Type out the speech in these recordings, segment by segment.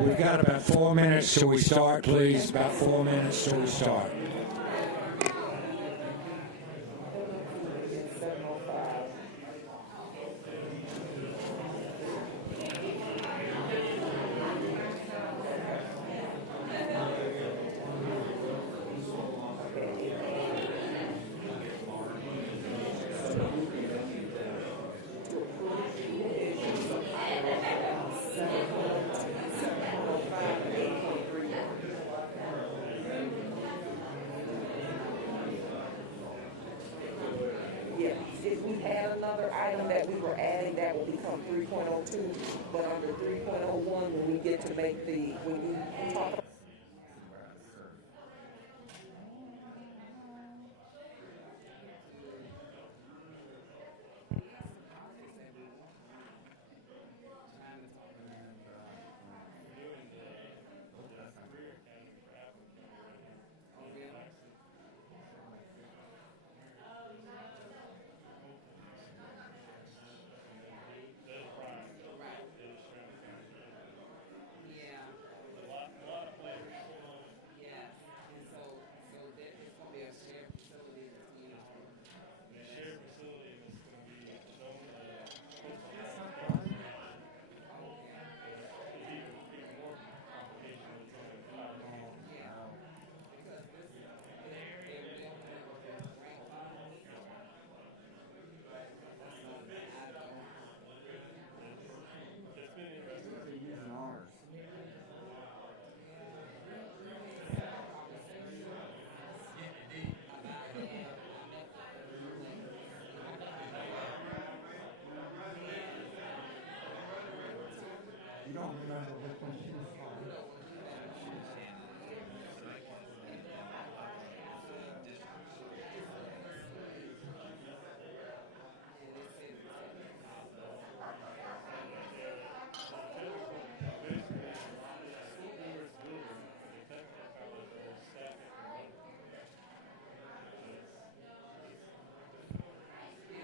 We've got about 4 minutes till we start, please. About 4 minutes till we start. If we had another item that we were adding, that would become 3.02, but under 3.01, when we get to make when you talk about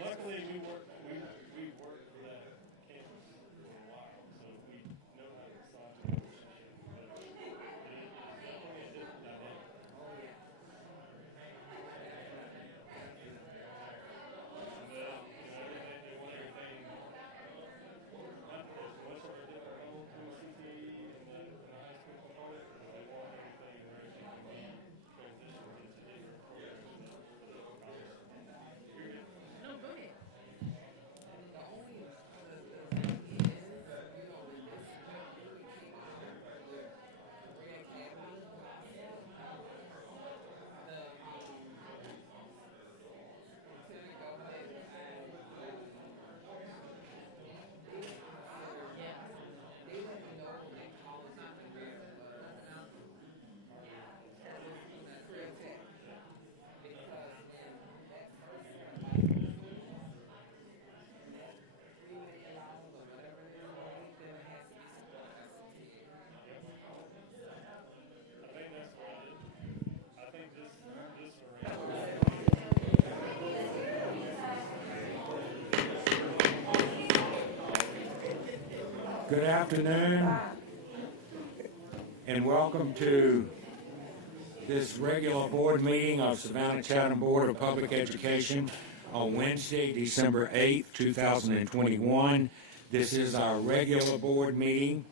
luckily we worked for that campus for a while, so we know how to solve the relationship. But it is definitely a different dynamic. They want everything not as much of a different role to a CTE and the high school component, but they want everything where it can be transitioned into different programs. No, go ahead. I think that's right. I think this arrangement. Good afternoon, and welcome to this regular board meeting of Savannah Chatham Board of Public Education on Wednesday, December 8th, 2021. This is our regular board meeting,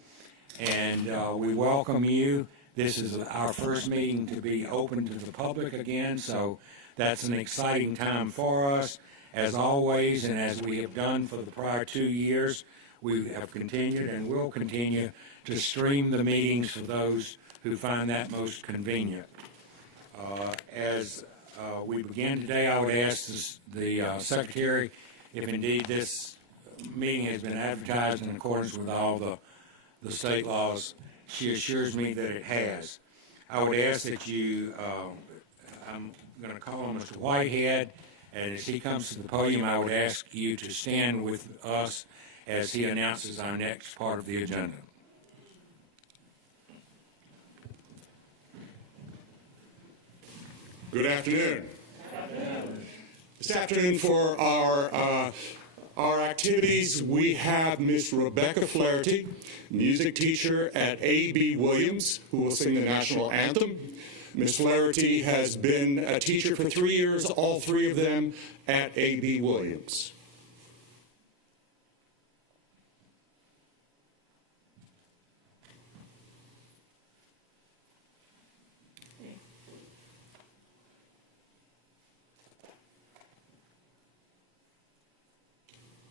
and we welcome you. This is our first meeting to be open to the public again, so that's an exciting time for us. As always, and as we have done for the prior 2 years, we have continued and will continue to stream the meetings for those who find that most convenient. As we begin today, I would ask the Secretary if indeed this meeting has been advertised in accordance with all the state laws. She assures me that it has. I would ask that you, I'm going to call on Mr. Whitehead, and as he comes to the podium, I would ask you to stand with us as he announces our next part of the agenda. Good afternoon. This afternoon for our Our activities, we have Miss Rebecca Flaherty, music teacher at A.B. Williams, who will sing the national anthem. Miss Flaherty has been a teacher for 3 years, all three of them at A.B. Williams.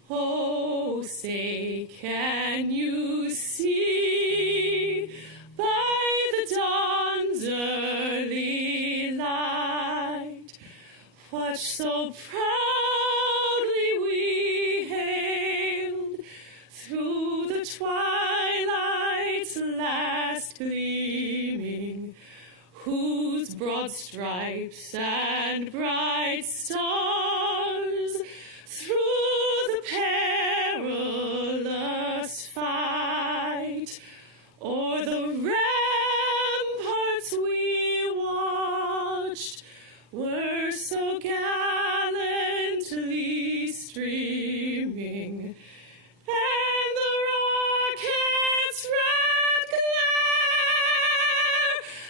Oh, say, can you see by the dawn's early light what so proudly we hailed through the twilight's last gleaming, whose broad stripes and bright stars through the perilous fight o'er the ramparts we watched were so gallantly streaming, and the rocket's red glare,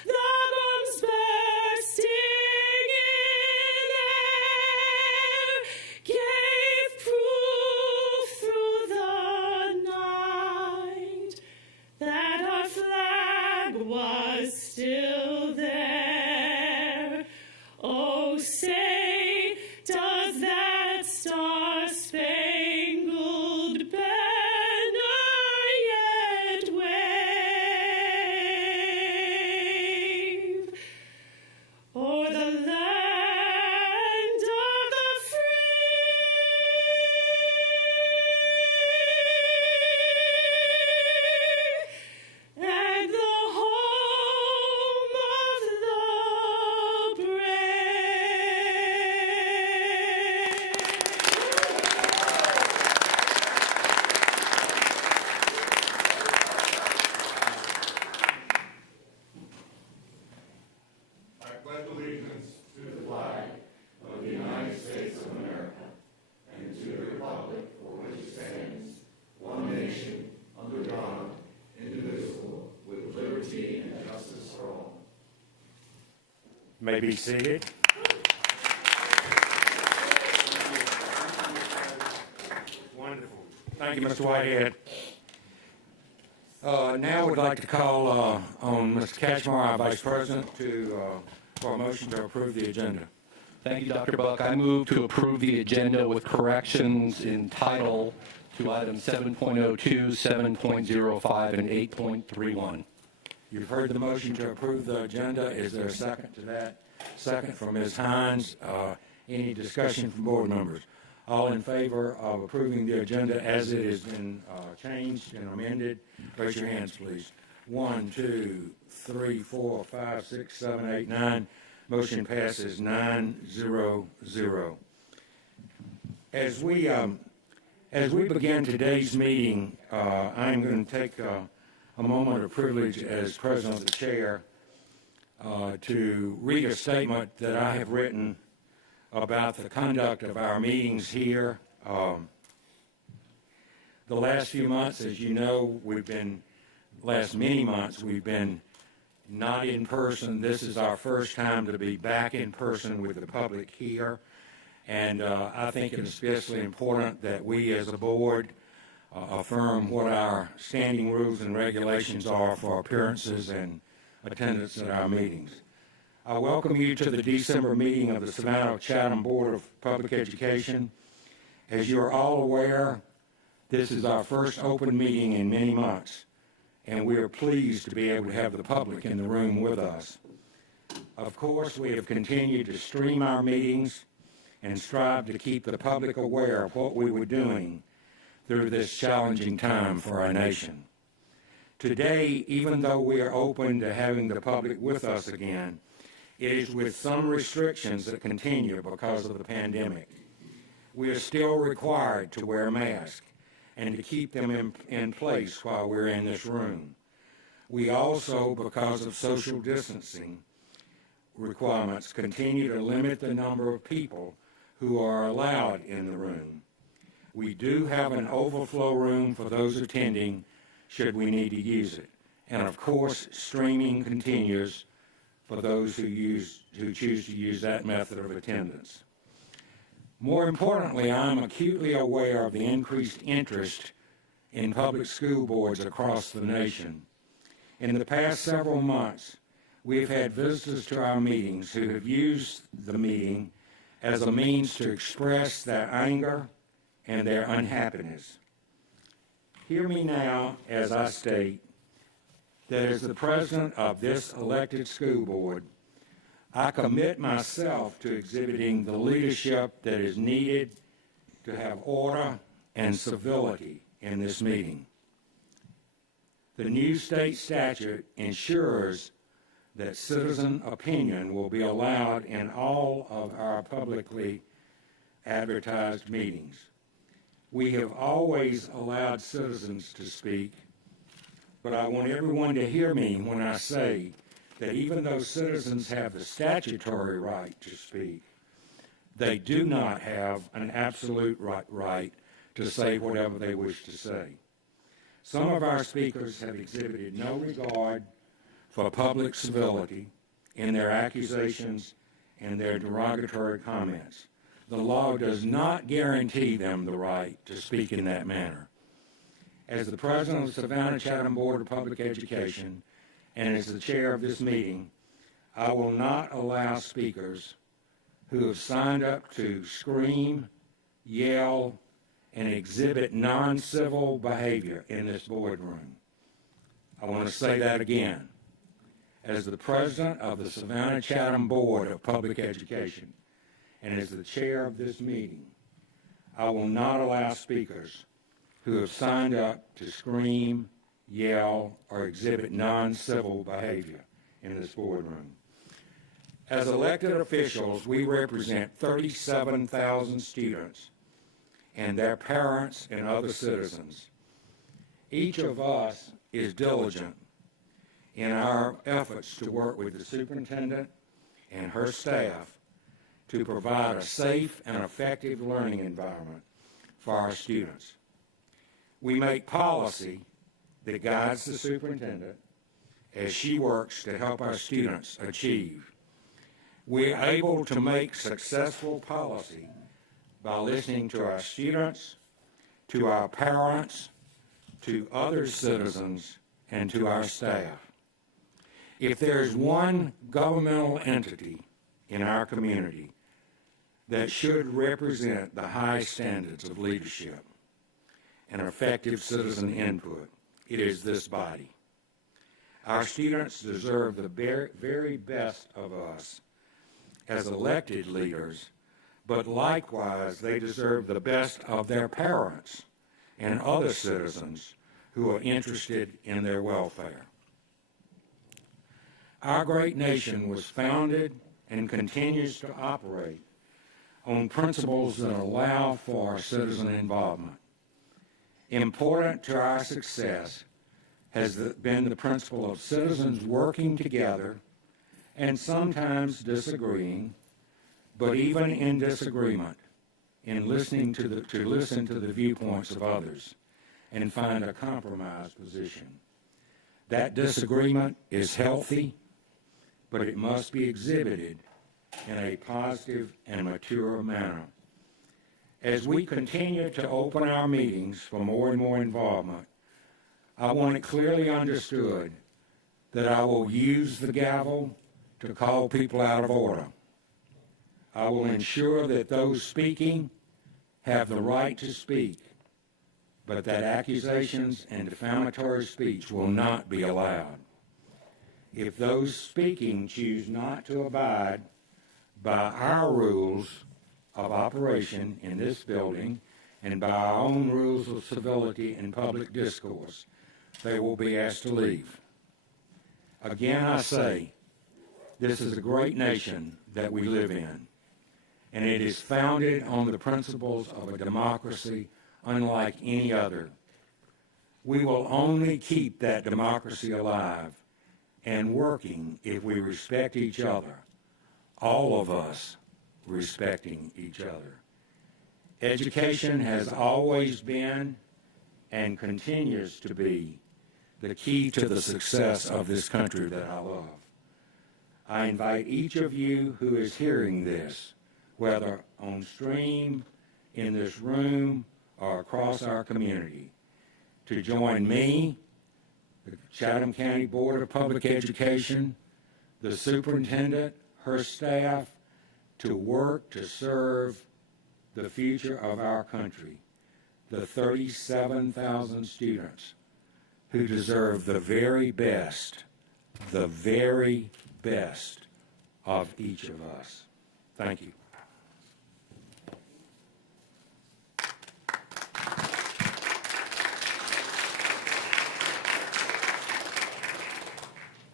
the bombs bursting in air, gave proof through the night that our flag was still there. Oh, say, does that star-spangled banner yet wave o'er the land of the free and the home of the brave? I pledge allegiance to the flag of the United States of America and to the republic for which it stands, one nation, under God, indivisible, with liberty and justice for all. May be seated. Wonderful. Thank you, Mr. Whitehead. Now we'd like to call on Mr. Catchmore, our Vice President, for a motion to approve the agenda. Thank you, Dr. Buck. I move to approve the agenda with corrections in title to items 7.02, 7.05, and 8.31. You've heard the motion to approve the agenda. Is there a second to that? Second from Ms. Hines. Any discussion from board members? All in favor of approving the agenda as it has been changed and amended, raise your hands, please. 1, 2, 3, 4, 5, 6, 7, 8, 9. Motion passes 9-0-0. As we begin today's meeting, I'm going to take a moment of privilege as president of the chair to read a statement that I have written about the conduct of our meetings here. The last few months, as you know, last many months, we've been not in person. This is our first time to be back in person with the public here. And I think it's especially important that we as a board affirm what our standing rules and regulations are for appearances and attendance at our meetings. I welcome you to the December meeting of the Savannah-Chatham Board of Public Education. As you are all aware, this is our first open meeting in many months, and we are pleased to be able to have the public in the room with us. Of course, we have continued to stream our meetings and strive to keep the public aware of what we were doing through this challenging time for our nation. Today, even though we are open to having the public with us again, it is with some restrictions that continue because of the pandemic. We are still required to wear masks and to keep them in place while we're in this room. We also, because of social distancing requirements, continue to limit the number of people who are allowed in the room. We do have an overflow room for those attending should we need to use it. And of course, streaming continues for those who choose to use that method of attendance. More importantly, I'm acutely aware of the increased interest in public school boards across the nation. In the past several months, we've had visitors to our meetings who have used the meeting as a means to express their anger and their unhappiness. Hear me now as I state that as the president of this elected school board, I commit myself to exhibiting the leadership that is needed to have order and civility in this meeting. The new state statute ensures that citizen opinion will be allowed in all of our publicly advertised meetings. We have always allowed citizens to speak, but I want everyone to hear me when I say that even though citizens have the statutory right to speak, they do not have an absolute right to say whatever they wish to say. Some of our speakers have exhibited no regard for public civility in their accusations and their derogatory comments. The law does not guarantee them the right to speak in that manner. As the president of the Savannah-Chatham Board of Public Education and as the chair of this meeting, I will not allow speakers who have signed up to scream, yell, and exhibit non-civil behavior in this boardroom. I want to say that again. As the president of the Savannah-Chatham Board of Public Education and as the chair of this meeting, I will not allow speakers who have signed up to scream, yell, or exhibit non-civil behavior in this boardroom. As elected officials, we represent 37,000 students and their parents and other citizens. Each of us is diligent in our efforts to work with the superintendent and her staff to provide a safe and effective learning environment for our students. We make policy that guides the superintendent as she works to help our students achieve. We're able to make successful policy by listening to our students, to our parents, to other citizens, and to our staff. If there's one governmental entity in our community that should represent the high standards of leadership and effective citizen input, it is this body. Our students deserve the very best of us as elected leaders, but likewise they deserve the best of their parents and other citizens who are interested in their welfare. Our great nation was founded and continues to operate on principles that allow for citizen involvement. Important to our success has been the principle of citizens working together and sometimes disagreeing, but even in disagreement, in listening to the viewpoints of others and find a compromise position. That disagreement is healthy, but it must be exhibited in a positive and mature manner. As we continue to open our meetings for more and more involvement, I want it clearly understood that I will use the gavel to call people out of order. I will ensure that those speaking have the right to speak, but that accusations and defamatory speech will not be allowed. If those speaking choose not to abide by our rules of operation in this building and by our own rules of civility and public discourse, they will be asked to leave. Again, I say, this is a great nation that we live in, and it is founded on the principles of a democracy unlike any other. We will only keep that democracy alive and working if we respect each other, all of us respecting each other. Education has always been and continues to be the key to the success of this country that I love. I invite each of you who is hearing this, whether on stream, in this room, or across our community, to join me, the Chatham County Board of Public Education, the superintendent, her staff, to work to serve the future of our country, the 37,000 students who deserve the very best of each of us. Thank you.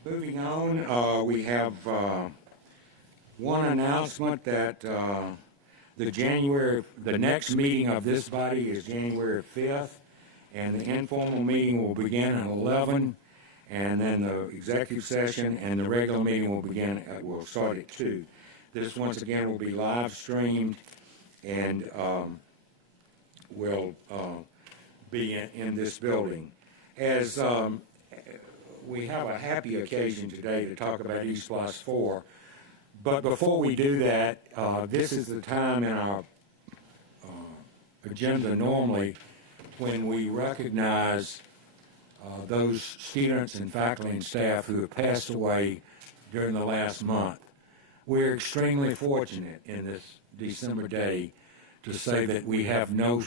Moving on, we have one announcement that the next meeting of this body is January 5th, and the informal meeting will begin at 11, and then the executive session and the regular meeting will start at 2. This, once again, will be live streamed and will be in this building. As we have a happy occasion today to talk about East Plus 4, but before we do that, this is the time in our agenda normally when we recognize those students and faculty and staff who have passed away during the last month. We're extremely fortunate in this December day to say that we have no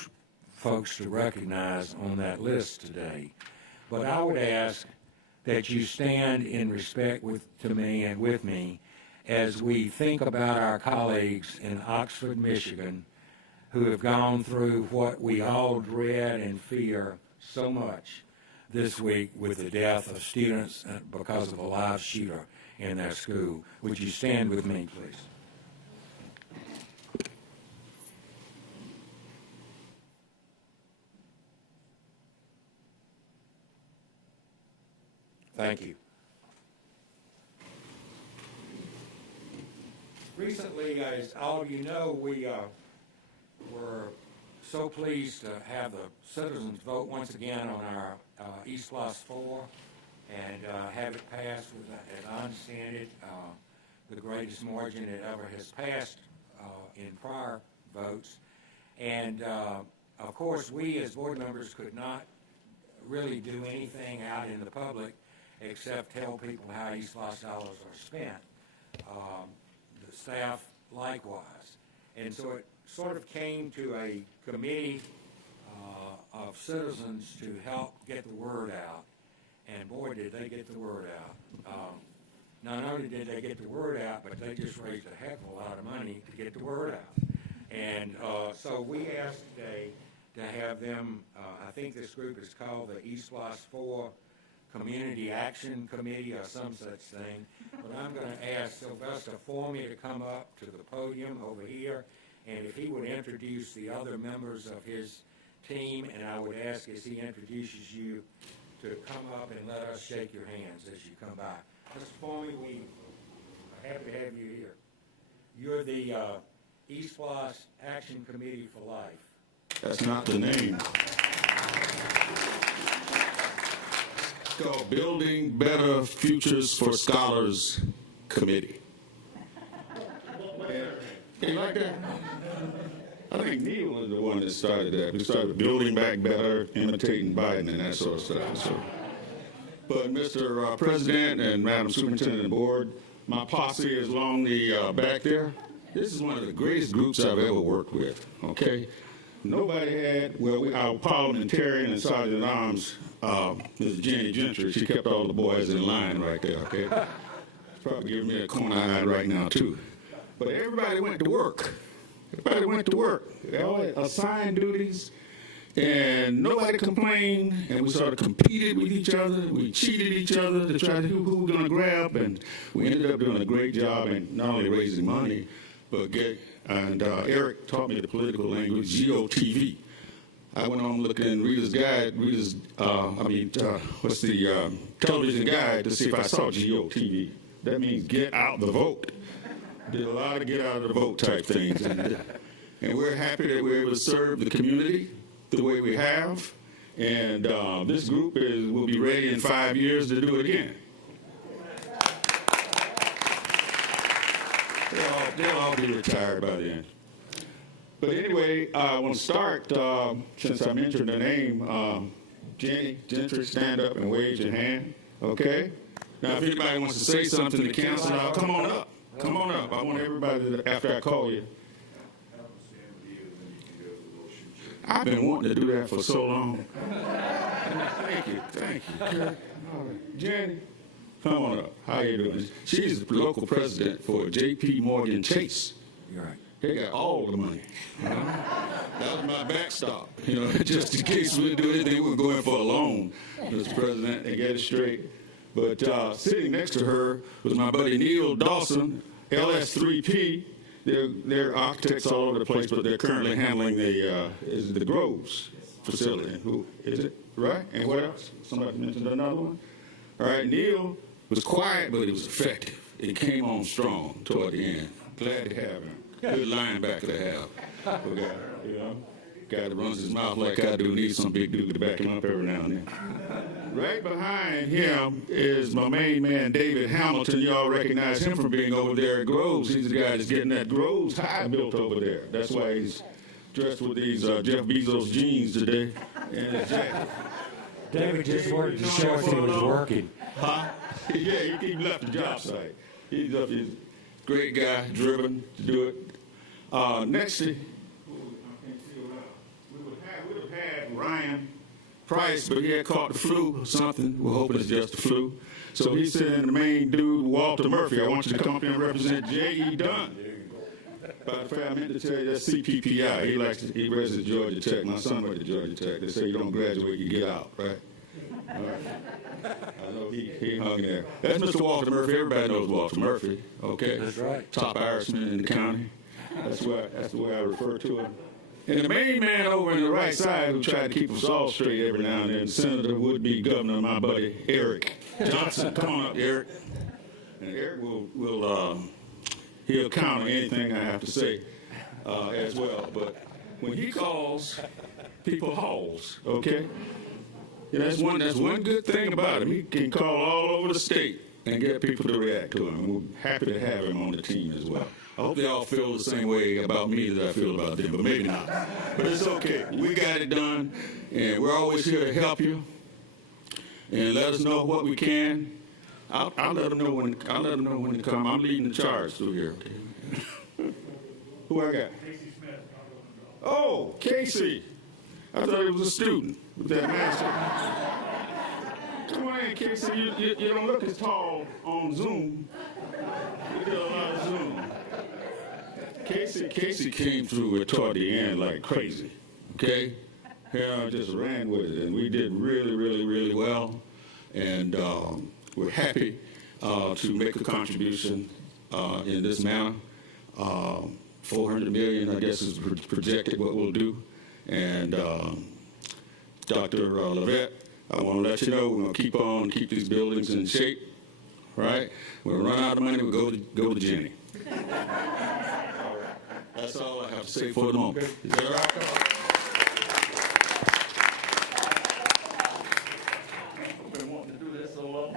folks to recognize on that list today. But I would ask that you stand in respect to me and with me as we think about our colleagues in Oxford, Michigan, who have gone through what we all dread and fear so much this week with the death of students because of a live shooter in their school. Would you stand with me, please? Thank you. Recently, as all of you know, we were so pleased to have the citizens vote once again on our East Plus 4 and have it passed with, as I understand it, the greatest margin it ever has passed in prior votes. And of course, we as board members could not really do anything out in the public except tell people how East Los dollars are spent. The staff likewise. And so it sort of came to a committee of citizens to help get the word out. And boy, did they get the word out. Not only did they get the word out, but they just raised a heck of a lot of money to get the word out. And so we asked today to have them, I think this group is called the East Los 4 Community Action Committee or some such thing. But I'm going to ask Sylvester Formia to come up to the podium over here, and if he would introduce the other members of his team, and I would ask as he introduces you to come up and let us shake your hands as you come by. Mr. Formia, we are happy to have you here. You're the East Los Action Committee for Life. That's not the name. It's called Building Better Futures for Scholars Committee. You like that? I think Neil was the one that started that. We started Building Back Better, imitating Biden and that sort of stuff. So, but Mr. President and Madam Superintendent and Board, my posse is along the back there. This is one of the greatest groups I've ever worked with, okay? Nobody had, well, our parliamentarian and sergeant at arms, Ms. Jenny Gentry, she kept all the boys in line right there, okay? Probably giving me a corner eye right now, too. But everybody went to work. Everybody went to work. They all had assigned duties, and nobody complained, and we sort of competed with each other. We cheated each other to try to do who we're going to grab, and we ended up doing a great job in not only raising money, but Eric taught me the political language, GOTV. I went on looking Reader's Guide, what's the television guide to see if I saw GOTV. That means get out the vote. Did a lot of get out of the vote type things. and we're happy that we're able to serve the community the way we have. And this group will be ready in 5 years to do it again. They'll all be retired by then. But anyway, I want to start, since I mentioned the name, Jenny Gentry, stand up and wave your hand, okay? Now, if anybody wants to say something to council, now come on up. Come on up. I want everybody, after I call you. I've been wanting to do that for so long. Thank you. Jenny, come on up. How you doing? She's the local president for J.P. Morgan Chase. You're right. They got all the money. You know? That was my backstop. You know, just in case we do anything, we were going for a loan, Mr. President, and get it straight. But sitting next to her was my buddy Neil Dawson, LS3P. They're architects all over the place, but they're currently handling the Groves facility. Who is it? Right? And what else? Somebody mentioned another one. All right, Neil was quiet, but he was effective. It came on strong toward the end. Glad to have him. Good linebacker to have. Guy that runs his mouth like I do needs some big dude to back him up every now and then. Right behind him is my main man, David Hamilton. Y'all recognize him from being over there at Groves. He's the guy that's getting that Groves high built over there. That's why he's dressed with these Jeff Bezos jeans today and his jacket. David just wanted to show us he was working. Huh? Yeah, he left the job site. He's a great guy, driven to do it. Next, we would have had Ryan Price, but he had caught the flu or something. We're hoping it's just the flu. So he's sending the main dude, Walter Murphy. I want you to come up here and represent J.E. Dunn. By the way, I meant to tell you that's CPPI. He rests at Georgia Tech. My son went to Georgia Tech. They say you don't graduate, you get out, right? All right. I know he hung there. That's Mr. Walter Murphy. Everybody knows Walter Murphy, okay? That's right. Top Irishman in the county. That's the way I refer to him. And the main man over on the right side who tried to keep us all straight every now and then, Senator would-be Governor, my buddy Eric Johnson. Come on up, Eric. And Eric he'll counter anything I have to say as well. But when he calls, people hauls, okay? Yeah, that's one good thing about him. He can call all over the state and get people to react to him. We're happy to have him on the team as well. I hope they all feel the same way about me that I feel about them, but maybe not. But it's okay. We got it done, and we're always here to help you. And let us know what we can. I'll let them know when to come. I'm leading the charge through here. Okay. Who I got? Oh, Casey. I thought he was a student with that master. Come on in, Casey. You don't look as tall on Zoom. We did a lot of Zoom. Casey came through toward the end like crazy. Okay? I just ran with it, and we did really, really, really well. And we're happy to make a contribution in this manner. $400 million, I guess, is projected what we'll do. And Dr. Levette, I want to let you know we're going to keep these buildings in shape, right? When we run out of money, we'll go to Jenny. That's all I have to say for the moment. Is that all right? I've been wanting to do this so long.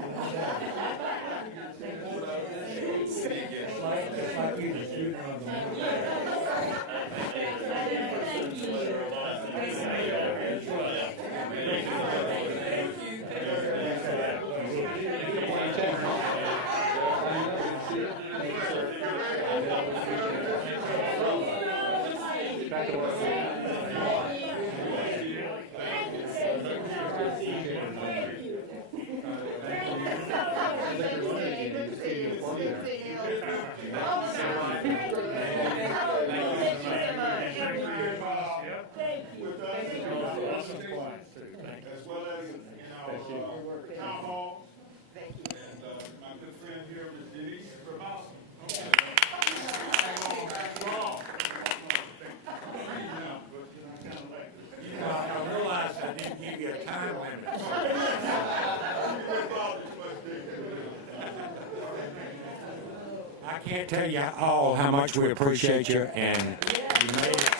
I can't tell you all how much we appreciate you, and you made it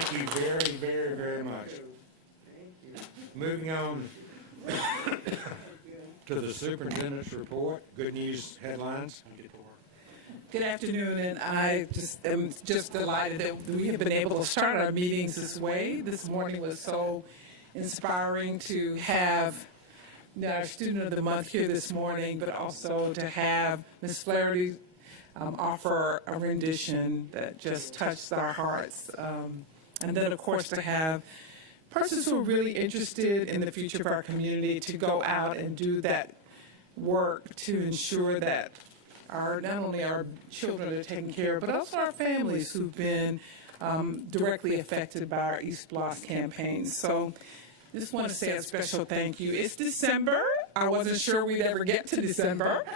Thank you very, very, very much. Moving on to the superintendent's report. Good news headlines. Good afternoon, and I am just delighted that we have been able to start our meetings this way. This morning was so inspiring to have our Student of the Month here this morning, but also to have Ms. Flaherty offer a rendition that just touched our hearts. And then, of course, to have persons who are really interested in the future of our community to go out and do that work to ensure that not only our children are taken care of, but also our families who've been directly affected by our East Block campaign. So just want to say a special thank you. It's December. I wasn't sure we'd ever get to December,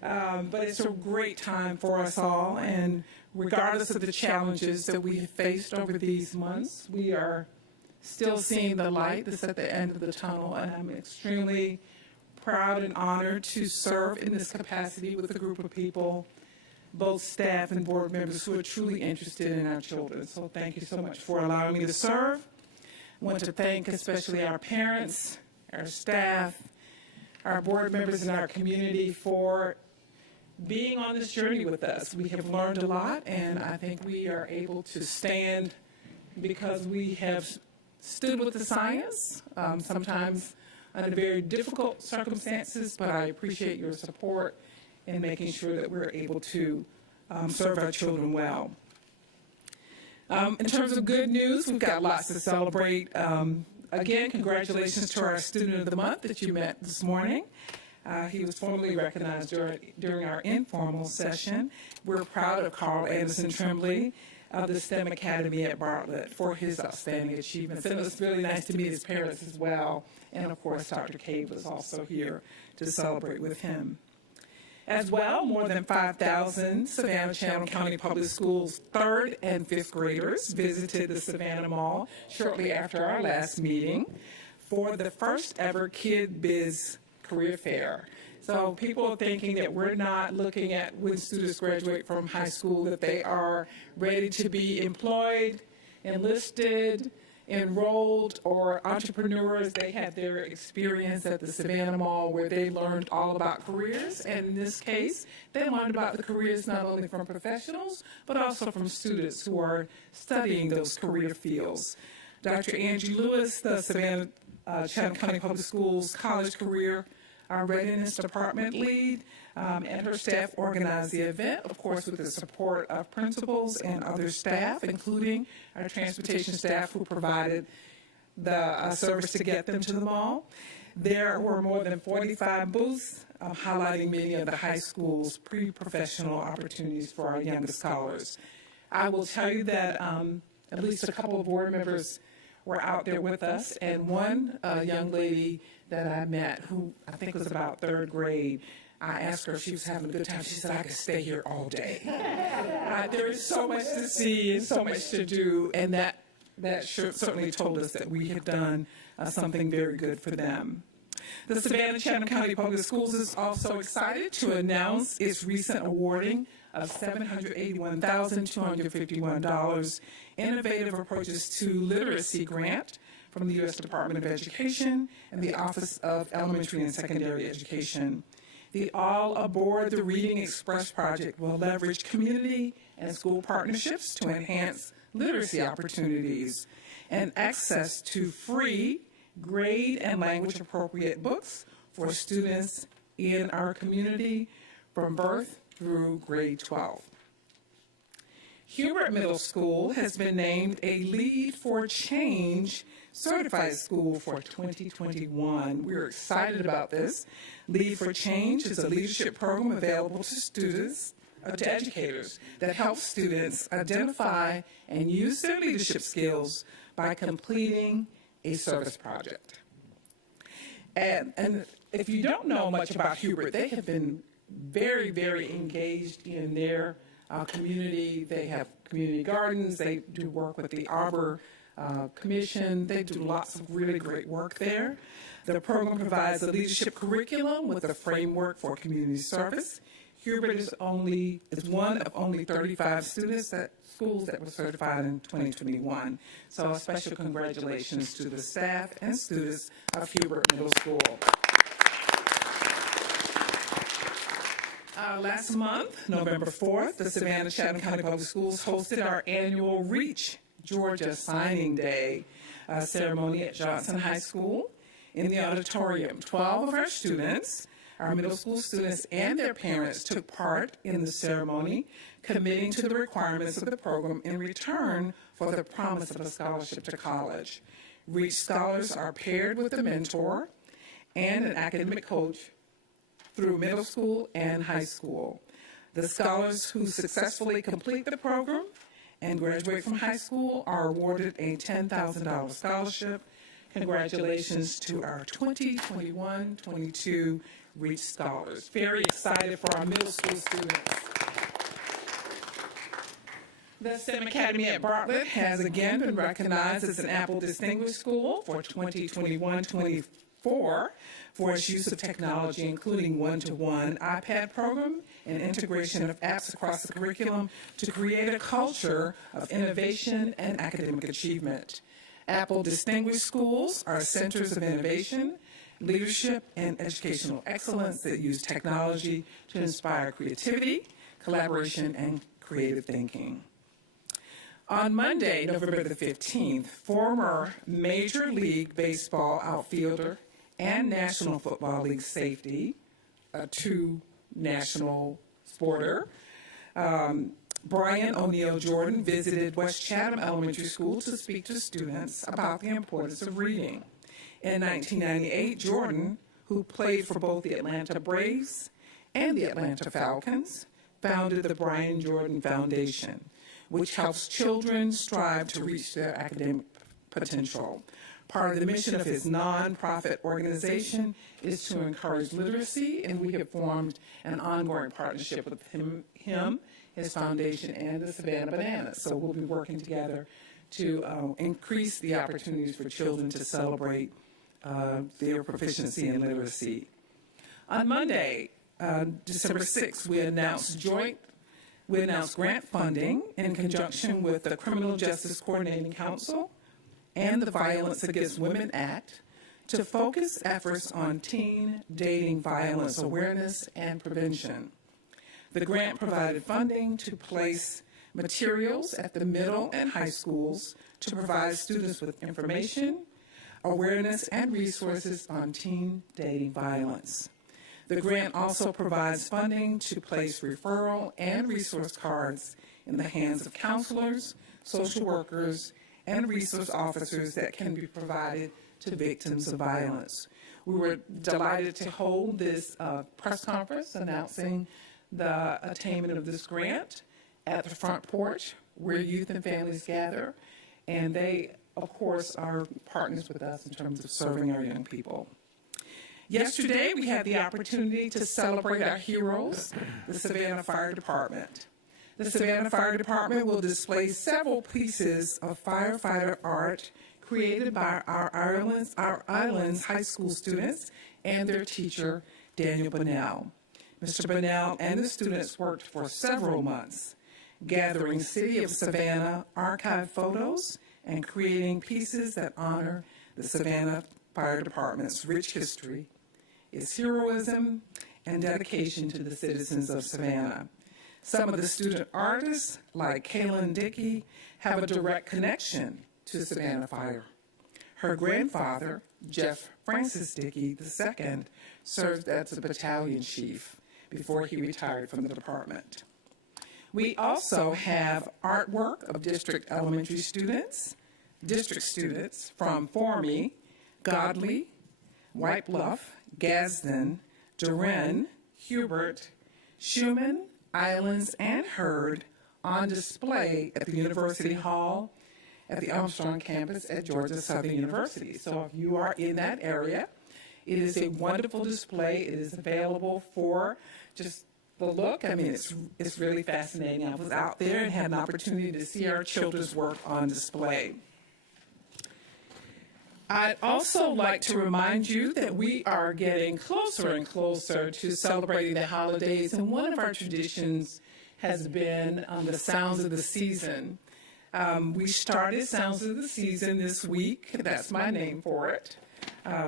but it's a great time for us all. And regardless of the challenges that we have faced over these months, we are still seeing the light that's at the end of the tunnel. And I'm extremely proud and honored to serve in this capacity with a group of people, both staff and board members, who are truly interested in our children. So thank you so much for allowing me to serve. I want to thank especially our parents, our staff, our board members, and our community for being on this journey with us. We have learned a lot, and I think we are able to stand because we have stood with the science, sometimes under very difficult circumstances, but I appreciate your support in making sure that we're able to serve our children well. In terms of good news, we've got lots to celebrate. Again, congratulations to our Student of the Month that you met this morning. He was formally recognized during our informal session. We're proud of Carl Anderson Tremblay of the STEM Academy at Bartlett for his outstanding achievements. And it was really nice to meet his parents as well. And of course, Dr. Cave was also here to celebrate with him. As well, more than 5,000 Savannah-Chatham County Public Schools 3rd and 5th graders visited the Savannah Mall shortly after our last meeting for the first ever Kid Biz Career Fair. So people are thinking that we're not looking at when students graduate from high school, that they are ready to be employed, enlisted, enrolled, or entrepreneurs. They had their experience at the Savannah Mall where they learned all about careers. And in this case, they learned about the careers not only from professionals, but also from students who are studying those career fields. Dr. Angie Lewis, the Savannah Chatham County Public Schools College Career Readiness Department lead, and her staff organized the event, of course, with the support of principals and other staff, including our transportation staff who provided the service to get them to the mall. There were more than 45 booths highlighting many of the high school's pre-professional opportunities for our youngest scholars. I will tell you that at least a couple of board members were out there with us, and one young lady that I met, who I think was about 3rd grade, I asked her if she was having a good time. She said, I could stay here all day. There is so much to see and so much to do, and that certainly told us that we had done something very good for them. The Savannah-Chatham County Public Schools is also excited to announce its recent awarding of $781,251 Innovative Approaches to Literacy grant from the U.S. Department of Education and the Office of Elementary and Secondary Education. The All Aboard the Reading Express project will leverage community and school partnerships to enhance literacy opportunities and access to free grade and language appropriate books for students in our community from birth through grade 12. Hubert Middle School has been named a Lead for Change certified school for 2021. We're excited about this. Lead for Change is a leadership program available to educators that helps students identify and use their leadership skills by completing a service project. And if you don't know much about Hubert, they have been very, very engaged in their community. They have community gardens. They do work with the Arbor Commission. They do lots of really great work there. The program provides a leadership curriculum with a framework for community service. Hubert is one of only 35 schools that were certified in 2021. So a special congratulations to the staff and students of Hubert Middle School. Last month, November 4th, the Savannah Chatham County Public Schools hosted our annual Reach Georgia Signing Day ceremony at Johnson High School in the auditorium. 12 of our students, our middle school students and their parents, took part in the ceremony, committing to the requirements of the program in return for the promise of a scholarship to college. Reach scholars are paired with a mentor and an academic coach through middle school and high school. The scholars who successfully complete the program and graduate from high school are awarded a $10,000 scholarship. Congratulations to our 2021-22 Reach Scholars. Very excited for our middle school students. The STEM Academy at Bartlett has again been recognized as an Apple Distinguished School for 2021-24 for its use of technology, including one-to-one iPad program and integration of apps across the curriculum to create a culture of innovation and academic achievement. Apple Distinguished Schools are centers of innovation, leadership, and educational excellence that use technology to inspire creativity, collaboration, and creative thinking. On Monday, November the 15th, former Major League Baseball outfielder and National Football League safety, a two-national sporter, Brian O'Neill Jordan visited West Chatham Elementary School to speak to students about the importance of reading. In 1998, Jordan, who played for both the Atlanta Braves and the Atlanta Falcons, founded the Brian Jordan Foundation, which helps children strive to reach their academic potential. Part of the mission of his nonprofit organization is to encourage literacy, and we have formed an ongoing partnership with him, his foundation, and the Savannah Bananas. So we'll be working together to increase the opportunities for children to celebrate their proficiency in literacy. On Monday, December 6th, we announced grant funding in conjunction with the Criminal Justice Coordinating Council and the Violence Against Women Act to focus efforts on teen dating violence awareness and prevention. The grant provided funding to place materials at the middle and high schools to provide students with information, awareness, and resources on teen dating violence. The grant also provides funding to place referral and resource cards in the hands of counselors, social workers, and resource officers that can be provided to victims of violence. We were delighted to hold this press conference announcing the attainment of this grant at the front porch where youth and families gather, and they, of course, are partners with us in terms of serving our young people. Yesterday, we had the opportunity to celebrate our heroes, the Savannah Fire Department. The Savannah Fire Department will display several pieces of firefighter art created by our island's high school students and their teacher, Daniel Bunnell. Mr. Bunnell and the students worked for several months, gathering City of Savannah archive photos and creating pieces that honor the Savannah Fire Department's rich history, its heroism, and dedication to the citizens of Savannah. Some of the student artists, like Kaylin Dickey, have a direct connection to Savannah Fire. Her grandfather, Jeff Francis Dickey II, served as a battalion chief before he retired from the department. We also have artwork of district students from Formey, Godley, White Bluff, Gadsden, Duren, Hubert, Schumann, Islands, and Hurd on display at the University Hall at the Armstrong campus at Georgia Southern University. So if you are in that area, it is a wonderful display. It is available for just the look. I mean, it's really fascinating. I was out there and had an opportunity to see our children's work on display. I'd also like to remind you that we are getting closer and closer to celebrating the holidays, and one of our traditions has been the Sounds of the Season. We started Sounds of the Season this week. That's my name for it.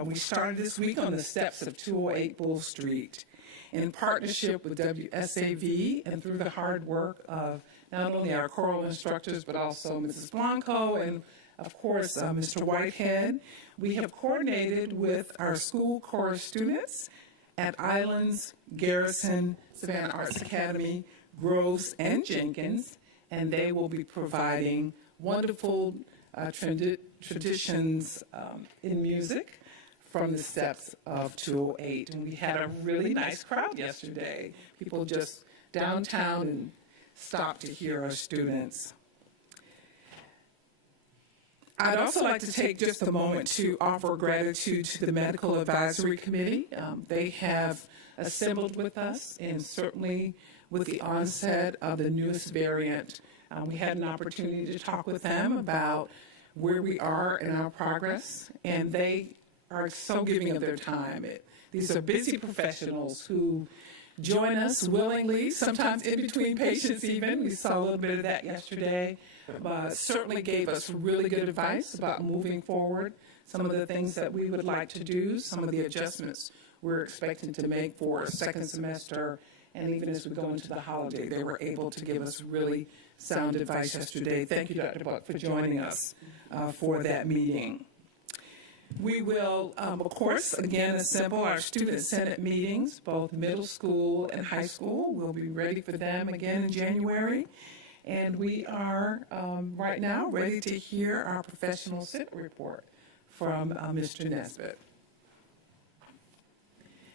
We started this week on the steps of 208 Bull Street in partnership with WSAV and through the hard work of not only our choral instructors, but also Mrs. Blanco and, of course, Mr. Whitehead. We have coordinated with our school chorus students at Islands, Garrison, Savannah Arts Academy, Groves, and Jenkins, and they will be providing wonderful traditions in music from the steps of 208. And we had a really nice crowd yesterday. People just downtown and stopped to hear our students. I'd also like to take just a moment to offer gratitude to the Medical Advisory Committee. They have assembled with us, and certainly with the onset of the newest variant, we had an opportunity to talk with them about where we are in our progress, and they are so giving of their time. These are busy professionals who join us willingly, sometimes in between patients even. We saw a little bit of that yesterday, but certainly gave us really good advice about moving forward, some of the things that we would like to do, some of the adjustments we're expecting to make for a second semester, and even as we go into the holiday, they were able to give us really sound advice yesterday. Thank you, Dr. Buck, for joining us for that meeting. We will, of course, again, assemble our Student Senate meetings, both middle school and high school. We'll be ready for them again in January. And we are, right now, ready to hear our professional Senate report from Mr. Nesbitt.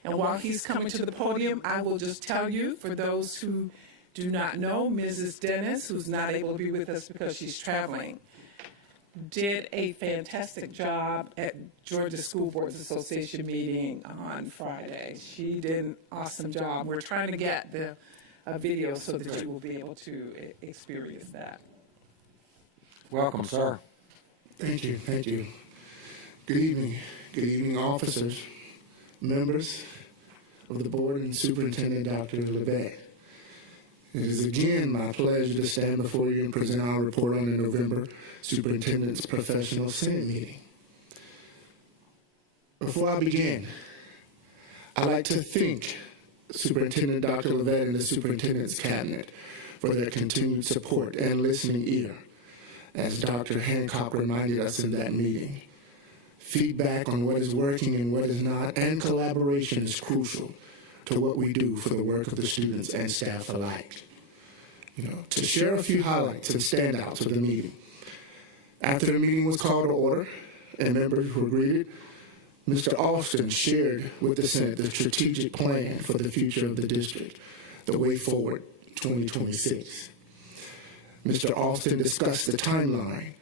And while he's coming to the podium, I will just tell you, for those who do not know, Mrs. Dennis, who's not able to be with us because she's traveling, did a fantastic job at Georgia School Boards Association meeting on Friday. She did an awesome job. We're trying to get the video so that you will be able to experience that. Welcome, sir. Thank you, thank you. Good evening, officers, members of the board, and Superintendent Dr. Levesque. It is again my pleasure to stand before you and present our report on the November Superintendent's Professional Senate meeting. Before I begin, I'd like to thank Superintendent Dr. Levesque and the Superintendent's Cabinet for their continued support and listening ear, as Dr. Hancock reminded us in that meeting. Feedback on what is working and what is not, and collaboration is crucial to what we do for the work of the students and staff alike. To share a few highlights and standouts of the meeting. After the meeting was called to order and members were greeted, Mr. Austin shared with the Senate the strategic plan for the future of the district, the way forward 2026. Mr. Austin discussed the timeline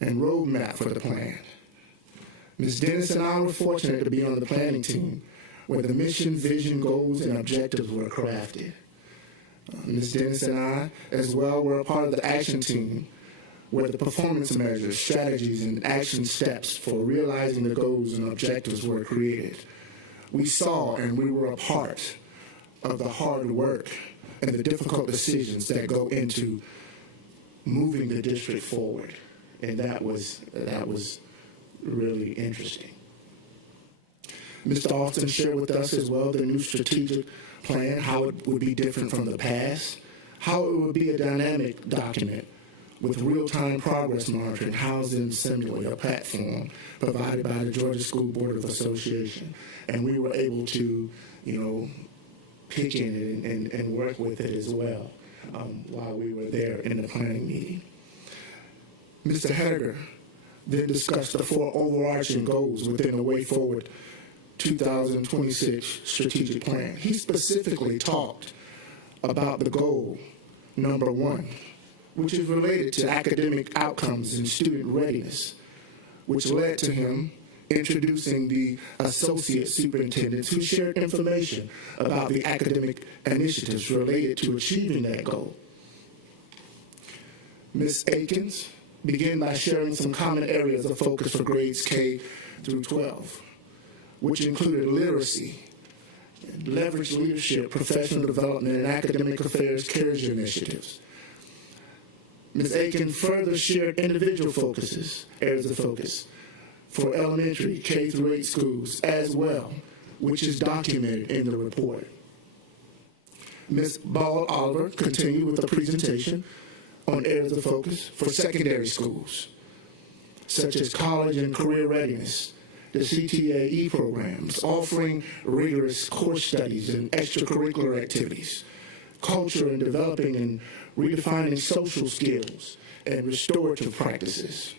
and roadmap for the plan. Ms. Dennis and I were fortunate to be on the planning team where the mission, vision, goals, and objectives were crafted. Ms. Dennis and I, as well, were a part of the action team where the performance measures, strategies, and action steps for realizing the goals and objectives were created. We saw and we were a part of the hard work and the difficult decisions that go into moving the district forward, and that was really interesting. Mr. Austin shared with us as well the new strategic plan, how it would be different from the past, how it would be a dynamic document with real-time progress monitoring housed in Simulate, a platform provided by the Georgia School Board of Association. And we were able to, pitch in it and work with it as well while we were there in the planning meeting. Mr. Hediger then discussed the 4 overarching goals within the Way Forward 2026 strategic plan. He specifically talked about the goal number 1, which is related to academic outcomes and student readiness, which led to him introducing the associate superintendents who shared information about the academic initiatives related to achieving that goal. Ms. Akins begin by sharing some common areas of focus for grades K through 12, which included literacy, leverage leadership, professional development, and academic affairs carriage initiatives. Ms. Aiken further shared individual focuses, areas of focus, for elementary K through 8 schools as well, which is documented in the report. Ms. Ball-Oliver continued with a presentation on areas of focus for secondary schools, such as college and career readiness, the CTAE programs, offering rigorous course studies and extracurricular activities, culture and developing and redefining social skills and restorative practices.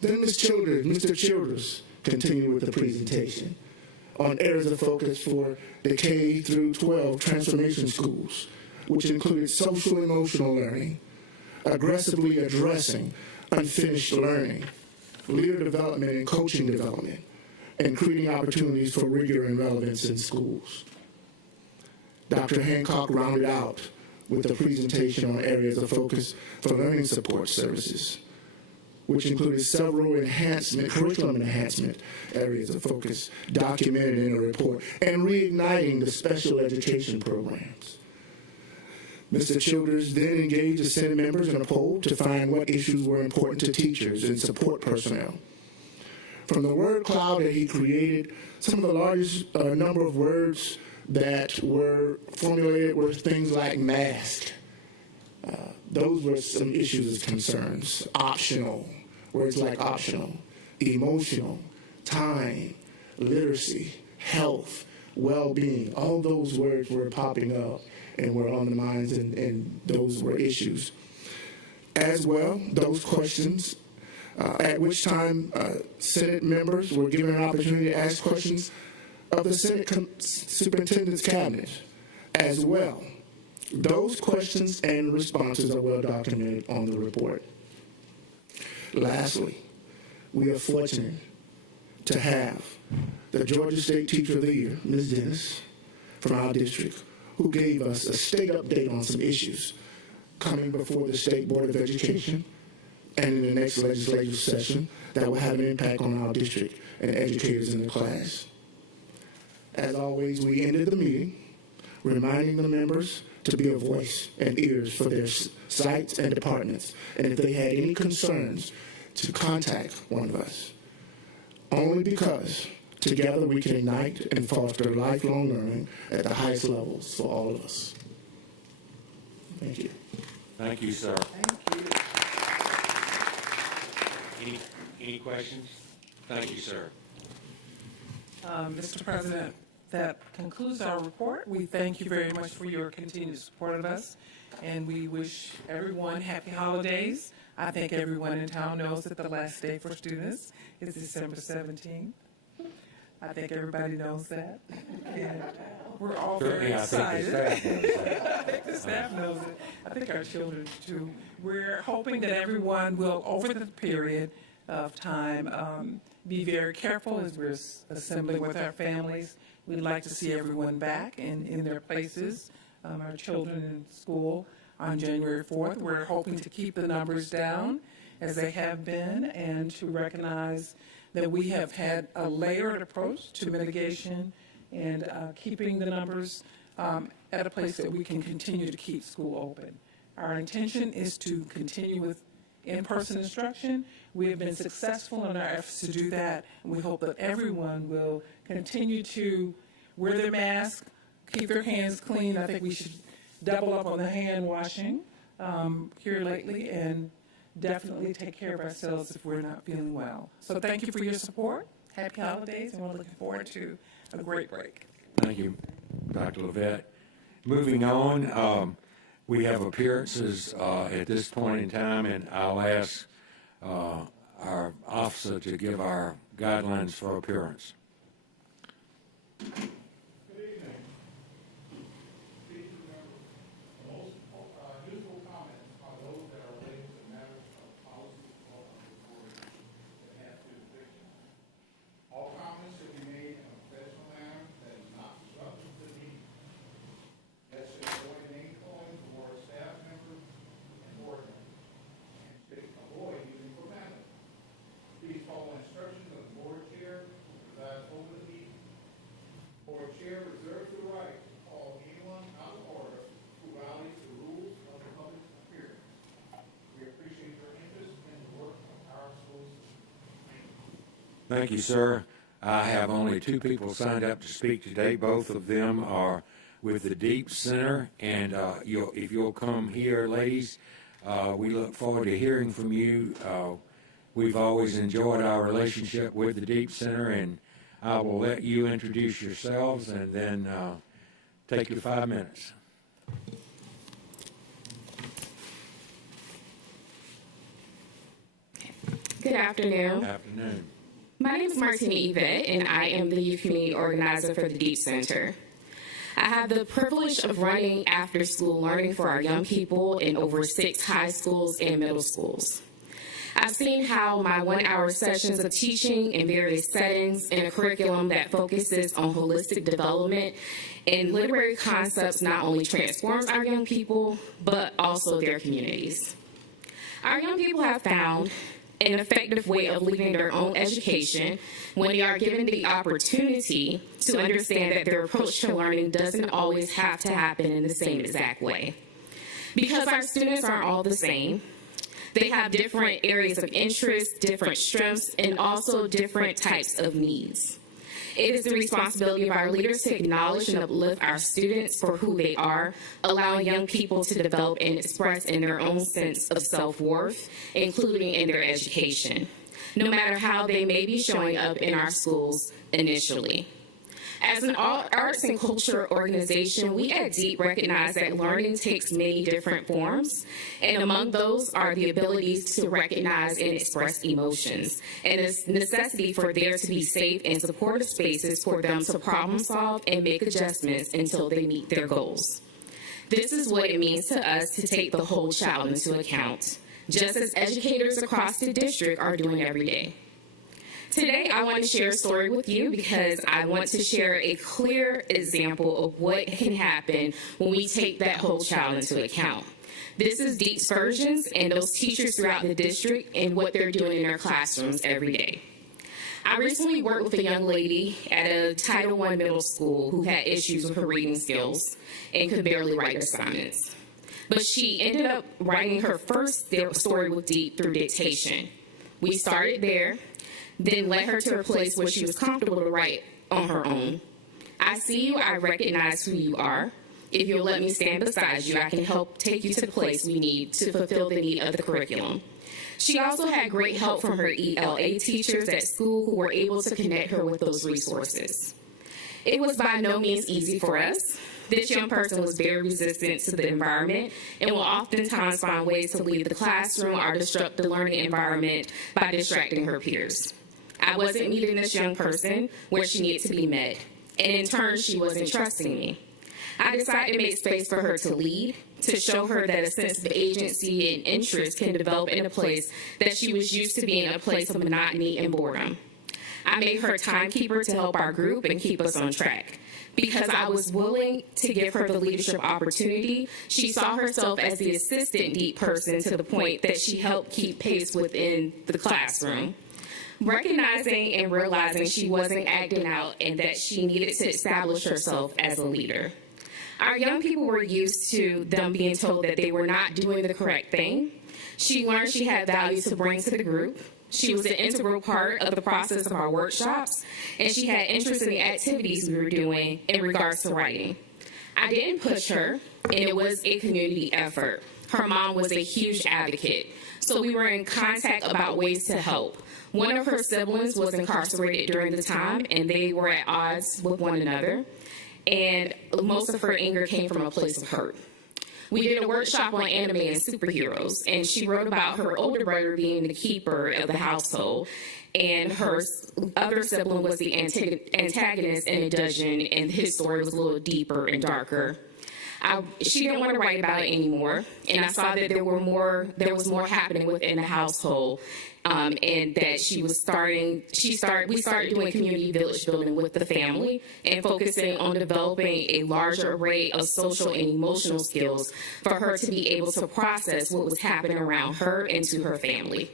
Then Mr. Childers continued with the presentation on areas of focus for the K through 12 transformation schools, which included social emotional learning, aggressively addressing unfinished learning, leader development and coaching development, and creating opportunities for rigor and relevance in schools. Dr. Hancock rounded out with a presentation on areas of focus for learning support services, which included several curriculum enhancement areas of focus documented in a report, and reigniting the special education programs. Mr. Childers then engaged the Senate members in a poll to find what issues were important to teachers and support personnel. From the word cloud that he created, some of the largest number of words that were formulated were things like mask. Those were some issues and concerns. Optional, words like optional, emotional, time, literacy, health, well-being. All those words were popping up and were on the minds, and those were issues. As well, those questions, at which time Senate members were given an opportunity to ask questions of the Senate Superintendent's cabinet as well. Those questions and responses are well documented on the report. Lastly, we are fortunate to have the Georgia State Teacher of the Year, Ms. Dennis, from our district, who gave us a state update on some issues coming before the State Board of Education and in the next legislative session that will have an impact on our district and educators in the class. As always, we ended the meeting reminding the members to be a voice and ears for their sites and departments, and if they had any concerns, to contact one of us. Only because together we can ignite and foster lifelong learning at the highest levels for all of us. Thank you. Thank you, sir. Thank you. Any questions? Thank you, sir. Mr. President, that concludes our report. We thank you very much for your continued support of us, and we wish everyone happy holidays. I think everyone in town knows that the last day for students is December 17th. I think everybody knows that. And we're all very excited. I think The staff knows it. I think our children too. We're hoping that everyone will, over the period of time, be very careful as we're assembling with our families. We'd like to see everyone back in their places, our children in school on January 4th. We're hoping to keep the numbers down as they have been, and to recognize that we have had a layered approach to mitigation and keeping the numbers at a place that we can continue to keep school open. Our intention is to continue with in-person instruction. We have been successful in our efforts to do that, and we hope that everyone will continue to wear their mask, keep their hands clean. I think we should double up on the hand washing here lately, and definitely take care of ourselves if we're not feeling well. So thank you for your support. Happy holidays, and we're looking forward to a great break. Thank you, Dr. Levette. Moving on, we have appearances at this point in time, and I'll ask our officer to give our guidelines for appearance. Thank you, sir. I have only 2 people signed up to speak today. Both of them are with the Deep Center, and if you'll come here, ladies, we look forward to hearing from you. We've always enjoyed our relationship with the Deep Center, and I will let you introduce yourselves and then take your 5 minutes. Good afternoon. Good afternoon. My name is Martina Yvette, and I am the Youth Community Organizer for the Deep Center. I have the privilege of running after-school learning for our young people in over 6 high schools and middle schools. I've seen how my 1-hour sessions of teaching in various settings and a curriculum that focuses on holistic development and literary concepts not only transforms our young people, but also their communities. Our young people have found an effective way of leading their own education when they are given the opportunity to understand that their approach to learning doesn't always have to happen in the same exact way. Because our students aren't all the same, they have different areas of interest, different strengths, and also different types of needs. It is the responsibility of our leaders to acknowledge and uplift our students for who they are, allowing young people to develop and express in their own sense of self-worth, including in their education, no matter how they may be showing up in our schools initially. As an arts and culture organization, we at DEEP recognize that learning takes many different forms, and among those are the abilities to recognize and express emotions, and the necessity for there to be safe and supportive spaces for them to problem solve and make adjustments until they meet their goals. This is what it means to us to take the whole child into account, just as educators across the district are doing every day. Today, I want to share a story with you because I want to share a clear example of what can happen when we take that whole child into account. This is DEEP's versions and those teachers throughout the district and what they're doing in their classrooms every day. I recently worked with a young lady at a Title I middle school who had issues with her reading skills and could barely write assignments. But she ended up writing her first story with DEEP through dictation. We started there, then led her to a place where she was comfortable to write on her own. I see you, I recognize who you are. If you'll let me stand beside you, I can help take you to the place we need to fulfill the need of the curriculum. She also had great help from her ELA teachers at school who were able to connect her with those resources. It was by no means easy for us. This young person was very resistant to the environment and will oftentimes find ways to leave the classroom or disrupt the learning environment by distracting her peers. I wasn't meeting this young person where she needed to be met, and in turn, she wasn't trusting me. I decided to make space for her to lead, to show her that a sense of agency and interest can develop in a place that she was used to being a place of monotony and boredom. I made her a timekeeper to help our group and keep us on track. Because I was willing to give her the leadership opportunity, she saw herself as the assistant DEEP person to the point that she helped keep pace within the classroom. Recognizing and realizing she wasn't acting out and that she needed to establish herself as a leader. Our young people were used to them being told that they were not doing the correct thing. She learned she had value to bring to the group. She was an integral part of the process of our workshops, and she had interest in the activities we were doing in regards to writing. I didn't push her, and it was a community effort. Her mom was a huge advocate, so we were in contact about ways to help. One of her siblings was incarcerated during the time, and they were at odds with one another, and most of her anger came from a place of hurt. We did a workshop on anime and superheroes, and she wrote about her older brother being the keeper of the household, and her other sibling was the antagonist in a dungeon, and his story was a little deeper and darker. She didn't want to write about it anymore, and I saw that there was more happening within the household, and that we started doing community village building with the family and focusing on developing a larger array of social and emotional skills for her to be able to process what was happening around her and to her family.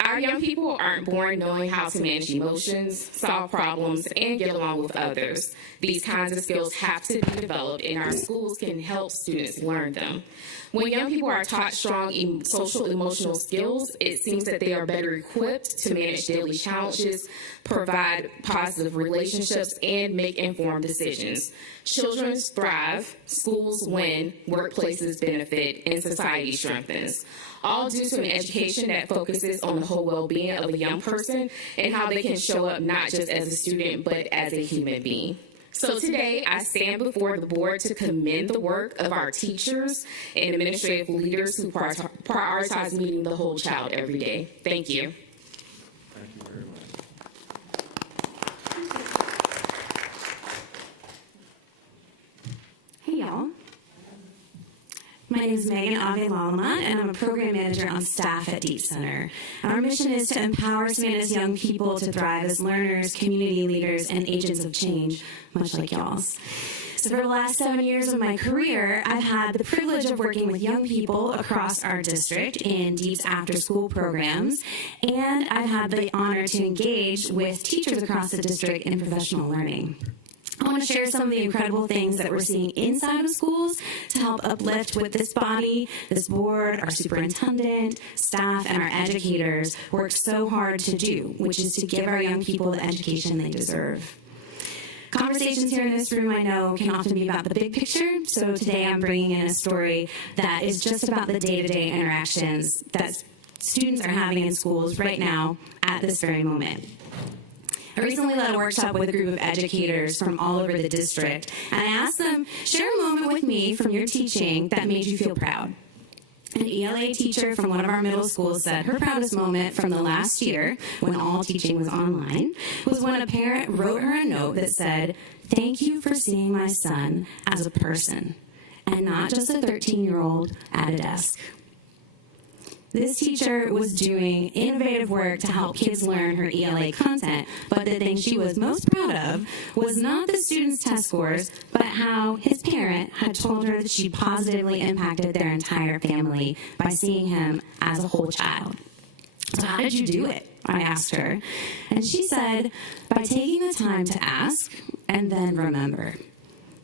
Our young people aren't born knowing how to manage emotions, solve problems, and get along with others. These kinds of skills have to be developed, and our schools can help students learn them. When young people are taught strong social emotional skills, it seems that they are better equipped to manage daily challenges, provide positive relationships, and make informed decisions. Children thrive, schools win, workplaces benefit, and society strengthens. All due to an education that focuses on the whole well-being of a young person and how they can show up not just as a student, but as a human being. So today, I stand before the board to commend the work of our teachers and administrative leaders who prioritize meeting the whole child every day. Thank you. Thank you very much. Hey, y'all. My name is Megan Ave-Lalama, and I'm a program manager on staff at Deep Center. Our mission is to empower Savannah's young people to thrive as learners, community leaders, and agents of change, much like y'all's. So for the last 7 years of my career, I've had the privilege of working with young people across our district in Deep's after-school programs, and I've had the honor to engage with teachers across the district in professional learning. I want to share some of the incredible things that we're seeing inside of schools to help uplift what this body, this board, our superintendent, staff, and our educators work so hard to do, which is to give our young people the education they deserve. Conversations here in this room, I know, can often be about the big picture, so today I'm bringing in a story that is just about the day-to-day interactions that students are having in schools right now at this very moment. I recently led a workshop with a group of educators from all over the district, and I asked them, share a moment with me from your teaching that made you feel proud. An ELA teacher from one of our middle schools said her proudest moment from the last year, when all teaching was online, was when a parent wrote her a note that said, "Thank you for seeing my son as a person, and not just a 13-year-old at a desk." This teacher was doing innovative work to help kids learn her ELA content, but the thing she was most proud of was not the students' test scores, but how his parent had told her that she positively impacted their entire family by seeing him as a whole child. So how did you do it? I asked her. And she said, by taking the time to ask and then remember.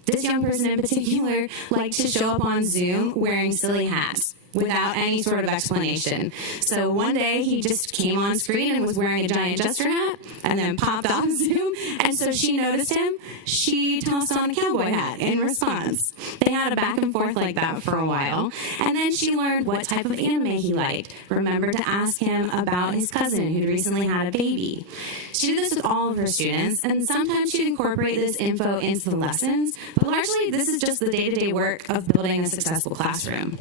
This young person in particular liked to show up on Zoom wearing silly hats without any sort of explanation. So one day he just came on screen and was wearing a giant jester hat and then popped off Zoom. And so she noticed him. She tossed on a cowboy hat in response. They had a back and forth like that for a while. And then she learned what type of anime he liked. Remembered to ask him about his cousin who'd recently had a baby. She did this with all of her students, and sometimes she'd incorporate this info into the lessons, but largely this is just the day-to-day work of building a successful classroom.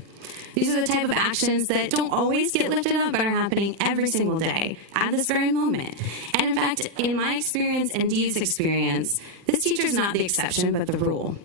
These are the type of actions that don't always get lifted up, but are happening every single day at this very moment. And in fact, in my experience and Dee's experience, this teacher is not the exception, but the rule.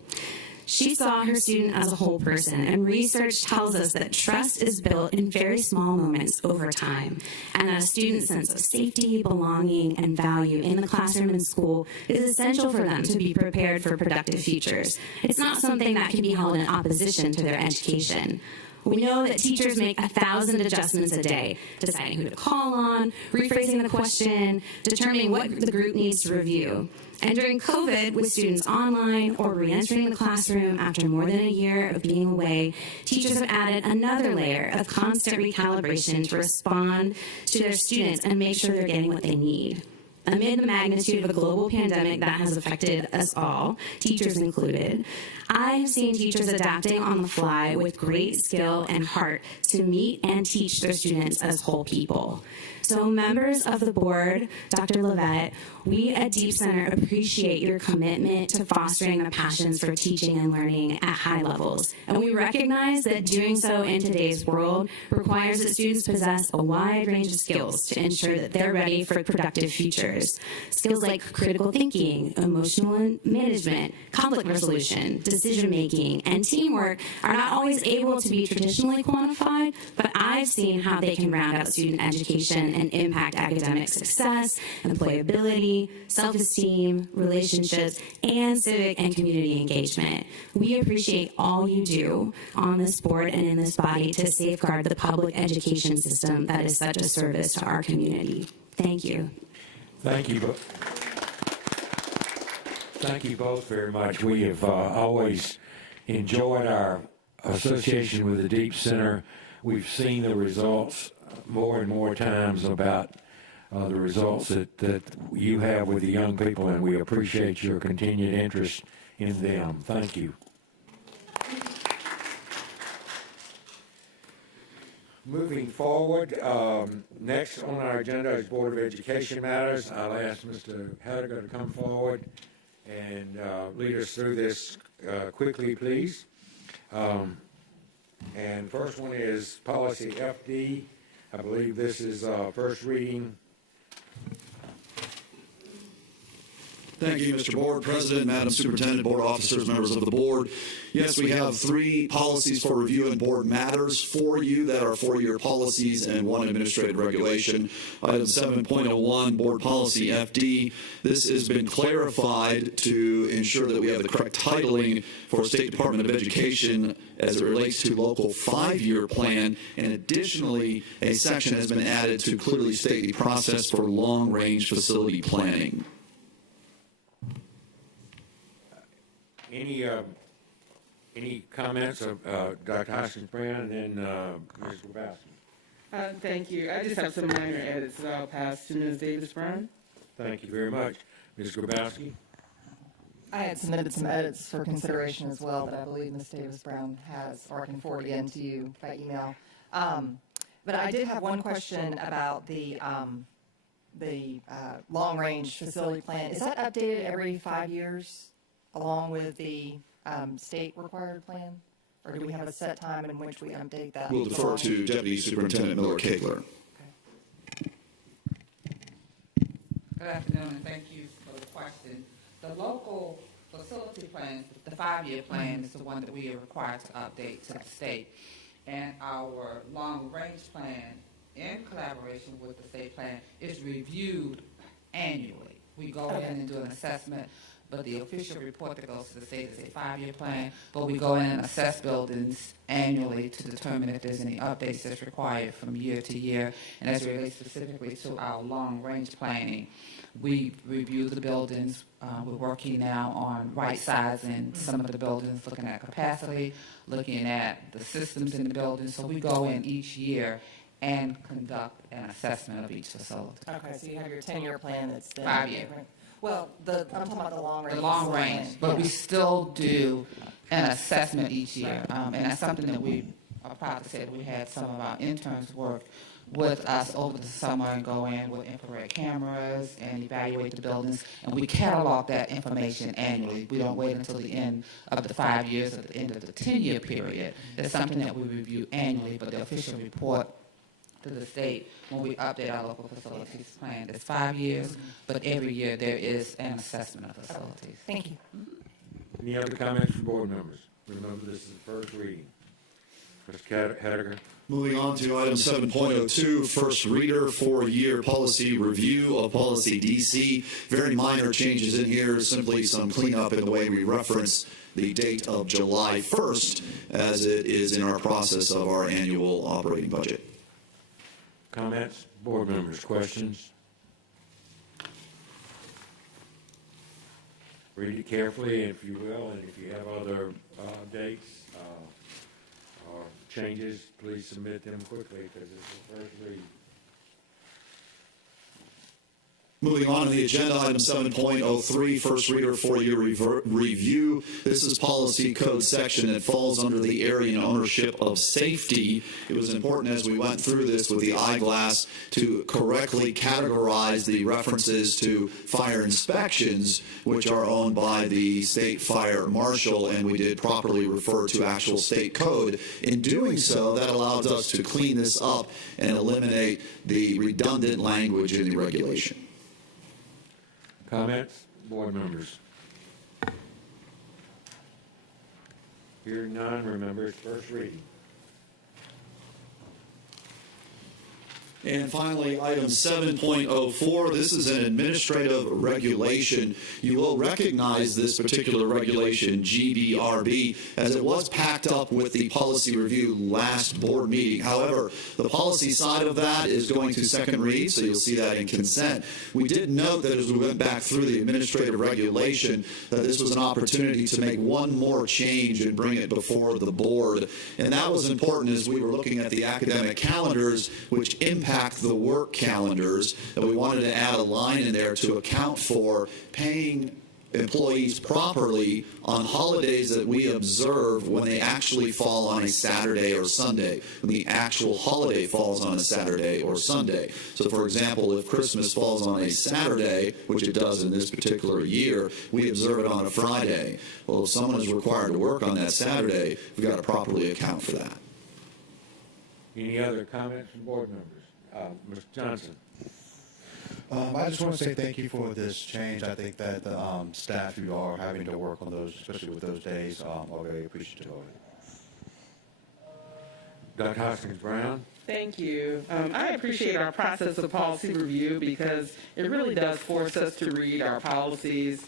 She saw her student as a whole person, and research tells us that trust is built in very small moments over time, and that a student's sense of safety, belonging, and value in the classroom and school is essential for them to be prepared for productive futures. It's not something that can be held in opposition to their education. We know that teachers make 1,000 adjustments a day, deciding who to call on, rephrasing the question, determining what the group needs to review. And during COVID, with students online or re-entering the classroom after more than a year of being away, teachers have added another layer of constant recalibration to respond to their students and make sure they're getting what they need. Amid the magnitude of a global pandemic that has affected us all, teachers included, I have seen teachers adapting on the fly with great skill and heart to meet and teach their students as whole people. So members of the board, Dr. Levette, we at Deep Center appreciate your commitment to fostering the passions for teaching and learning at high levels. And we recognize that doing so in today's world requires that students possess a wide range of skills to ensure that they're ready for productive futures. Skills like critical thinking, emotional management, conflict resolution, decision-making, and teamwork are not always able to be traditionally quantified, but I've seen how they can round out student education and impact academic success, employability, self-esteem, relationships, and civic and community engagement. We appreciate all you do on this board and in this body to safeguard the public education system that is such a service to our community. Thank you. Thank you. Thank you both very much. We have always enjoyed our association with the Deep Center, we've seen the results more and more times about the results that you have with the young people, and we appreciate your continued interest in them. Thank you. Moving forward, next on our agenda is Board of Education matters. I'll ask Mr. Hediger to come forward and lead us through this quickly, please. And first one is policy FD. I believe this is first reading. Thank you, Mr. Board President, Madam Superintendent, Board Officers, members of the Board. Yes, we have 3 policies for review and board matters for you that are 4-year policies and 1 administrative regulation. Item 7.01, Board Policy FD. This has been clarified to ensure that we have the correct titling for State Department of Education as it relates to local 5-year plan, and additionally, a section has been added to clearly state the process for long-range facility planning. Any comments of Dr. Hoskins-Brown and then Ms. Grabowski? Thank you. I just have some minor edits that I'll pass to Ms. Davis-Brown. Thank you very much. Ms. Grabowski? I had submitted some edits for consideration as well that I believe Ms. Davis-Brown has, or I can forward again to you by email. But I did have one question about the long-range facility plan. Is that updated every 5 years along with the state required plan? Or do we have a set time in which we update that? We'll defer to Deputy Superintendent Miller-Kegler. Good afternoon, and thank you for the question. The local facility plan, the 5-year plan, is the one that we are required to update to the state. And our long-range plan, in collaboration with the state plan, is reviewed annually. We go in and do an assessment, but the official report that goes to the state is a 5-year plan, but we go in and assess buildings annually to determine if there's any updates that's required from year to year. And as it relates specifically to our long-range planning, we review the buildings. We're working now on right-sizing some of the buildings, looking at capacity, looking at the systems in the buildings. So we go in each year and conduct an assessment of each facility. Okay, so you have your 10-year plan that's then 5-year. Well, I'm talking about the long range. The long range, but we still do an assessment each year. And that's something that we are proud to say that we had some of our interns work with us over the summer and go in with infrared cameras and evaluate the buildings. And we catalog that information annually. We don't wait until the end of the 5 years, at the end of the 10-year period. That's something that we review annually, but the official report to the state when we update our local facilities plan is 5 years, but every year there is an assessment of facilities. Thank you. Any other comments from board members? Remember, this is the first reading. Mr. Hediger? Moving on to item 7.02, first reader, 4-year policy review of policy DC. Very minor changes in here, simply some cleanup in the way we reference the date of July 1st, as it is in our process of our annual operating budget. Comments? Board members, questions? Read it carefully, if you will, and if you have other dates or changes, please submit them quickly, because it's the first read. Moving on to the agenda, item 7.03, first reader, 4-year review. This is policy code section that falls under the area and ownership of safety. It was important as we went through this with the eyeglass to correctly categorize the references to fire inspections, which are owned by the state fire marshal, and we did properly refer to actual state code. In doing so, that allows us to clean this up and eliminate the redundant language in the regulation. Comments? Board members? Hearing none, remember it's first reading. And finally, item 7.04, this is an administrative regulation. You will recognize this particular regulation, GBRB, as it was packed up with the policy review last board meeting. However, the policy side of that is going to second read, so you'll see that in consent. We did note that as we went back through the administrative regulation, that this was an opportunity to make one more change and bring it before the board. And that was important as we were looking at the academic calendars, which impact the work calendars, that we wanted to add a line in there to account for paying employees properly on holidays that we observe when they actually fall on a Saturday or Sunday, when the actual holiday falls on a Saturday or Sunday. So, for example, if Christmas falls on a Saturday, which it does in this particular year, we observe it on a Friday. Well, if someone is required to work on that Saturday, we've got to properly account for that. Any other comments from board members? Mr. Johnson. I just want to say thank you for this change. I think that the staff who are having to work on those, especially with those days, are very appreciative of it. Dr. Hoskins-Brown. Thank you. I appreciate our process of policy review because it really does force us to read our policies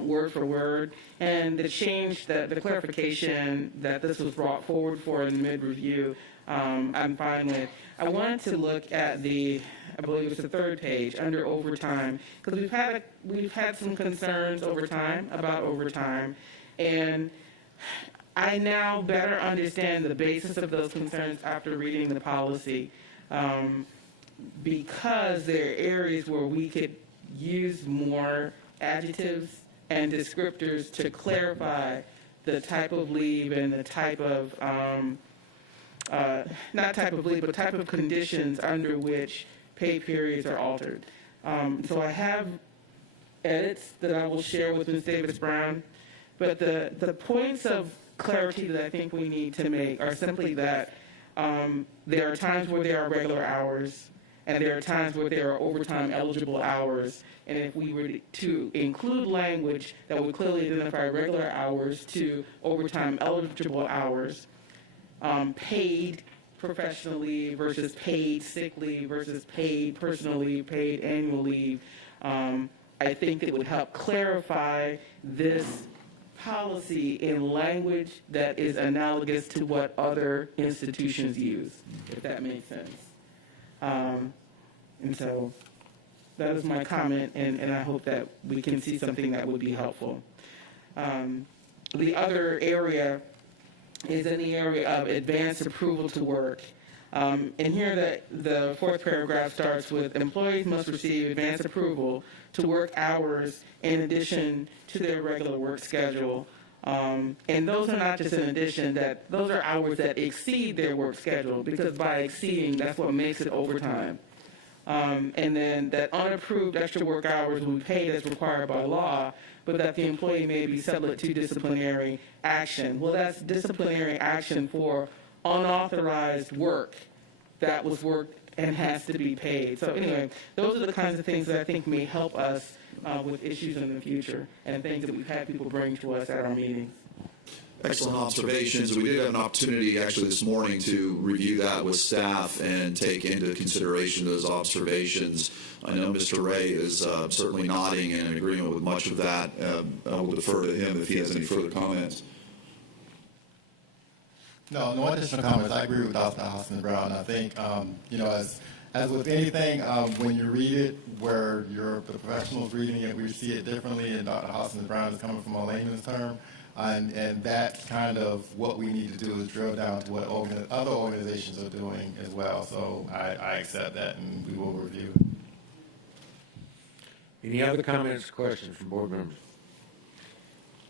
word for word. And the change, the clarification that this was brought forward for in mid-review, I'm fine with. I wanted to look at I believe it's the third page, under overtime, because we've had some concerns over time about overtime, and I now better understand the basis of those concerns after reading the policy, because there are areas where we could use more adjectives and descriptors to clarify the type of leave and the type of not type of leave, but type of conditions under which pay periods are altered. So I have edits that I will share with Ms. Davis-Brown, but the points of clarity that I think we need to make are simply that there are times where there are regular hours, and there are times where there are overtime eligible hours, and if we were to include language that would clearly identify regular hours to overtime eligible hours, paid professional leave versus paid sick leave versus paid personal leave, paid annual leave, I think it would help clarify this policy in language that is analogous to what other institutions use, if that makes sense. And so that is my comment, and I hope that we can see something that would be helpful. The other area is in the area of advanced approval to work. And here the fourth paragraph starts with, employees must receive advanced approval to work hours in addition to their regular work schedule. And those are not just in addition, that those are hours that exceed their work schedule, because by exceeding, that's what makes it overtime. And then that unapproved extra work hours will be paid as required by law, but that the employee may be subject to disciplinary action. Well, that's disciplinary action for unauthorized work that was worked and has to be paid. So anyway, those are the kinds of things that I think may help us with issues in the future and things that we've had people bring to us at our meetings. Excellent observations. We did have an opportunity actually this morning to review that with staff and take into consideration those observations. I know Mr. Ray is certainly nodding in agreement with much of that. I will defer to him if he has any further comments. No additional comments. I agree with Dr. Hoskins-Brown. I think, as with anything, when you read it, where the professionals reading it, we see it differently, and Dr. Hoskins-Brown is coming from a layman's term. And that's kind of what we need to do, is drill down to what other organizations are doing as well. So I accept that, and we will review it. Any other comments or questions from board members?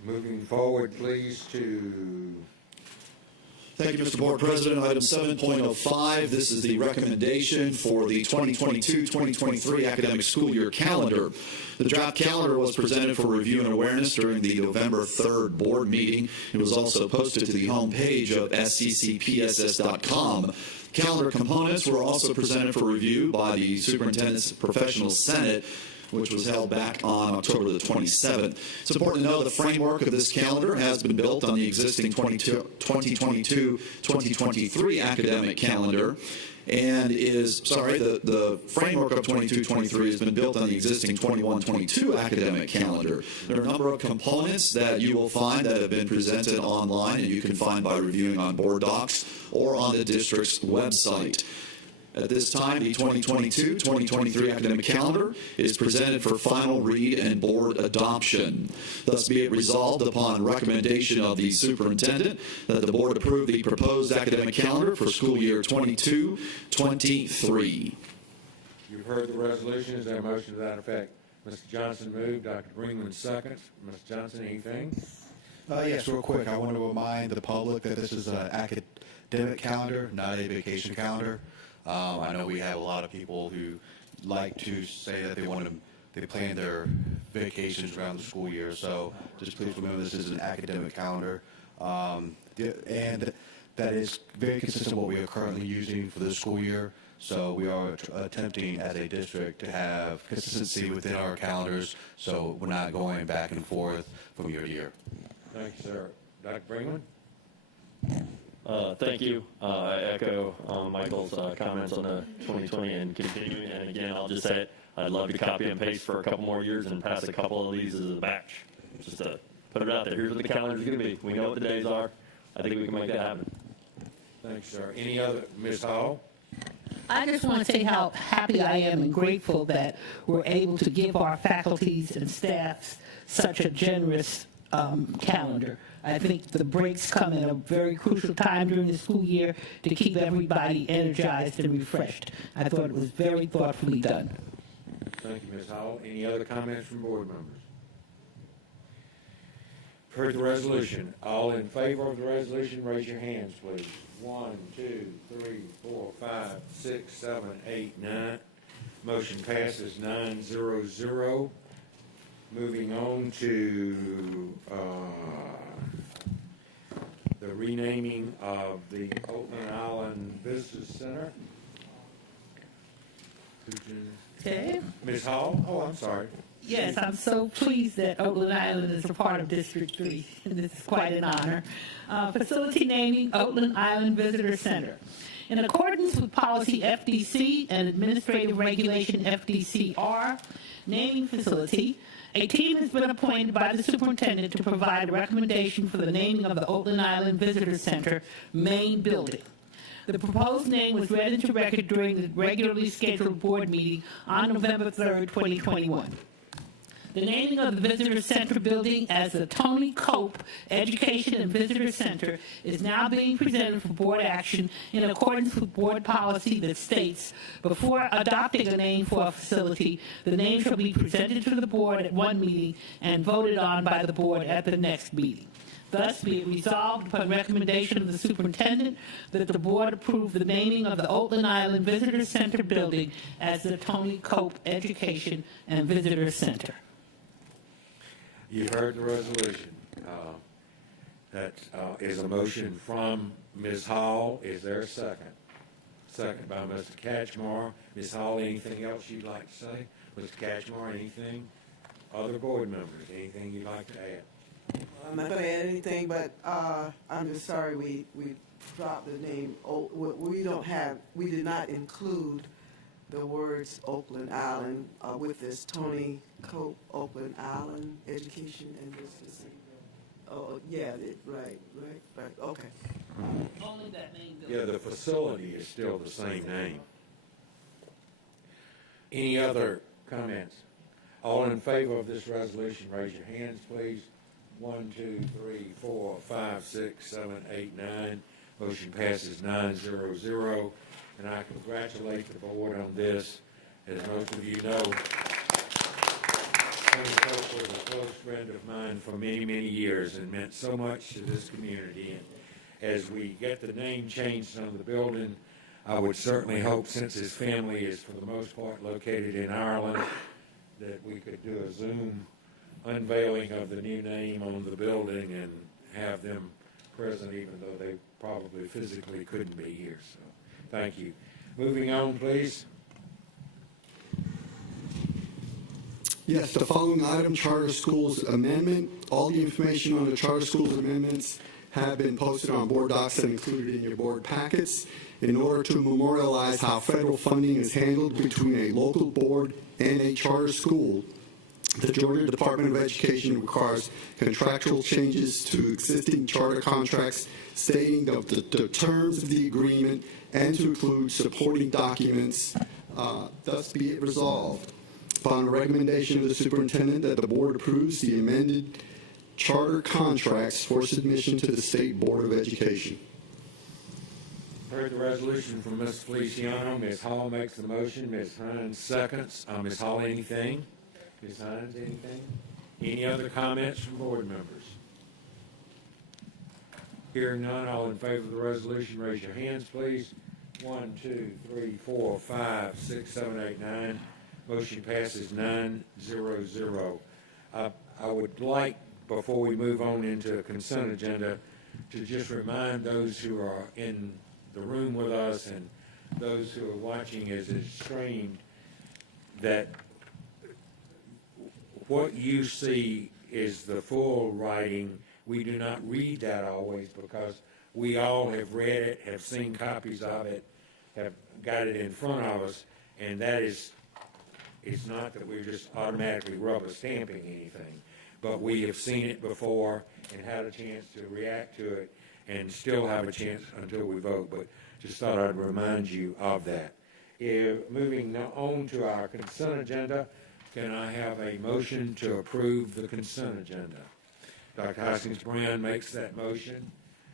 Moving forward, please, to... Thank you, Mr. Board President. Item 7.05, this is the recommendation for the 2022-2023 academic school year calendar. The draft calendar was presented for review and awareness during the November 3rd board meeting. It was also posted to the homepage of sccpss.com. Calendar components were also presented for review by the Superintendent's Professional Senate. which was held back on October the 27th. It's important to know the framework of this calendar has been built on the existing 2022-2023 academic calendar, and the framework of 22-23 has been built on the existing 21-22 academic calendar. There are a number of components that you will find that have been presented online, and you can find by reviewing on board docs or on the district's website. At this time, the 2022-2023 academic calendar is presented for final read and board adoption. Thus be it resolved upon recommendation of the superintendent that the board approve the proposed academic calendar for school year 22-23. You've heard the resolution. Is there a motion to that effect? Mr. Johnson moved. Dr. Brinkman seconds. Mr. Johnson, anything? Yes, real quick. I want to remind the public that this is an academic calendar, not a vacation calendar. I know we have a lot of people who like to say that they plan their vacations around the school year. So just please remember this is an academic calendar, and that is very consistent with what we are currently using for this school year. So we are attempting as a district to have consistency within our calendars, so we're not going back and forth from year to year. Thank you, sir. Dr. Brinkman? Thank you. I echo Michael's comments on the 2020 and continuing. And again, I'll just say it. I'd love to copy and paste for a couple more years and pass a couple of these as a batch. Just to put it out there. Here's what the calendar's going to be. We know what the days are. I think we can make that happen. Thanks, sir. Any other? Ms. Hall? I just want to say how happy I am and grateful that we're able to give our faculties and staffs such a generous calendar. I think the breaks come at a very crucial time during the school year to keep everybody energized and refreshed. I thought it was very thoughtfully done. Thank you, Ms. Hall. Any other comments from board members? Heard the resolution. All in favor of the resolution, raise your hands, please. 1, 2, 3, 4, 5, 6, 7, 8, 9. Motion passes 9-0-0. Moving on to the renaming of the Oakland Island Visitor Center. Okay. Ms. Hall? Oh, I'm sorry. Yes, I'm so pleased that Oakland Island is a part of District 3, and this is quite an honor. Facility naming Oakland Island Visitor Center. In accordance with policy FDC and administrative regulation FDCR, naming facility, a team has been appointed by the superintendent to provide a recommendation for the naming of the Oakland Island Visitor Center main building. The proposed name was read into record during the regularly scheduled board meeting on November 3rd, 2021. The naming of the Visitor Center building as the Tony Cope Education and Visitor Center is now being presented for board action in accordance with board policy that states, before adopting a name for a facility, the name shall be presented to the board at one meeting and voted on by the board at the next meeting. Thus, be it resolved upon recommendation of the superintendent that the board approve the naming of the Oakland Island Visitor Center building as the Tony Cope Education and Visitor Center. You heard the resolution. That is a motion from Ms. Hall. Is there a second? Second by Mr. Catchmore. Ms. Hall, anything else you'd like to say? Mr. Catchmore, anything? Other board members, anything you'd like to add? I'm not going to add anything, but I'm just sorry we dropped the name. We did not include the words Oakland Island with this Tony Cope Oakland Island Education and Business. Oh, yeah, right, okay. Only that name. Yeah, the facility is still the same name. Any other comments? All in favor of this resolution, raise your hands, please. 1, 2, 3, 4, 5, 6, 7, 8, 9. Motion passes 9-0-0. And I congratulate the board on this. As most of you know, Tony Cope was a close friend of mine for many, many years and meant so much to this community. And as we get the name changed on the building, I would certainly hope, since his family is for the most part located in Ireland, that we could do a Zoom unveiling of the new name on the building and have them present, even though they probably physically couldn't be here. So, thank you. Moving on, please. Yes, the following item, Charter Schools Amendment. All the information on the Charter Schools Amendments have been posted on board docs and included in your board packets. In order to memorialize how federal funding is handled between a local board and a charter school, the Georgia Department of Education requires contractual changes to existing charter contracts stating the terms of the agreement and to include supporting documents. Thus be it resolved, upon the recommendation of the superintendent, that the board approves the amended charter contracts for submission to the State Board of Education. Heard the resolution from Ms. Feliciano. Ms. Hall makes the motion. Ms. Hines seconds. Ms. Hall, anything? Ms. Hines, anything? Any other comments from board members? Hearing none, all in favor of the resolution, raise your hands, please. 1, 2, 3, 4, 5, 6, 7, 8, 9. Motion passes 9-0-0. I would like, before we move on into the consent agenda, to just remind those who are in the room with us and those who are watching as it's streamed that what you see is the full writing. We do not read that always because we all have read it, have seen copies of it, have got it in front of us, and that is, it's not that we're just automatically rubber stamping anything, but we have seen it before and had a chance to react to it and still have a chance until we vote, but just thought I'd remind you of that. Moving now on to our consent agenda, can I have a motion to approve the consent agenda? Dr. Hoskins-Brown makes that motion.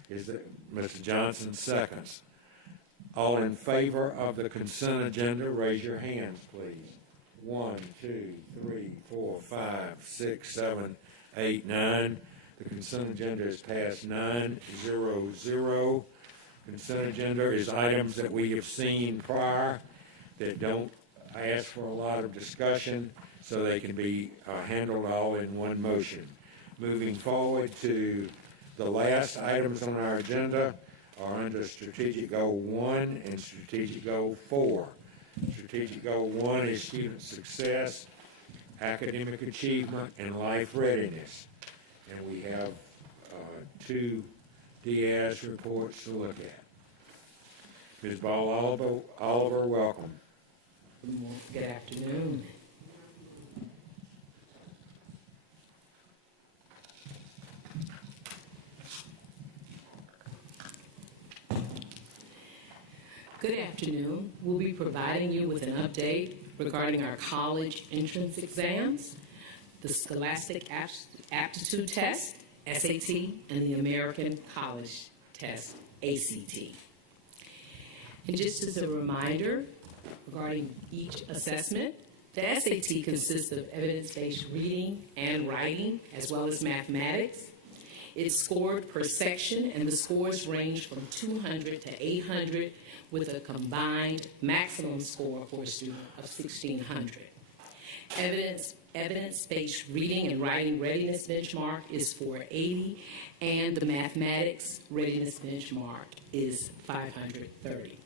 Is it Mr. Johnson seconds? All in favor of the consent agenda, raise your hands, please. 1, 2, 3, 4, 5, 6, 7, 8, 9. The consent agenda is passed 9-0-0. Consent agenda is items that we have seen prior that don't ask for a lot of discussion, so they can be handled all in one motion. Moving forward to the last items on our agenda are under Strategic Goal 1 and Strategic Goal 4. Strategic Goal 1 is student success, academic achievement, and life readiness. And we have 2 DS reports to look at. Ms. Ball Oliver, welcome. Good afternoon. Good afternoon. We'll be providing you with an update regarding our college entrance exams, the Scholastic Aptitude Test, SAT, and the American College Test, ACT. And just as a reminder regarding each assessment, the SAT consists of evidence-based reading and writing, as well as mathematics. It's scored per section, and the scores range from 200 to 800, with a combined maximum score for a student of 1,600. Evidence-based reading and writing readiness benchmark is 480, and the mathematics readiness benchmark is 530.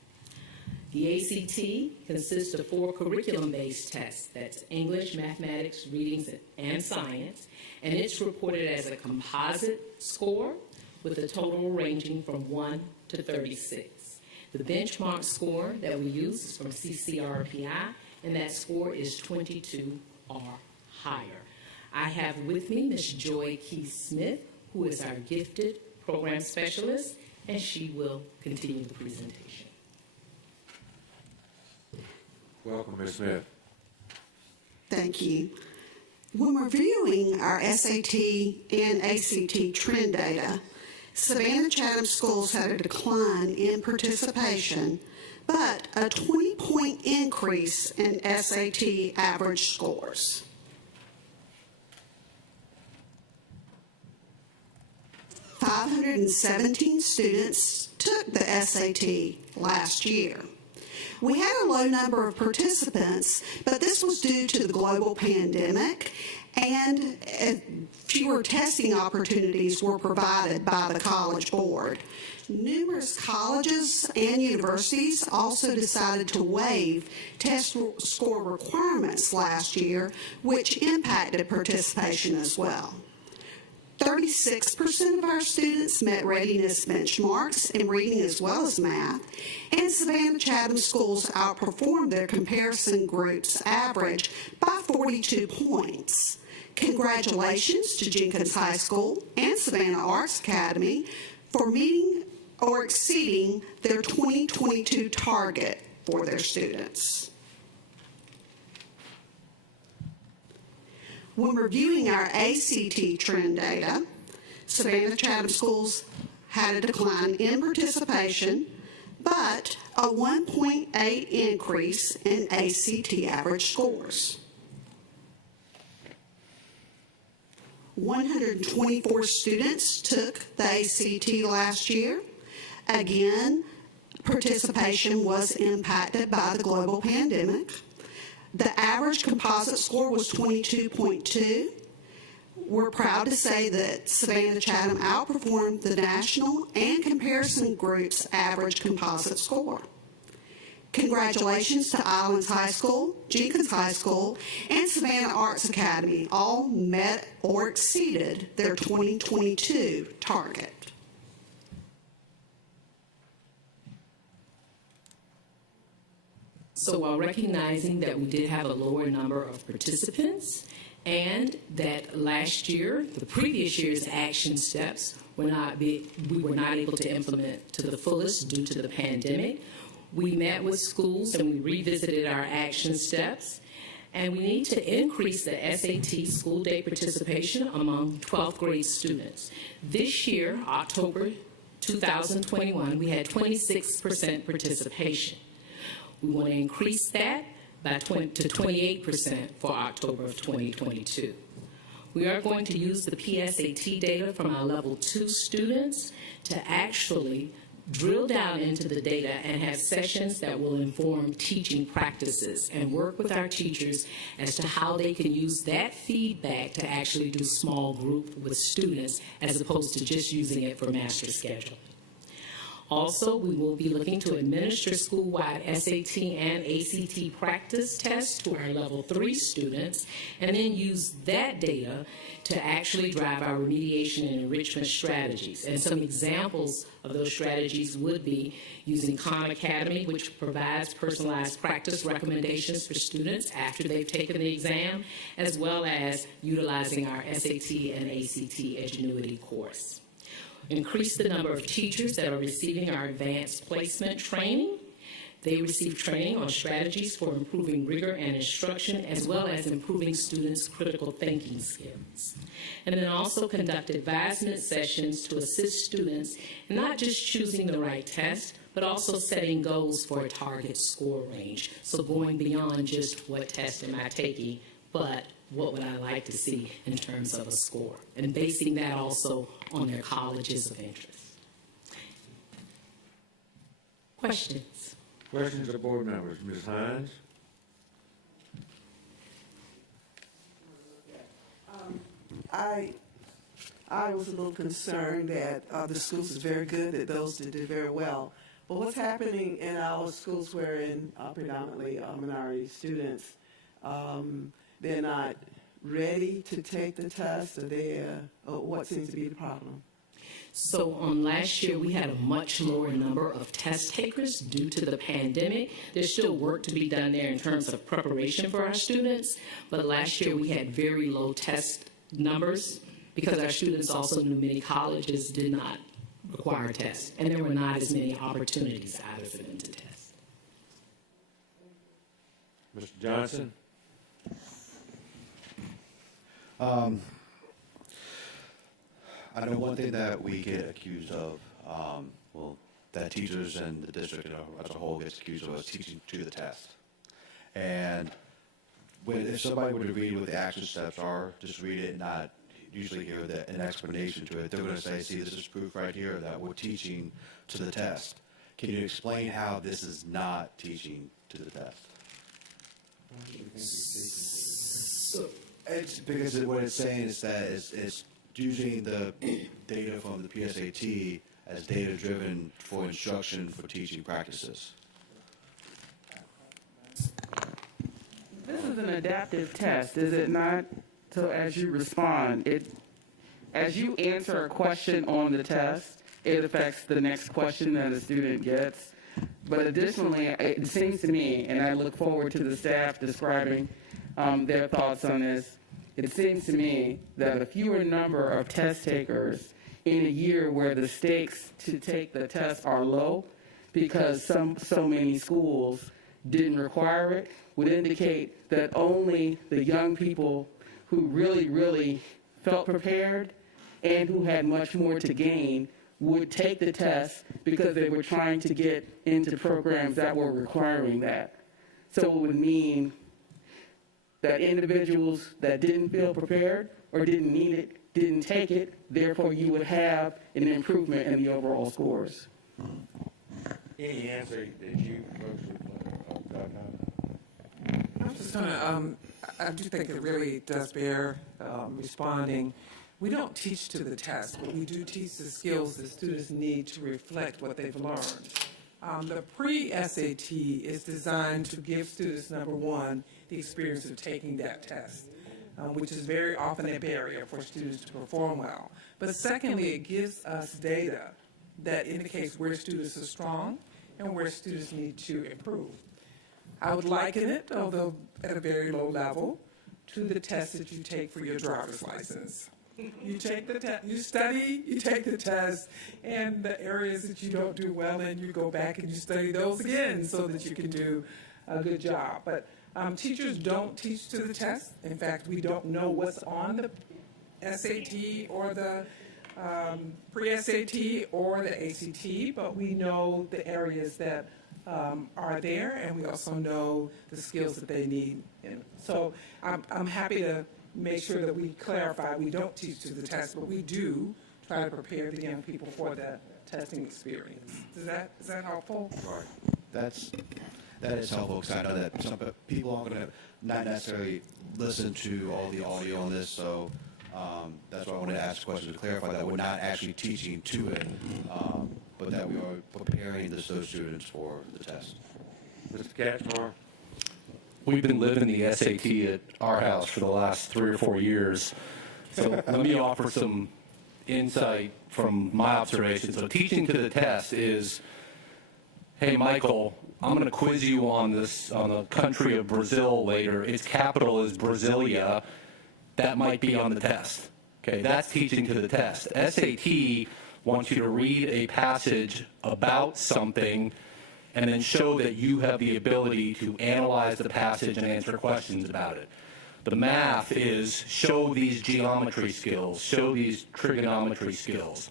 The ACT consists of 4 curriculum-based tests. That's English, mathematics, readings, and science, and it's reported as a composite score with a total ranging from 1 to 36. The benchmark score that we use is from CCRPI, and that score is 22 or higher. I have with me Ms. Joy Keith-Smith, who is our gifted program specialist, and she will continue the presentation. Welcome, Ms. Smith. Thank you. When reviewing our SAT and ACT trend data, Savannah Chatham schools had a decline in participation, but a 20-point increase in SAT average scores. .517 students took the SAT last year. We had a low number of participants, but this was due to the global pandemic, and fewer testing opportunities were provided by the College Board. Numerous colleges and universities also decided to waive test score requirements last year, which impacted participation as well. 36% of our students met readiness benchmarks in reading as well as math, and Savannah Chatham schools outperformed their comparison group's average by 42 points. Congratulations to Jenkins High School and Savannah Arts Academy for meeting or exceeding their 2022 target for their students. When reviewing our ACT trend data, Savannah Chatham schools had a decline in participation, but a 1.8 increase in ACT average scores. 124 students took the ACT last year. Again, participation was impacted by the global pandemic. The average composite score was 22.2. We're proud to say that Savannah Chatham outperformed the national and comparison group's average composite score. Congratulations to Islands High School, Jenkins High School, and Savannah Arts Academy. All met or exceeded their 2022 target. So while recognizing that we did have a lower number of participants and that last year, the previous year's action steps we were not able to implement to the fullest due to the pandemic, we met with schools and we revisited our action steps, and we need to increase the SAT school day participation among 12th grade students. This year, October 2021, we had 26% participation. We want to increase that to 28% for October of 2022. We are going to use the PSAT data from our level 2 students to actually drill down into the data and have sessions that will inform teaching practices and work with our teachers as to how they can use that feedback to actually do small group with students as opposed to just using it for master schedule. Also, we will be looking to administer school-wide SAT and ACT practice tests to our level 3 students and then use that data to actually drive our remediation and enrichment strategies. And some examples of those strategies would be using Khan Academy, which provides personalized practice recommendations for students after they've taken the exam, as well as utilizing our SAT and ACT Edgenuity course. Increase the number of teachers that are receiving our advanced placement training. They receive training on strategies for improving rigor and instruction, as well as improving students' critical thinking skills. And then also conduct advisement sessions to assist students in not just choosing the right test, but also setting goals for a target score range. So going beyond just what test am I taking, but what would I like to see in terms of a score, and basing that also on their colleges of interest. Questions? Questions of board members. Ms. Hines? I was a little concerned that the schools is very good, that those that did very well. But what's happening in our schools wherein predominantly minority students, they're not ready to take the test, or what seems to be the problem? So last year, we had a much lower number of test takers due to the pandemic. There's still work to be done there in terms of preparation for our students, but last year we had very low test numbers because our students also knew many colleges did not require tests, and there were not as many opportunities either for them to test. Mr. Johnson? I know one thing that we get accused of, that teachers and the district as a whole gets accused of is teaching to the test. And if somebody were to read what the action steps are, just read it and not usually hear an explanation to it, they're going to say, see, this is proof right here that we're teaching to the test. Can you explain how this is not teaching to the test? So, it's because what it's saying is that it's using the data from the PSAT as data-driven for instruction for teaching practices. This is an adaptive test, is it not? So as you respond, as you answer a question on the test, it affects the next question that a student gets. But additionally, it seems to me, and I look forward to the staff describing their thoughts on this, it seems to me that a fewer number of test takers in a year where the stakes to take the test are low because so many schools didn't require it would indicate that only the young people who really felt prepared and who had much more to gain would take the test because they were trying to get into programs that were requiring that. So it would mean that individuals that didn't feel prepared or didn't need it didn't take it, therefore you would have an improvement in the overall scores. Any answer that you folks would like? I'm just going to, I do think it really does bear responding. We don't teach to the test, but we do teach the skills that students need to reflect what they've learned. The pre-SAT is designed to give students, number one, the experience of taking that test, which is very often a barrier for students to perform well. But secondly, it gives us data that indicates where students are strong and where students need to improve. I would liken it, although at a very low level, to the test that you take for your driver's license. You take the test, you study, you take the test, and the areas that you don't do well in, you go back and you study those again so that you can do a good job. But teachers don't teach to the test. In fact, we don't know what's on the SAT or the pre-SAT or the ACT, but we know the areas that are there, and we also know the skills that they need. And so I'm happy to make sure that we clarify we don't teach to the test, but we do try to prepare the young people for that testing experience. Is that helpful? Right. That is helpful because I know that some people aren't going to not necessarily listen to all the audio on this, so that's why I wanted to ask a question to clarify that we're not actually teaching to it, but that we are preparing those students for the test. Mr. Katchmar? We've been living the SAT at our house for the last 3 or 4 years. So let me offer some insight from my observations. So teaching to the test is, hey, Michael, I'm going to quiz you on the country of Brazil later. Its capital is Brasilia. That might be on the test. Okay, that's teaching to the test. SAT wants you to read a passage about something and then show that you have the ability to analyze the passage and answer questions about it. The math is show these geometry skills, show these trigonometry skills.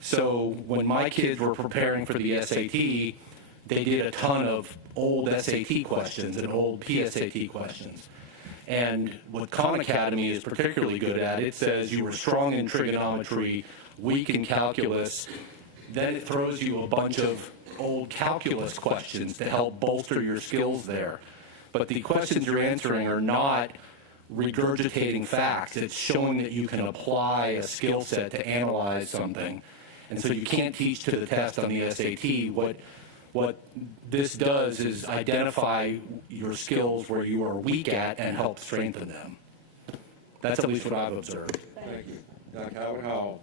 So when my kids were preparing for the SAT, they did a ton of old SAT questions and old PSAT questions. And what Khan Academy is particularly good at, it says you were strong in trigonometry, weak in calculus, then it throws you a bunch of old calculus questions to help bolster your skills there. But the questions you're answering are not regurgitating facts. It's showing that you can apply a skill set to analyze something. And so you can't teach to the test on the SAT. What this does is identify your skills where you are weak at and help strengthen them. That's at least what I've observed. Thank you. Dr. Howard Hall.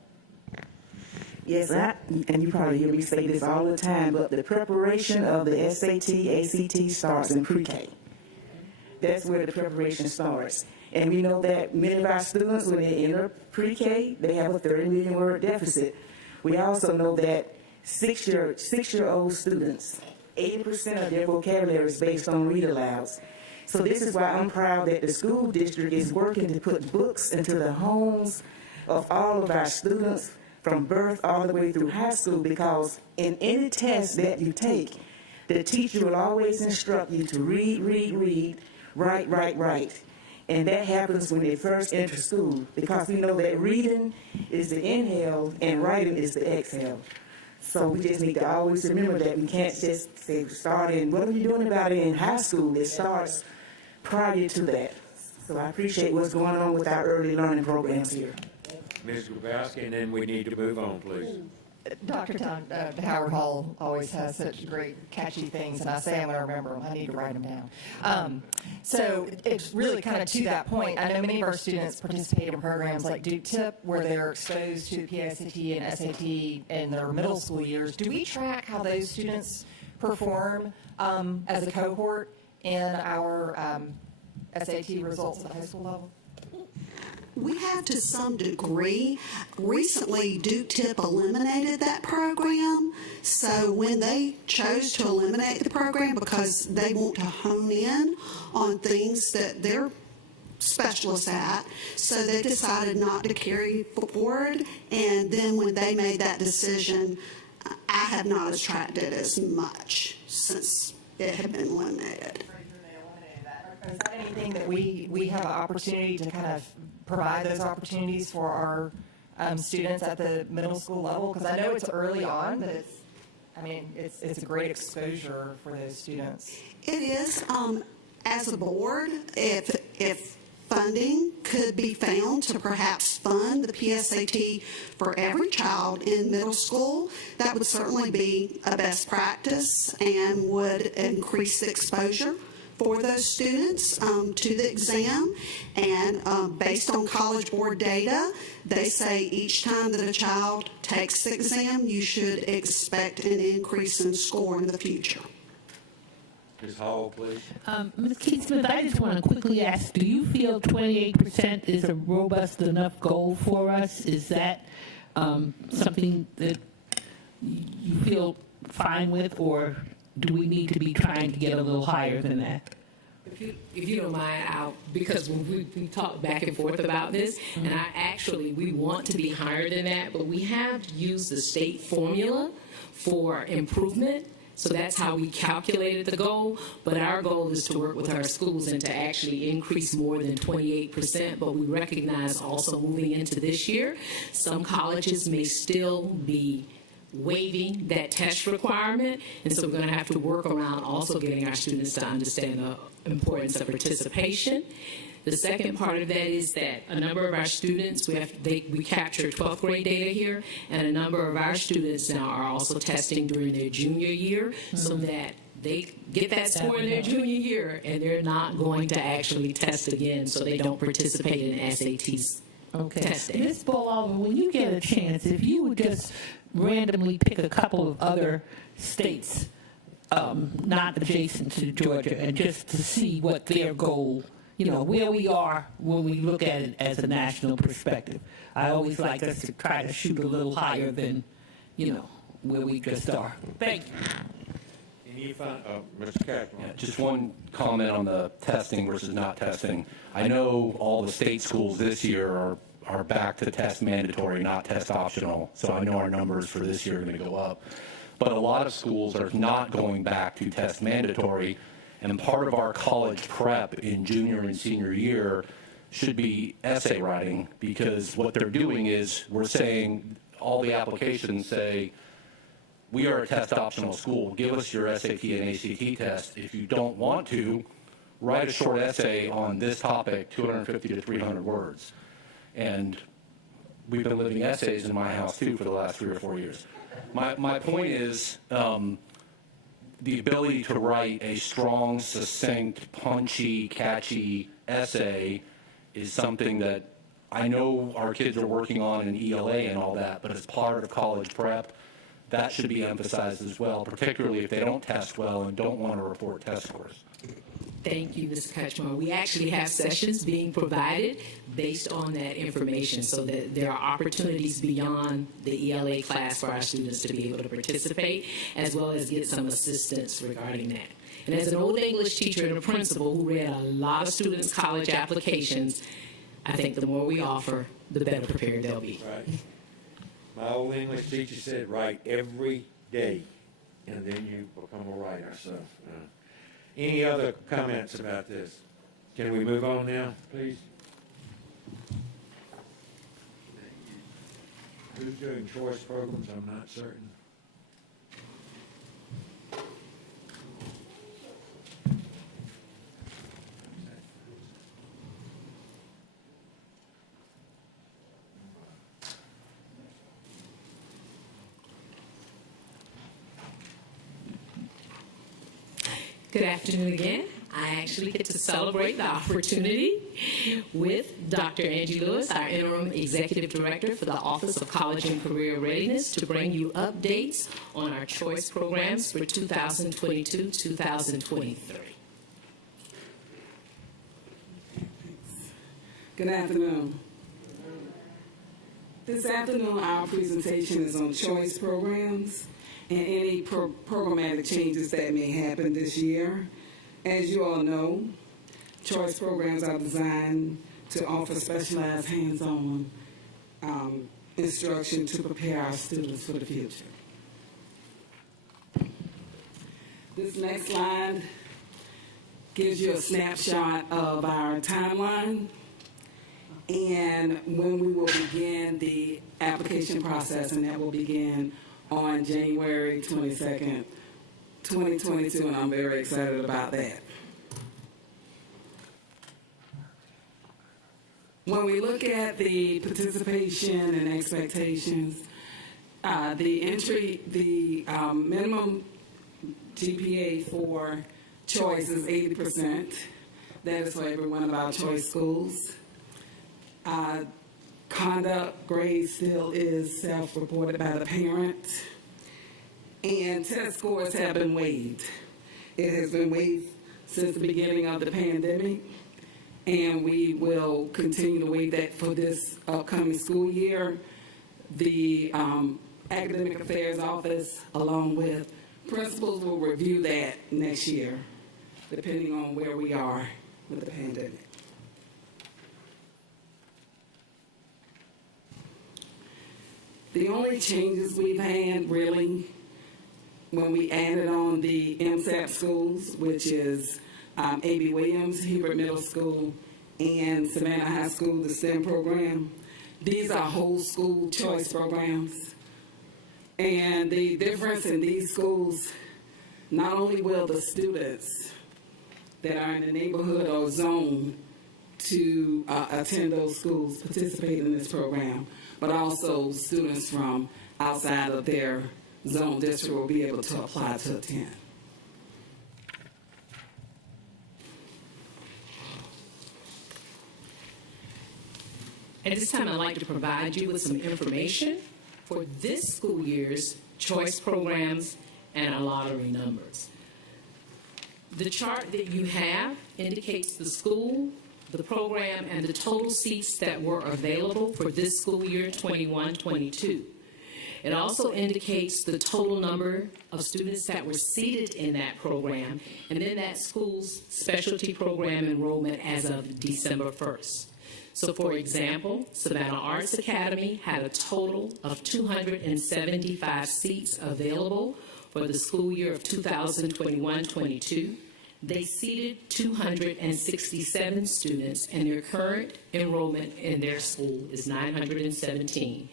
Yes, and you probably hear me say this all the time, but the preparation of the SAT, ACT starts in pre-K. That's where the preparation starts. And we know that many of our students, when they enter pre-K, they have a 30 million word deficit. We also know that six-year-old students, 80% of their vocabulary is based on read-alouds. So this is why I'm proud that the school district is working to put books into the homes of all of our students from birth all the way through high school, because in any test that you take, the teacher will always instruct you to read, write. And that happens when they first enter school, because we know that reading is the inhale and writing is the exhale. So we just need to always remember that we can't just say start in, what are you doing about it in high school? It starts prior to that. So I appreciate what's going on with our early learning programs here. Ms. Grabowski, and then we need to move on, please. Dr. Tom, Howard Hall always has such great catchy things, and I say I'm going to remember them. I need to write them down. So it's really kind of to that point. I know many of our students participate in programs like Duke Tip, where they're exposed to PSAT and SAT in their middle school years. Do we track how those students perform as a cohort in our SAT results at the high school level? We have to some degree. Recently, Duke Tip eliminated that program. So when they chose to eliminate the program because they want to hone in on things that they're specialists at, so they decided not to carry forward. And then when they made that decision, I have not attracted as much since it had been eliminated. Is that anything that we have an opportunity to kind of provide those opportunities for our students at the middle school level? Because I know it's early on, but it's a great exposure for those students. It is. As a board, if funding could be found to perhaps fund the PSAT for every child in middle school, that would certainly be a best practice and would increase the exposure for those students to the exam. And based on College Board data, they say each time that a child takes the exam, you should expect an increase in score in the future. Ms. Hall, please. Ms. Keith-Smith, I just want to quickly ask, do you feel 28% is a robust enough goal for us? Is that something that you feel fine with, or do we need to be trying to get a little higher than that? If you don't mind, because when we talked back and forth about this, and we want to be higher than that, but we have used the state formula for improvement. So that's how we calculated the goal, but our goal is to work with our schools and to actually increase more than 28%, but we recognize also moving into this year, some colleges may still be waiving that test requirement, and so we're going to have to work around also getting our students to understand the importance of participation. The second part of that is that a number of our students, we capture 12th grade data here, and a number of our students now are also testing during their junior year, so that they get that score in their junior year, and they're not going to actually test again, so they don't participate in SATs. Okay. Testing. Ms. Bolova, when you get a chance, if you would just randomly pick a couple of other states not adjacent to Georgia, and just to see what their goal, where we are when we look at it as a national perspective. I always like us to try to shoot a little higher than, where we just are. Thank you. Mr. Kaplan. Just one comment on the testing versus not testing. I know all the state schools this year are back to test mandatory, not test optional. So I know our numbers for this year are going to go up. But a lot of schools are not going back to test mandatory. And part of our college prep in junior and senior year should be essay writing, because what they're doing is we're saying all the applications say, we are a test optional school. Give us your SAT and ACT test. If you don't want to, write a short essay on this topic, 250 to 300 words. And we've been living essays in my house, too, for the last 3 or 4 years. My point is the ability to write a strong, succinct, punchy, catchy essay is something that I know our kids are working on in ELA and all that, but as part of college prep, that should be emphasized as well, particularly if they don't test well and don't want to report test scores. Thank you, Mr. Kutchmar. We actually have sessions being provided based on that information, so that there are opportunities beyond the ELA class for our students to be able to participate, as well as get some assistance regarding that. And as an old English teacher and a principal who read a lot of students' college applications, I think the more we offer, the better prepared they'll be. Right. My old English teacher said, write every day, and then you become a writer. So, any other comments about this? Can we move on now, please? Who's doing choice programs? I'm not certain. Good afternoon again. I actually get to celebrate the opportunity with Dr. Angie Lewis, our Interim Executive Director for the Office of College and Career Readiness, to bring you updates on our choice programs for 2022-2023. Good afternoon. This afternoon, our presentation is on choice programs and any programmatic changes that may happen this year. As you all know, choice programs are designed to offer specialized hands-on instruction to prepare our students for the future. This next slide gives you a snapshot of our timeline and when we will begin the application process, and that will begin on January 22nd, 2022, and I'm very excited about that. When we look at the participation and expectations, the minimum GPA for choice is 80%. That is for every one of our choice schools. Conduct grade still is self-reported by the parent, and test scores have been waived. It has been waived since the beginning of the pandemic, and we will continue to waive that for this upcoming school year. The Academic Affairs Office, along with principals, will review that next year, depending on where we are with the pandemic. The only changes we've had, really, when we added on the MSAP schools, which is A.B. Williams, Hubert Middle School, and Savannah High School, the STEM program, these are whole school choice programs. And the difference in these schools, not only will the students that are in the neighborhood or zone to attend those schools participate in this program, but also students from outside of their zone district will be able to apply to attend. At this time, I'd like to provide you with some information for this school year's choice programs and our lottery numbers. The chart that you have indicates the school, the program, and the total seats that were available for this school year 21-22. It also indicates the total number of students that were seated in that program and then that school's specialty program enrollment as of December 1st. So, for example, Savannah Arts Academy had a total of 275 seats available for the school year of 2021-22. They seated 267 students, and their current enrollment in their school is 917.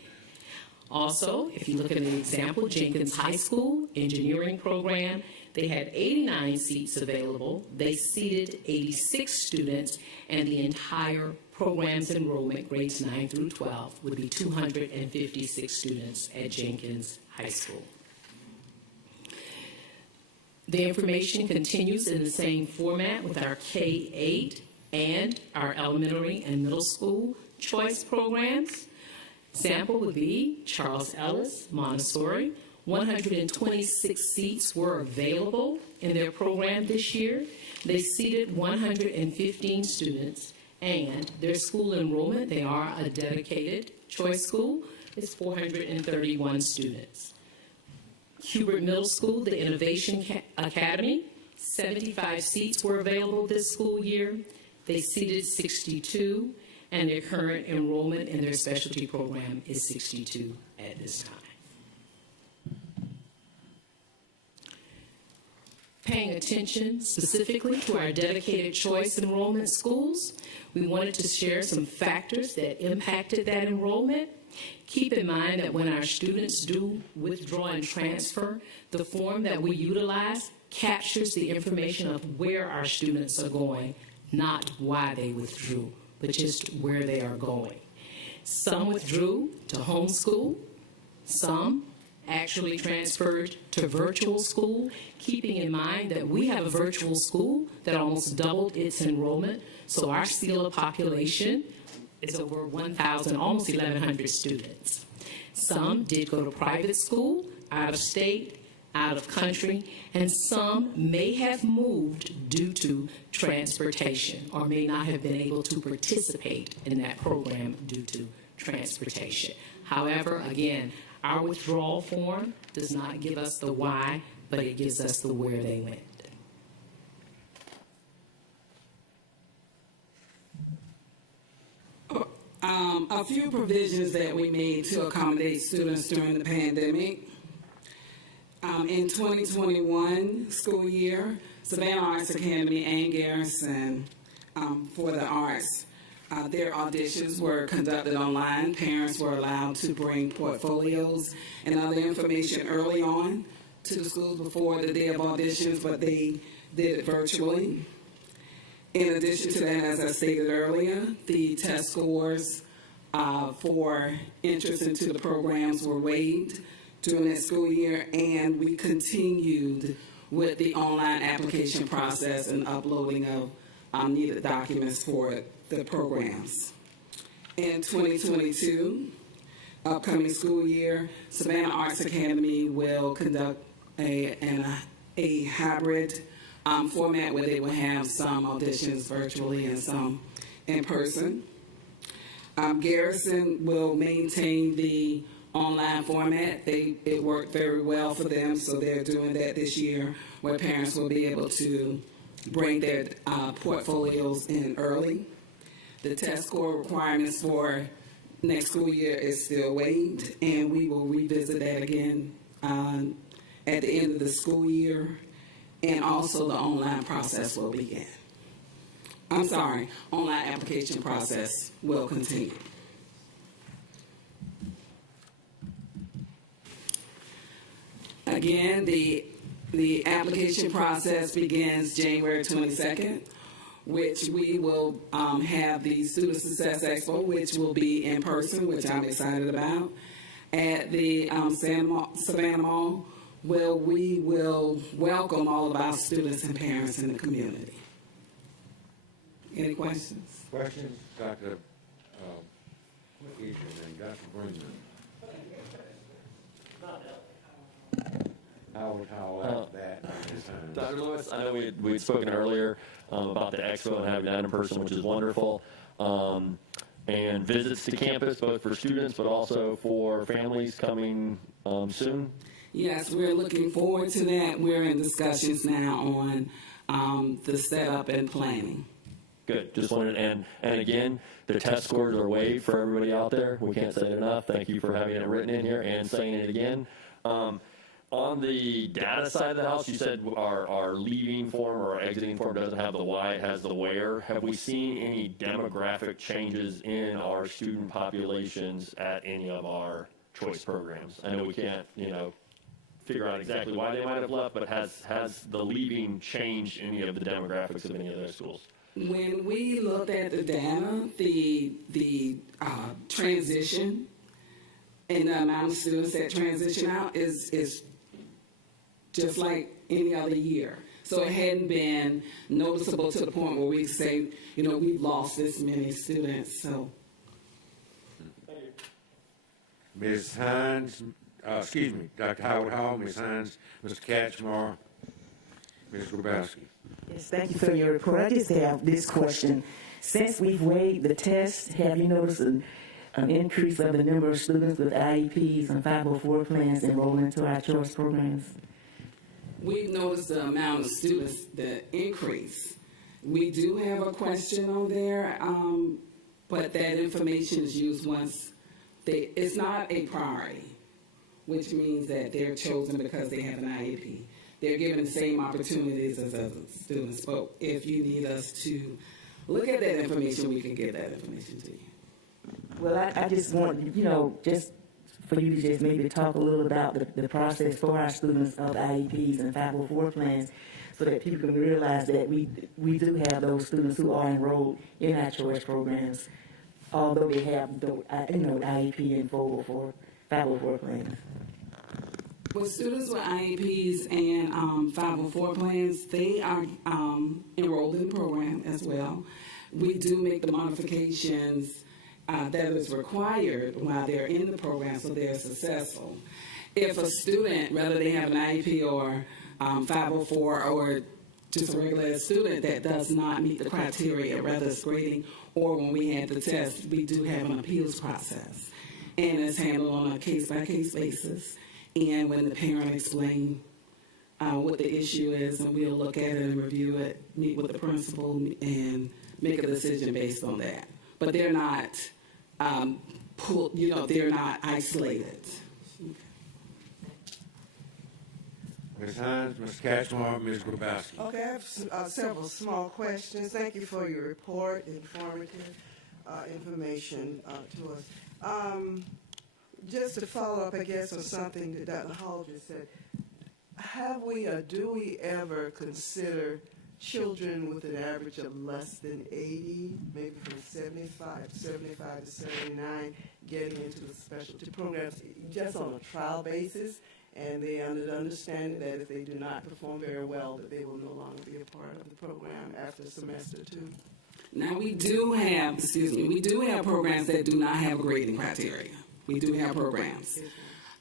Also, if you look at the example, Jenkins High School engineering program, they had 89 seats available. They seated 86 students, and the entire program's enrollment, grades 9 through 12, would be 256 students at Jenkins High School. The information continues in the same format with our K-8 and our elementary and middle school choice programs. Example would be Charles Ellis Montessori. 126 seats were available in their program this year. They seated 115 students, and their school enrollment, they are a dedicated choice school, is 431 students. Hubert Middle School, the Innovation Academy, 75 seats were available this school year. They seated 62, and their current enrollment in their specialty program is 62 at this time. Paying attention specifically to our dedicated choice enrollment schools, we wanted to share some factors that impacted that enrollment. Keep in mind that when our students do withdraw and transfer, the form that we utilize captures the information of where our students are going, not why they withdrew, but just where they are going. Some withdrew to homeschool, some actually transferred to virtual school, keeping in mind that we have a virtual school that almost doubled its enrollment. So our SEALA population is over 1,000, almost 1,100 students. Some did go to private school, out of state, out of country, and some may have moved due to transportation or may not have been able to participate in that program due to transportation. However, again, our withdrawal form does not give us the why, but it gives us the where they went. A few provisions that we made to accommodate students during the pandemic. In 2021 school year, Savannah Arts Academy and Garrison for the arts, their auditions were conducted online. Parents were allowed to bring portfolios and other information early on to the schools before the day of auditions, but they did it virtually. In addition to that, as I stated earlier, the test scores for interest into the programs were waived during that school year, and we continued with the online application process and uploading of needed documents for the programs. In 2022, upcoming school year, Savannah Arts Academy will conduct a hybrid format where they will have some auditions virtually and some in person. Garrison will maintain the online format. It worked very well for them, so they're doing that this year, where parents will be able to bring their portfolios in early. The test score requirements for next school year is still waived, and we will revisit that again at the end of the school year, and also the online process will begin. Online application process will continue. Again, the application process begins January 22nd, which we will have the Student Success Expo, which will be in person, which I'm excited about, at the Savannah Mall, where we will welcome all of our students and parents in the community. Any questions? Questions? Dr. What is your name? Dr. Greenman. How that? Dr. Lewis, I know we'd spoken earlier about the expo and having that in person, which is wonderful. And visits to campus, both for students but also for families coming soon. Yes, we're looking forward to that. We're in discussions now on the setup and planning. Good. Just wanted, and again, the test scores are waived for everybody out there. We can't say it enough. Thank you for having it written in here and saying it again. On the data side of the house, you said our leaving form or our exiting form doesn't have the why, it has the where. Have we seen any demographic changes in our student populations at any of our choice programs? I know we can't, figure out exactly why they might have left, but has the leaving changed any of the demographics of any of those schools? When we looked at the data, the transition and the amount of students that transition out is just like any other year. So it hadn't been noticeable to the point where we say, we've lost this many students. So, Ms. Hines, Dr. Howard Hall, Ms. Hines, Mr. Katchmar, Ms. Grabowski. Yes, thank you for your report. I just have this question. Since we've waived the test, have you noticed an increase of the number of students with IEPs and 504 plans enrolling into our choice programs? We've noticed the amount of students, the increase. We do have a question on there, but that information is used once it's not a priority, which means that they're chosen because they have an IEP. They're given the same opportunities as other students. But if you need us to look at that information, we can get that information to you. Well, I just want, just for you to just maybe talk a little about the process for our students of IEPs and 504 plans so that people can realize that we do have those students who are enrolled in our choice programs, although they have the IEP and 504 plans. Well, students with IEPs and 504 plans, they are enrolled in the program as well. We do make the modifications that is required while they're in the program so they're successful. If a student, whether they have an IEP or 504 or just a regular student that does not meet the criteria, whether it's grading or when we had the test, we do have an appeals process. And it's handled on a case-by-case basis. And when the parent explains what the issue is, and we'll look at it and review it, meet with the principal, and make a decision based on that. But they're not they're not isolated. Ms. Hines, Ms. Catchmark, Ms. Grabowski. Okay, I have several small questions. Thank you for your report, informative information to us. Just to follow up, I guess, on something that Dr. Hall just said, have we or do we ever consider children with an average of less than 80, maybe from 75 to 79, getting into the specialty programs just on a trial basis? And they understand that if they do not perform very well, that they will no longer be a part of the program after semester 2. Now we do have programs that do not have a grading criteria. We do have programs.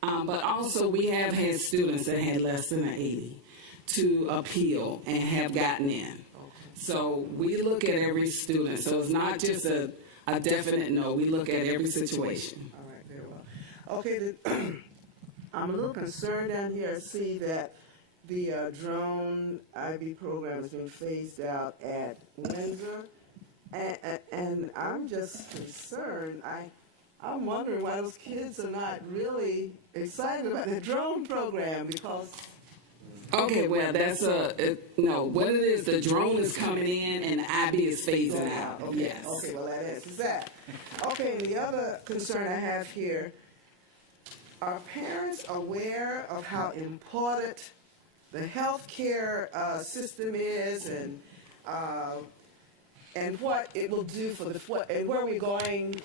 But also we have had students that had less than an 80 to appeal and have gotten in. So we look at every student. So it's not just a definite no. We look at every situation. All right, very well. Okay, then, I'm a little concerned down here. I see that the drone IB program is being phased out at Windsor. And I'm just concerned. I'm wondering why those kids are not really excited about the drone program because... Okay, well, that's no, what it is, the drone is coming in and the IB is phasing out. Okay, yes. okay, well, that answers that. Okay, and the other concern I have here, are parents aware of how important the healthcare system is and what it will do for and where we're going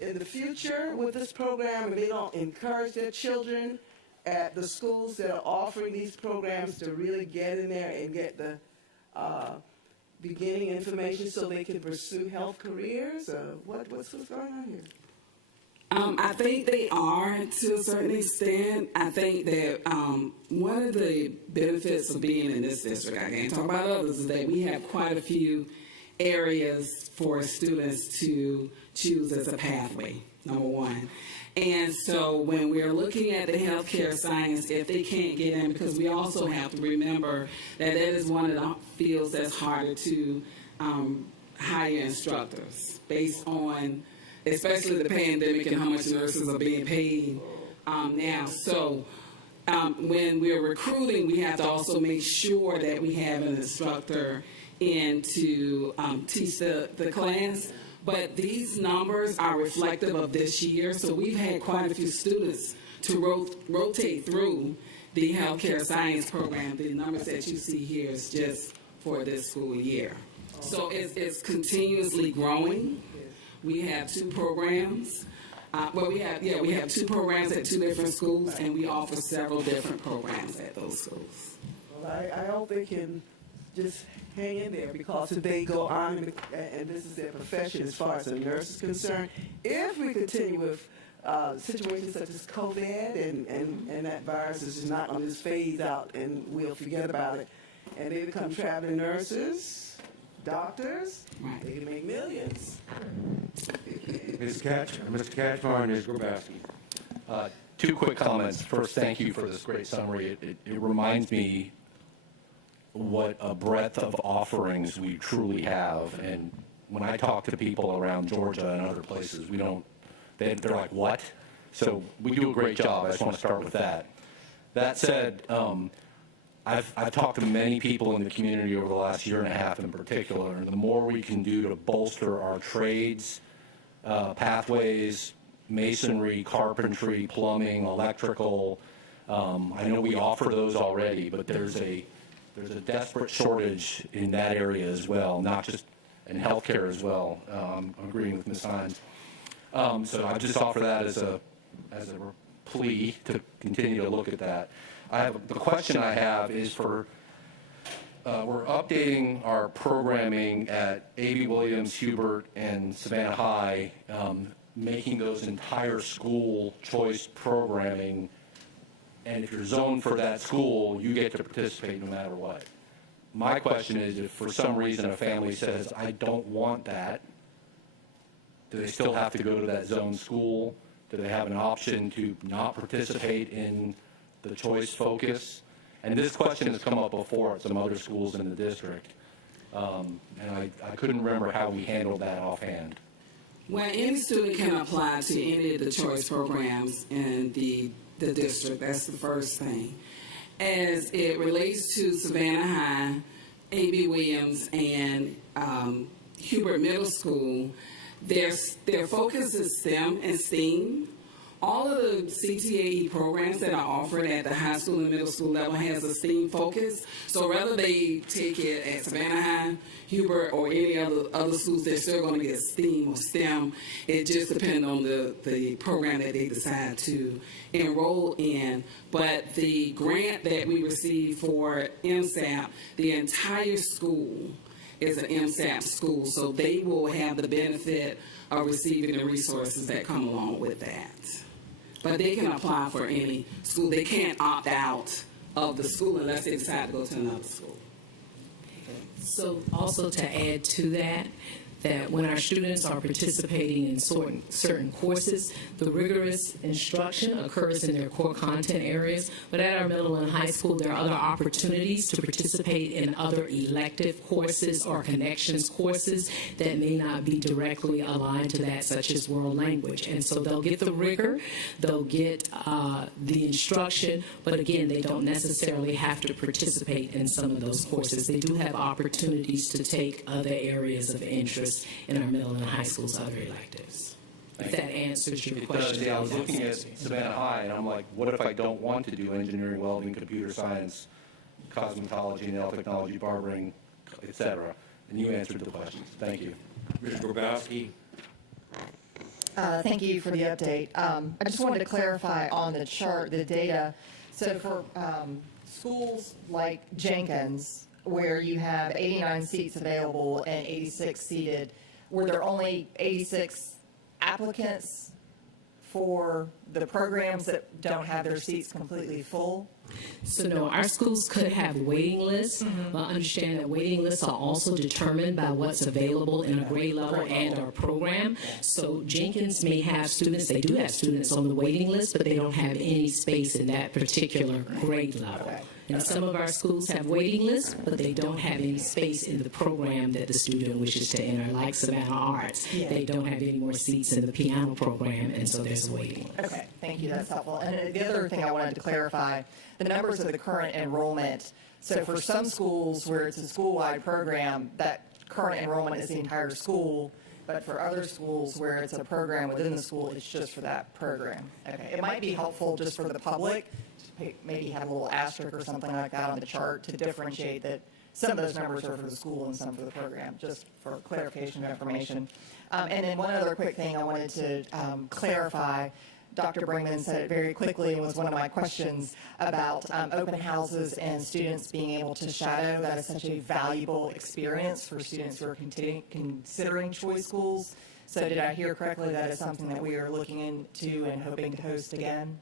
in the future with this program, and they don't encourage their children at the schools that are offering these programs to really get in there and get the beginning information so they can pursue health careers? What's going on here? I think they are to a certain extent. I think that one of the benefits of being in this district, I can't talk about others, is that we have quite a few areas for students to choose as a pathway, number one. And so when we're looking at the healthcare science, if they can't get in, because we also have to remember that that is one of the fields that's harder to hire instructors based on, especially the pandemic and how much nurses are being paid now. So when we're recruiting, we have to also make sure that we have an instructor in to teach the class. But these numbers are reflective of this year, so we've had quite a few students to rotate through the healthcare science program. The numbers that you see here is just for this school year. So it's continuously growing. We have 2 programs. We have 2 programs at 2 different schools, and we offer several different programs at those schools. Well, I hope they can just hang in there, because if they go on and this is their profession as far as a nurse is concerned, if we continue with situations such as COVID and that virus is not going to just phase out and we'll forget about it, and they become traveling nurses, doctors, they can make millions. Mr. Catchmark and Ms. Grabowski. 2 quick comments. First, thank you for this great summary. It reminds me what a breadth of offerings we truly have. And when I talk to people around Georgia and other places, they're like, what? So we do a great job. I just want to start with that. That said, I've talked to many people in the community over the last year and a half in particular, and the more we can do to bolster our trades, pathways, masonry, carpentry, plumbing, electrical, I know we offer those already, but there's a desperate shortage in that area as well, not just in healthcare as well. I'm agreeing with Ms. Hines. So I just offer that as a plea to continue to look at that. The question I have is for, we're updating our programming at A.B. Williams, Hubert, and Savannah High, making those entire school choice programming, and if you're zoned for that school, you get to participate no matter what. My question is, if for some reason a family says, I don't want that, do they still have to go to that zone school? Do they have an option to not participate in the choice focus? And this question has come up before at some other schools in the district. And I couldn't remember how we handled that offhand. Well, any student can apply to any of the choice programs in the district. That's the first thing. As it relates to Savannah High, A.B. Williams, and Hubert Middle School, their focus is STEM and STEAM. All of the CTAE programs that are offered at the high school and middle school level has a STEAM focus. So whether they take it at Savannah High, Hubert, or any other schools, they're still going to get STEAM or STEM. It just depends on the program that they decide to enroll in. But the grant that we received for MSAP, the entire school is an MSAP school, so they will have the benefit of receiving the resources that come along with that. But they can apply for any school. They can't opt out of the school unless they decide to go to another school. So also to add to that when our students are participating in certain courses, the rigorous instruction occurs in their core content areas. But at our middle and high school, there are other opportunities to participate in other elective courses or connections courses that may not be directly aligned to that, such as world language. And so they'll get the rigor, they'll get the instruction, but again, they don't necessarily have to participate in some of those courses. They do have opportunities to take other areas of interest in our middle and high school's other electives. If that answers your question. Yeah, I was looking at Savannah High, and I'm like, what if I don't want to do engineering, welding, computer science, cosmetology, nail technology, barbering, et cetera? And you answered the questions. Thank you. Ms. Grabowski. Thank you for the update. I just wanted to clarify on the chart, the data. So for schools like Jenkins, where you have 89 seats available and 86 seated, were there only 86 applicants for the programs that don't have their seats completely full? So no, our schools could have waiting lists, but understand that waiting lists are also determined by what's available in a grade level and our program. So Jenkins may have students, they do have students on the waiting list, but they don't have any space in that particular grade level. And some of our schools have waiting lists, but they don't have any space in the program that the student wishes to enter, like Savannah Arts. They don't have any more seats in the piano program, and so there's a waiting list. Okay, thank you, that's helpful. And the other thing I wanted to clarify, the numbers of the current enrollment. So for some schools where it's a school-wide program, that current enrollment is the entire school, but for other schools where it's a program within the school, it's just for that program. Okay, it might be helpful just for the public, maybe have a little asterisk or something like that on the chart to differentiate that some of those numbers are for the school and some for the program, just for clarification of information. And then one other quick thing I wanted to clarify. Dr. Brinkman said it very quickly and was one of my questions about open houses and students being able to shadow. That is such a valuable experience for students who are considering choice schools. So did I hear correctly that is something that we are looking into and hoping to host again?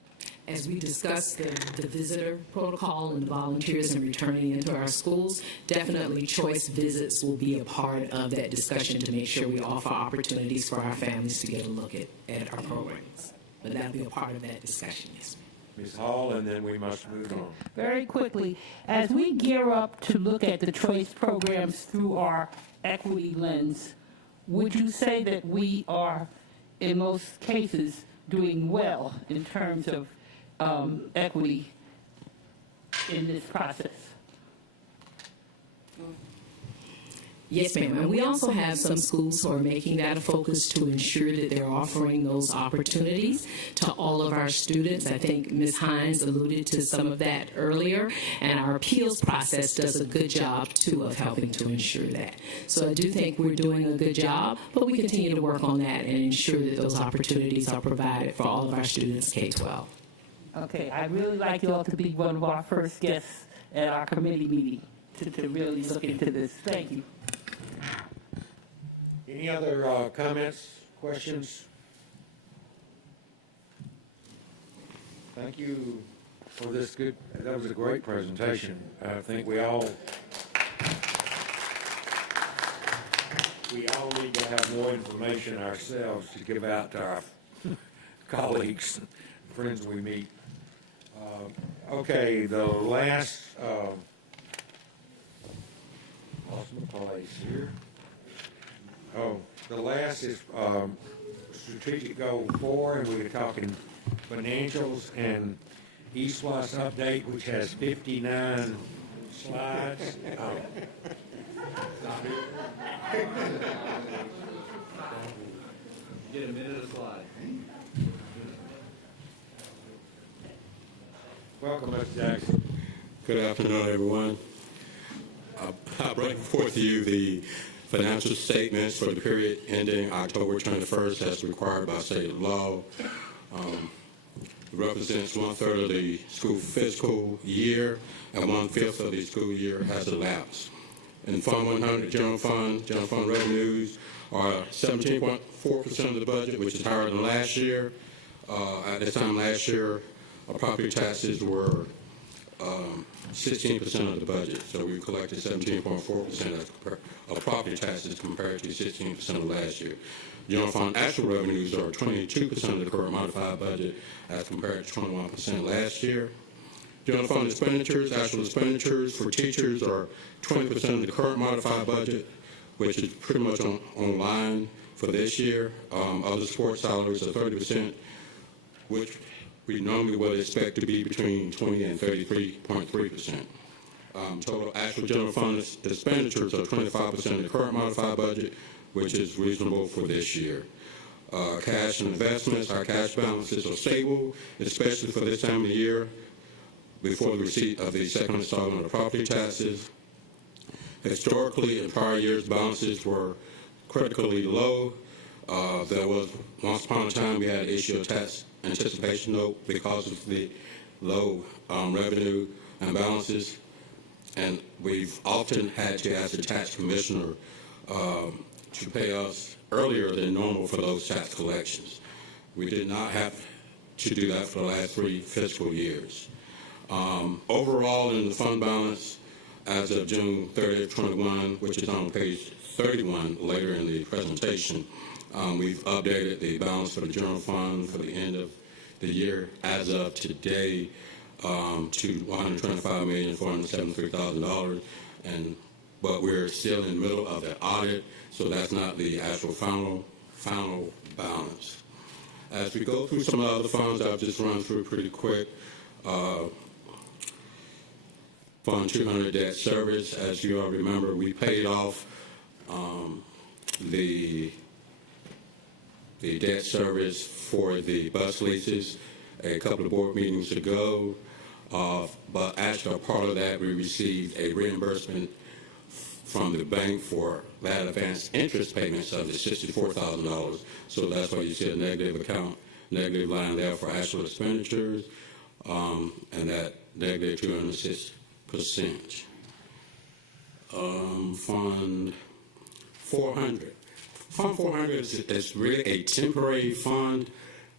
As we discuss the visitor protocol and the volunteers and returning into our schools, definitely choice visits will be a part of that discussion to make sure we offer opportunities for our families to get a look at our programs. But that'll be a part of that discussion, yes. Ms. Hall, and then we must move on. Very quickly, as we gear up to look at the choice programs through our equity lens, would you say that we are, in most cases, doing well in terms of equity in this process? Yes, ma'am. And we also have some schools who are making that a focus to ensure that they're offering those opportunities to all of our students. I think Ms. Hines alluded to some of that earlier, and our appeals process does a good job, too, of helping to ensure that. So I do think we're doing a good job, but we continue to work on that and ensure that those opportunities are provided for all of our students K-12. Okay, I'd really like you all to be one of our first guests at our committee meeting to really look into this. Thank you. Any other comments, questions? Thank you for this good, that was a great presentation. I think we all need to have more information ourselves to give out to our colleagues, friends we meet. Okay, the last, lost my place here. Oh, the last is strategic goal 4, and we were talking financials and East Plus update, which has 59 slides. Get a minute a slide. Welcome, Mr. Jackson. Good afternoon, everyone. I bring forth to you the financial statements for the period ending October 21st as required by state law. It represents 1/3 of the school fiscal year and 1/5 of the school year has elapsed. In Fund 100, General Fund revenues are 17.4% of the budget, which is higher than last year. At this time last year, property taxes were 16% of the budget, so we collected 17.4% of property taxes compared to 16% of last year. General Fund actual revenues are 22% of the current modified budget as compared to 21% last year. General Fund expenditures, actual expenditures for teachers are 20% of the current modified budget, which is pretty much on line for this year. Other support salaries are 30%, which we normally would expect to be between 20 and 33.3%. Total actual general fund expenditures are 25% of the current modified budget, which is reasonable for this year. Cash and investments, our cash balances are stable, especially for this time of the year, before the receipt of the second installment of property taxes. Historically, in prior years, balances were critically low. There was, once upon a time, we had to issue a tax anticipation note because of the low revenue and balances, and we've often had to ask the tax commissioner to pay us earlier than normal for those tax collections. We did not have to do that for the last 3 fiscal years. Overall, in the fund balance, as of June 30th, 21, which is on page 31 later in the presentation, we've updated the balance for the general fund for the end of the year as of today to $125,473,000, but we're still in the middle of the audit, so that's not the actual final balance. As we go through some of the other funds, I'll just run through pretty quick. Fund 200 debt service, as you all remember, we paid off the debt service for the bus leases a couple of board meetings ago, but actually a part of that we received a reimbursement from the bank for that advanced interest payments of the $64,000. So that's why you see a negative line there for actual expenditures, and that negative 206%. Fund 400. Fund 400 is really a temporary fund.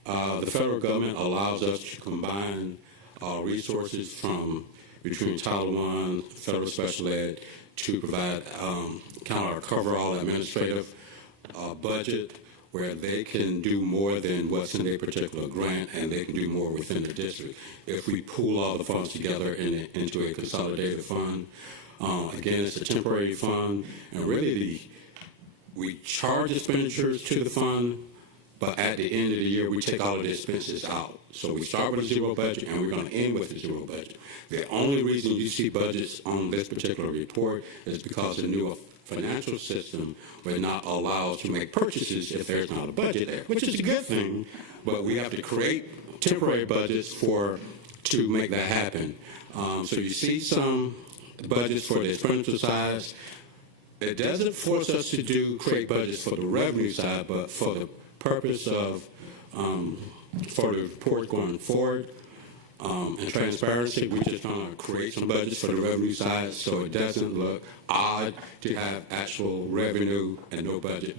The federal government allows us to combine resources from between Title I, federal special ed, to provide kind of cover all administrative budget where they can do more than what's in a particular grant, and they can do more within the district. If we pool all the funds together into a consolidated fund, again, it's a temporary fund, and really we charge expenditures to the fund, but at the end of the year, we take all of the expenses out. So we start with a zero budget, and we're going to end with a zero budget. The only reason you see budgets on this particular report is because the new financial system will not allow us to make purchases if there's not a budget there, which is a good thing, but we have to create temporary budgets to make that happen. So you see some budgets for the expenditure side. It doesn't force us to create budgets for the revenue side, but for the purpose of for the report going forward, And transparency, we're just trying to create some budgets for the revenue side so it doesn't look odd to have actual revenue and no budget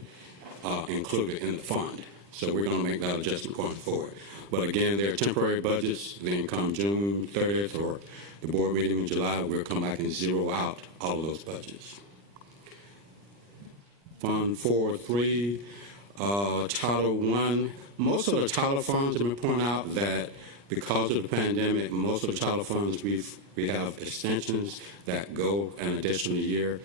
included in the fund. So we're going to make that adjustment going forward. But again, they're temporary budgets. Then come June 30th or the board meeting in July, we'll come back and zero out all of those budgets. Fund 403, Title I. Most of the title funds have been pointing out that because of the pandemic, most of the title funds we have extensions that go an additional year.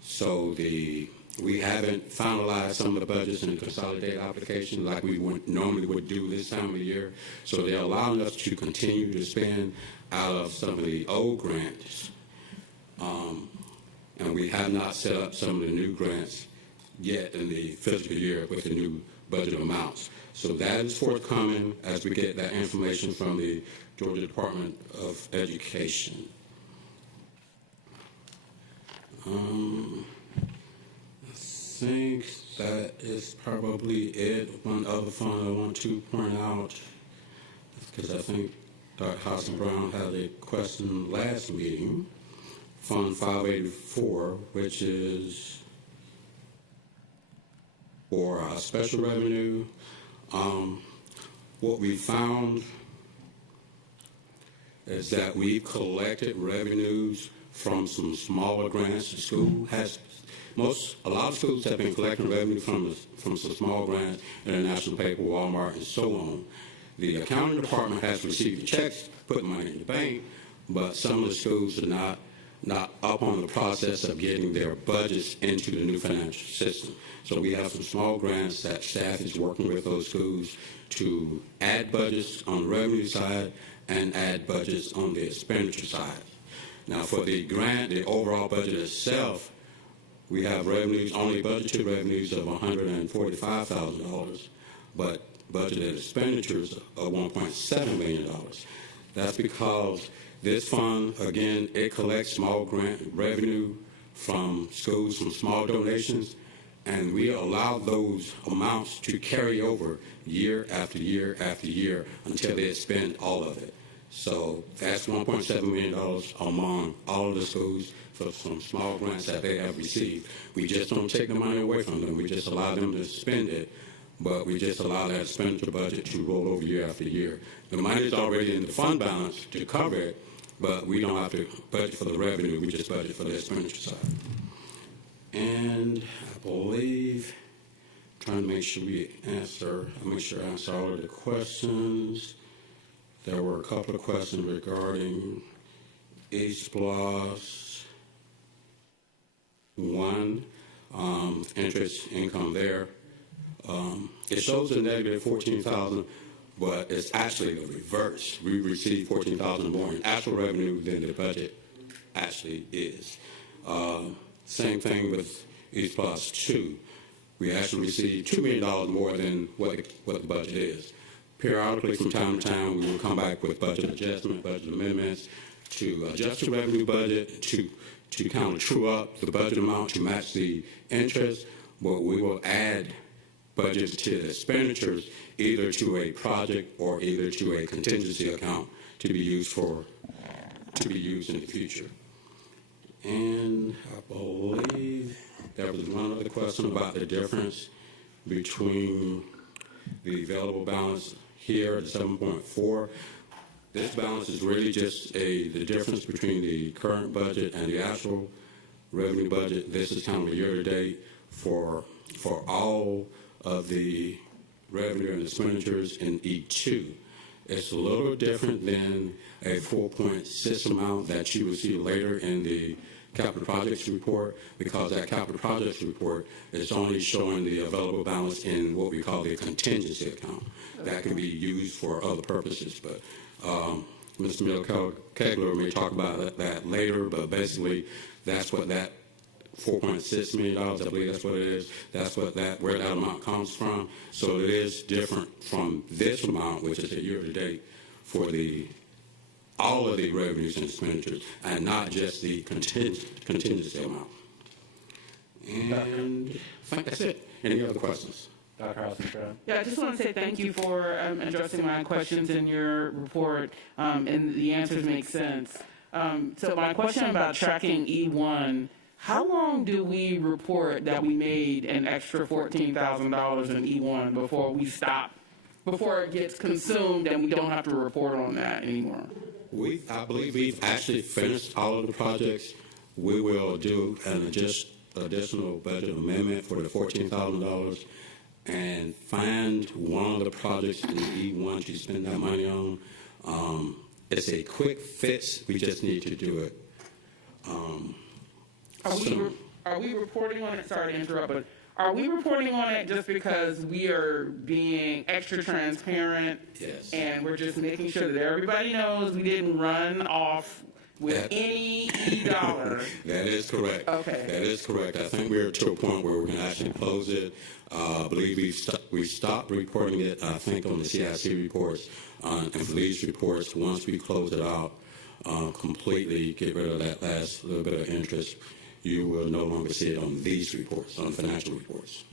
So we haven't finalized some of the budgets in the consolidated application like we normally would do this time of year. So they're allowing us to continue to spend out of some of the old grants. And we have not set up some of the new grants yet in the fiscal year with the new budget amounts. So that is forthcoming as we get that information from the Georgia Department of Education. I think that is probably it. One other fund I want to point out, because I think Dr. Hassan Brown had a question last meeting, Fund 584, which is for special revenue. What we found is that we've collected revenues from some smaller grants. The school has a lot of schools have been collecting revenue from some small grants, International Paper, Walmart, and so on. The accounting department has received the checks, put money in the bank, but some of the schools are not up on the process of getting their budgets into the new financial system. So we have some small grants that staff is working with those schools to add budgets on the revenue side and add budgets on the expenditure side. Now for the grant, the overall budget itself, we have revenues, only budgeted revenues of $145,000, but budgeted expenditures of $1.7 million. That's because this fund, again, it collects small grant revenue from schools, from small donations, and we allow those amounts to carry over year after year after year until they spend all of it. So that's $1.7 million among all of the schools for some small grants that they have received. We just don't take the money away from them. We just allow them to spend it, but we just allow that expenditure budget to roll over year after year. The money is already in the fund balance to cover it, but we don't have to budget for the revenue. We just budget for the expenditure side. And I believe, trying to make sure I answer all of the questions. There were a couple of questions regarding HBLOS 1, interest income there. It shows a negative $14,000, but it's actually the reverse. We received $14,000 more in actual revenue than the budget actually is. Same thing with HBLOS 2. We actually received $2 million more than what the budget is. Periodically, from time to time, we will come back with budget adjustment, budget amendments to adjust the revenue budget, to kind of true up the budget amount to match the interest, but we will add budgets to the expenditures either to a project or either to a contingency account to be used in the future. And I believe there was one other question about the difference between the available balance here at 7.4. This balance is really just the difference between the current budget and the actual revenue budget. This is kind of a year-to-date for all of the revenue and expenditures in E2. It's a little different than a 4.6 amount that you will see later in the capital projects report, because that capital projects report is only showing the available balance in what we call the contingency account. That can be used for other purposes, but Mr. Miller-Kegler may talk about that later, but basically that's what that $4.6 million, I believe that's what it is, that's where that amount comes from. So it is different from this amount, which is a year-to-date, for all of the revenues and expenditures, and not just the contingency amount. And I think that's it. Any other questions? Dr. Housen-Brown. Yeah, I just want to say thank you for addressing my questions in your report, and the answers make sense. So my question about tracking E1, how long do we report that we made an extra $14,000 in E1 before we stop, before it gets consumed and we don't have to report on that anymore? I believe we've actually finished all of the projects. We will do an additional budget amendment for the $14,000 and find one of the projects in E1 to spend that money on. It's a quick fix. We just need to do it. Are we reporting on it? Sorry to interrupt, but are we reporting on it just because we are being extra transparent? Yes. And we're just making sure that everybody knows we didn't run off with any dollar? That is correct. Okay. That is correct. I think we're to a point where we're going to actually close it. I believe we stopped reporting it, I think, on the CIC reports and police reports. Once we close it out completely, get rid of that last little bit of interest, you will no longer see it on these reports, on financial reports.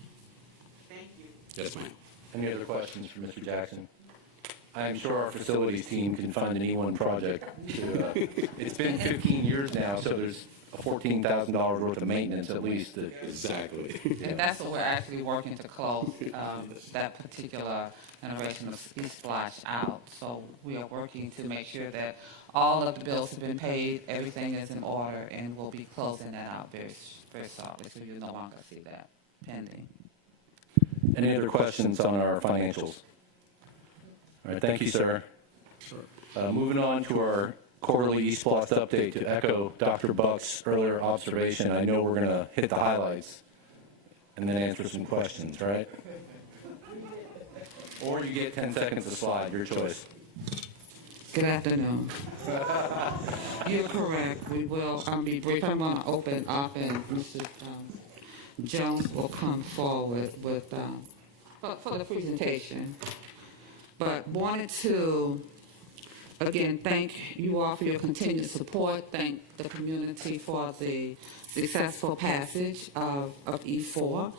Thank you. Yes, ma'am. Any other questions for Mr. Jackson? I am sure our facilities team can find an E1 project. It's been 15 years now, so there's $14,000 worth of maintenance at least. Exactly. And that's what we're actually working to close that particular iteration of East Splash out. So we are working to make sure that all of the bills have been paid, everything is in order, and we'll be closing that out very, very shortly. So you'll no longer see that pending. Any other questions on our financials? All right, thank you, sir. Sure. Moving on to our quarterly East Plus update, to echo Dr. Buck's earlier observation, I know we're going to hit the highlights and then answer some questions, right? Or you get 10 seconds to slide, your choice. Good afternoon. You're correct. We will be brief. I'm going to open up, and Mr. Jones will come forward with for the presentation. But wanted to, again, thank you all for your continued support. Thank the community for the successful passage of E4.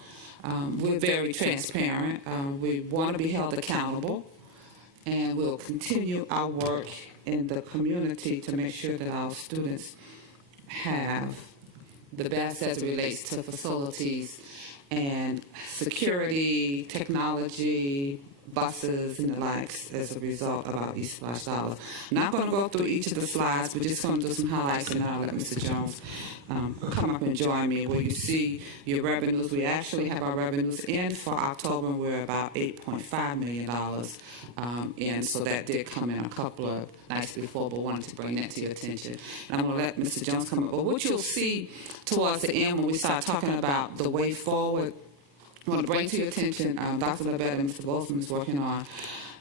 We're very transparent. We want to be held accountable, and we'll continue our work in the community to make sure that our students have the best as it relates to facilities and security, technology, buses and the likes as a result of our East Splash Dollar. I'm not going to go through each of the slides. We're just going to do some highlights, and I'll let Mr. Jones come up and join me. Where you see your revenues, we actually have our revenues in for October. We're about $8.5 million in, so that did come in a couple of nights before, but wanted to bring that to your attention. And I'm going to let Mr. Jones come up. But what you'll see towards the end when we start talking about the way forward, I want to bring to your attention, Dr. Lebet and Mr. Bolson is working on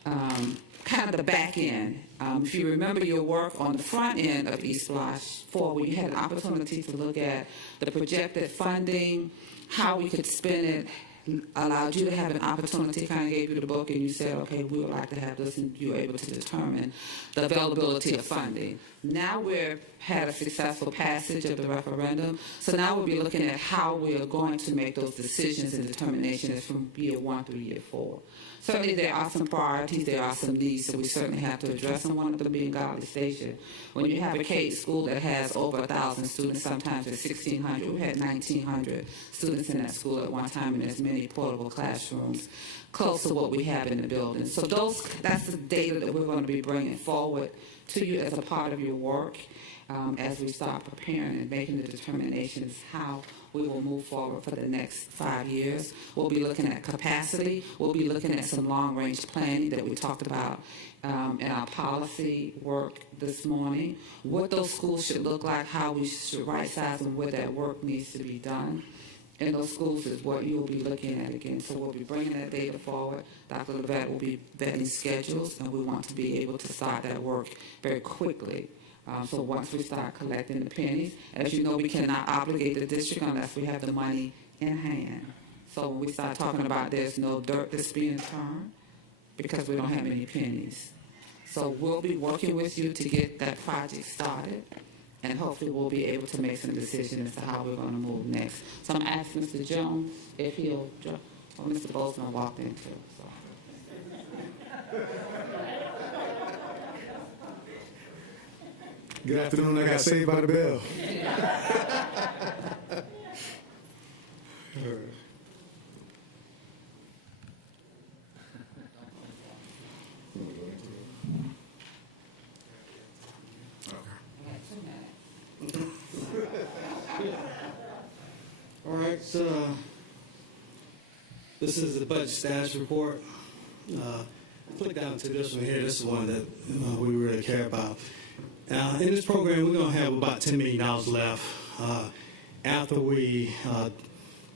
kind of the back end. If you remember your work on the front end of East Splash 4, where you had an opportunity to look at the projected funding, how we could spend it, allowed you to have an opportunity, kind of gave you the book, and you said, okay, we would like to have this, and you were able to determine the availability of funding. Now we've had a successful passage of the referendum, so now we'll be looking at how we are going to make those decisions and determinations from year 1 through year 4. Certainly there are some priorities, there are some needs, so we certainly have to address them, one of them being Godly Station. When you have a K school that has over 1,000 students, sometimes it's 1,600. We had 1,900 students in that school at one time, and there's many portable classrooms close to what we have in the building. So that's the data that we're going to be bringing forward to you as a part of your work as we start preparing and making the determinations how we will move forward for the next 5 years. We'll be looking at capacity. We'll be looking at some long-range planning that we talked about in our policy work this morning, what those schools should look like, how we should right-size and where that work needs to be done. In those schools is what you will be looking at again. So we'll be bringing that data forward. Dr. Levet will be vetting schedules, and we want to be able to start that work very quickly. So once we start collecting the pennies, as you know, we cannot obligate the district unless we have the money in hand. So when we start talking about there's no dirt that's being turned because we don't have any pennies. So we'll be working with you to get that project started, and hopefully we'll be able to make some decisions as to how we're going to move next. So I'm asking Mr. Jones if he'll Oh, Mr. Boltzmann walked in too, so. Good afternoon. I got saved by the bell. All right, so this is the budget status report. Click down to this one here. This is one that we really care about. In this program, we're going to have about $10 million left. After we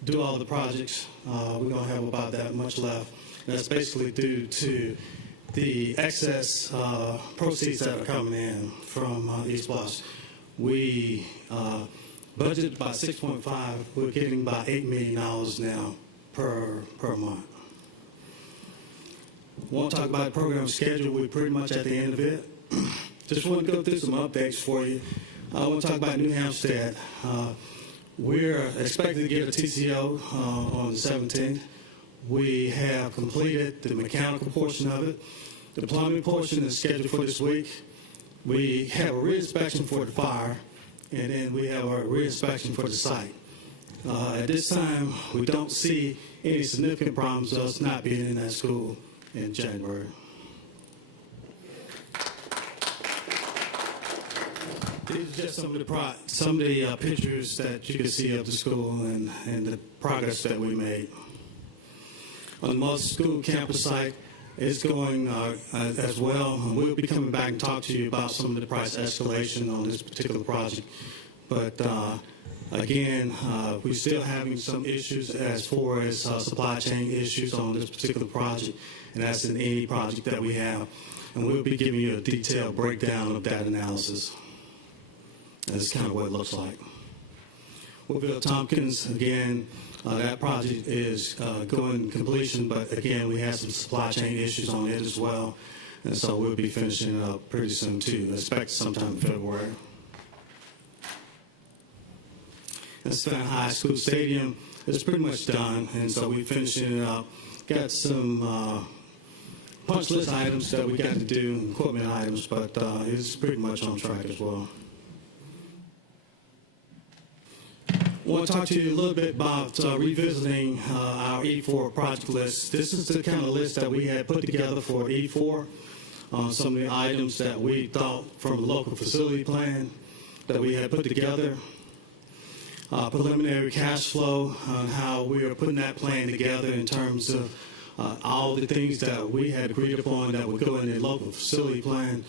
do all the projects, we're going to have about that much left. And that's basically due to the excess proceeds that are coming in from East Bluffs. We budgeted about 6.5. We're getting about $8 million now per month. Won't talk about the program schedule. We're pretty much at the end of it. Just want to go through some updates for you. I want to talk about New Hampstead. We're expected to get a TCO on the 17th. We have completed the mechanical portion of it. The plumbing portion is scheduled for this week. We have a re-inspection for the fire, and then we have a re-inspection for the site. At this time, we don't see any significant problems of us not being in that school in January. These are just some of the pictures that you can see of the school and the progress that we made. On the multi-school campus site, it's going as well. And we'll be coming back and talk to you about some of the price escalation on this particular project. But again, we're still having some issues as far as supply chain issues on this particular project, and that's in any project that we have. And we'll be giving you a detailed breakdown of that analysis. That's kind of what it looks like. Woodville Tompkins, again, that project is going completion, but again, we have some supply chain issues on it as well. And so we'll be finishing it up pretty soon too, expect sometime in February. The Savannah High School Stadium is pretty much done, and so we're finishing it up. Got some punch list items that we got to do, equipment items, but it's pretty much on track as well. I want to talk to you a little bit about revisiting our E4 project list. This is the kind of list that we had put together for E4, some of the items that we thought from the local facility plan that we had put together. Preliminary cash flow on how we are putting that plan together in terms of all the things that we had agreed upon that would go in the local facility plan.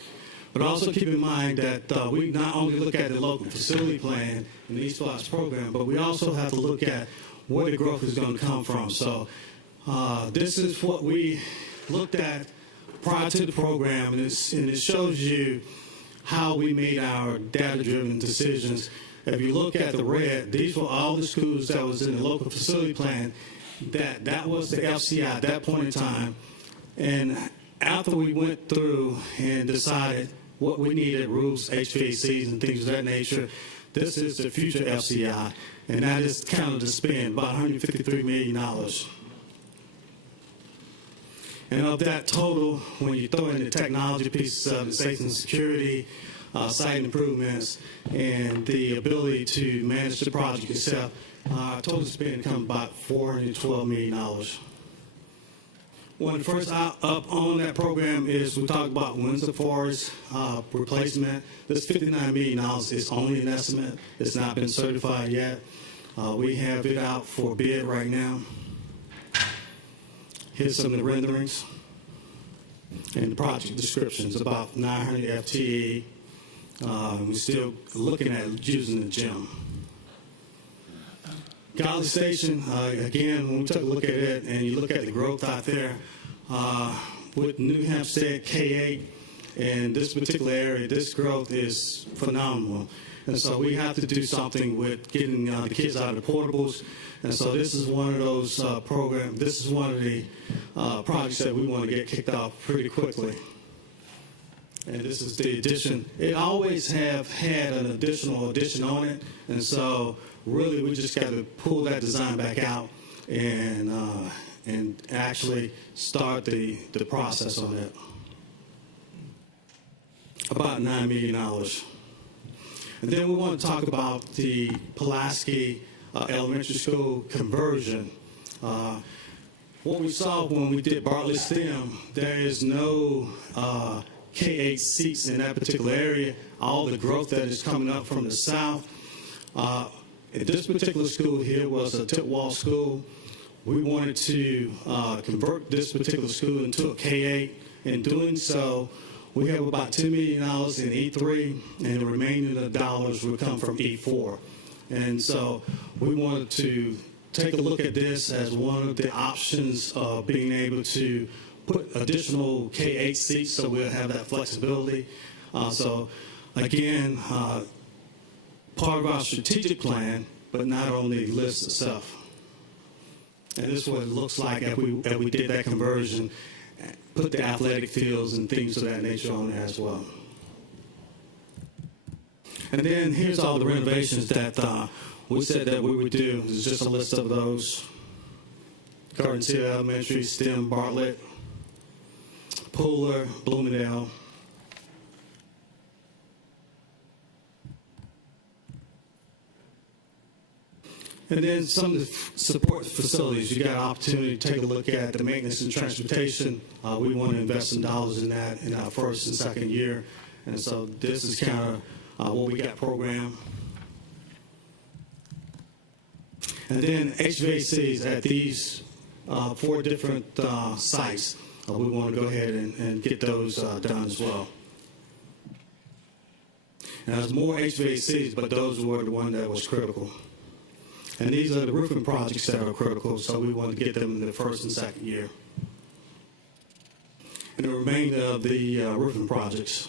But also keep in mind that we not only look at the local facility plan in the East Bluffs program, but we also have to look at where the growth is going to come from. So this is what we looked at prior to the program, and it shows you how we made our data-driven decisions. If you look at the red, these were all the schools that was in the local facility plan. That was the FCI at that point in time. And after we went through and decided what we needed, roofs, HVACs, and things of that nature, this is the future FCI, and that is counted to spend about $153 million. And of that total, when you throw in the technology pieces of the safety and security, site improvements, and the ability to manage the project itself, total spend comes about $412 million. One of the first up on that program is we talked about Windsor Forest replacement. This $59 million is only an estimate. It's not been certified yet. We have it out for bid right now. Here's some of the renderings and the project descriptions, about 900 FTE. We're still looking at using the gym. College Station, again, when we took a look at it and you look at the growth out there with New Hampstead K-8 and this particular area, this growth is phenomenal. And so we have to do something with getting the kids out of the portables. And so this is one of those programs, this is one of the projects that we want to get kicked off pretty quickly. And this is the addition. It always have had an additional addition on it. And so really we just got to pull that design back out and and actually start the process on it. About $9 million. And then we want to talk about the Pulaski Elementary School conversion. What we saw when we did Bartlett STEM, there is no K-8 seats in that particular area. All the growth that is coming up from the south. This particular school here was a tip wall school. We wanted to convert this particular school into a K-8. In doing so, we have about $2 million in E3, and the remaining of the dollars will come from E4. And so we wanted to take a look at this as one of the options of being able to put additional K-8 seats, so we'll have that flexibility. So again, part of our strategic plan, but not only the list itself. And this is what it looks like if we did that conversion, put the athletic fields and things of that nature on there as well. And then here's all the renovations that we said that we would do. There's just a list of those. Gardens Hill Elementary, STEM, Bartlett, Pooler, Bloomingdale. And then some of the support facilities, you got an opportunity to take a look at the maintenance and transportation. We want to invest some dollars in that in our first and second year. And so this is kind of what we got programmed. And then HVACs at these 4 different sites. We want to go ahead and get those done as well. And there's more HVACs, but those were the one that was critical. And these are the roofing projects that are critical, so we want to get them in the first and second year. And the remainder of the roofing projects.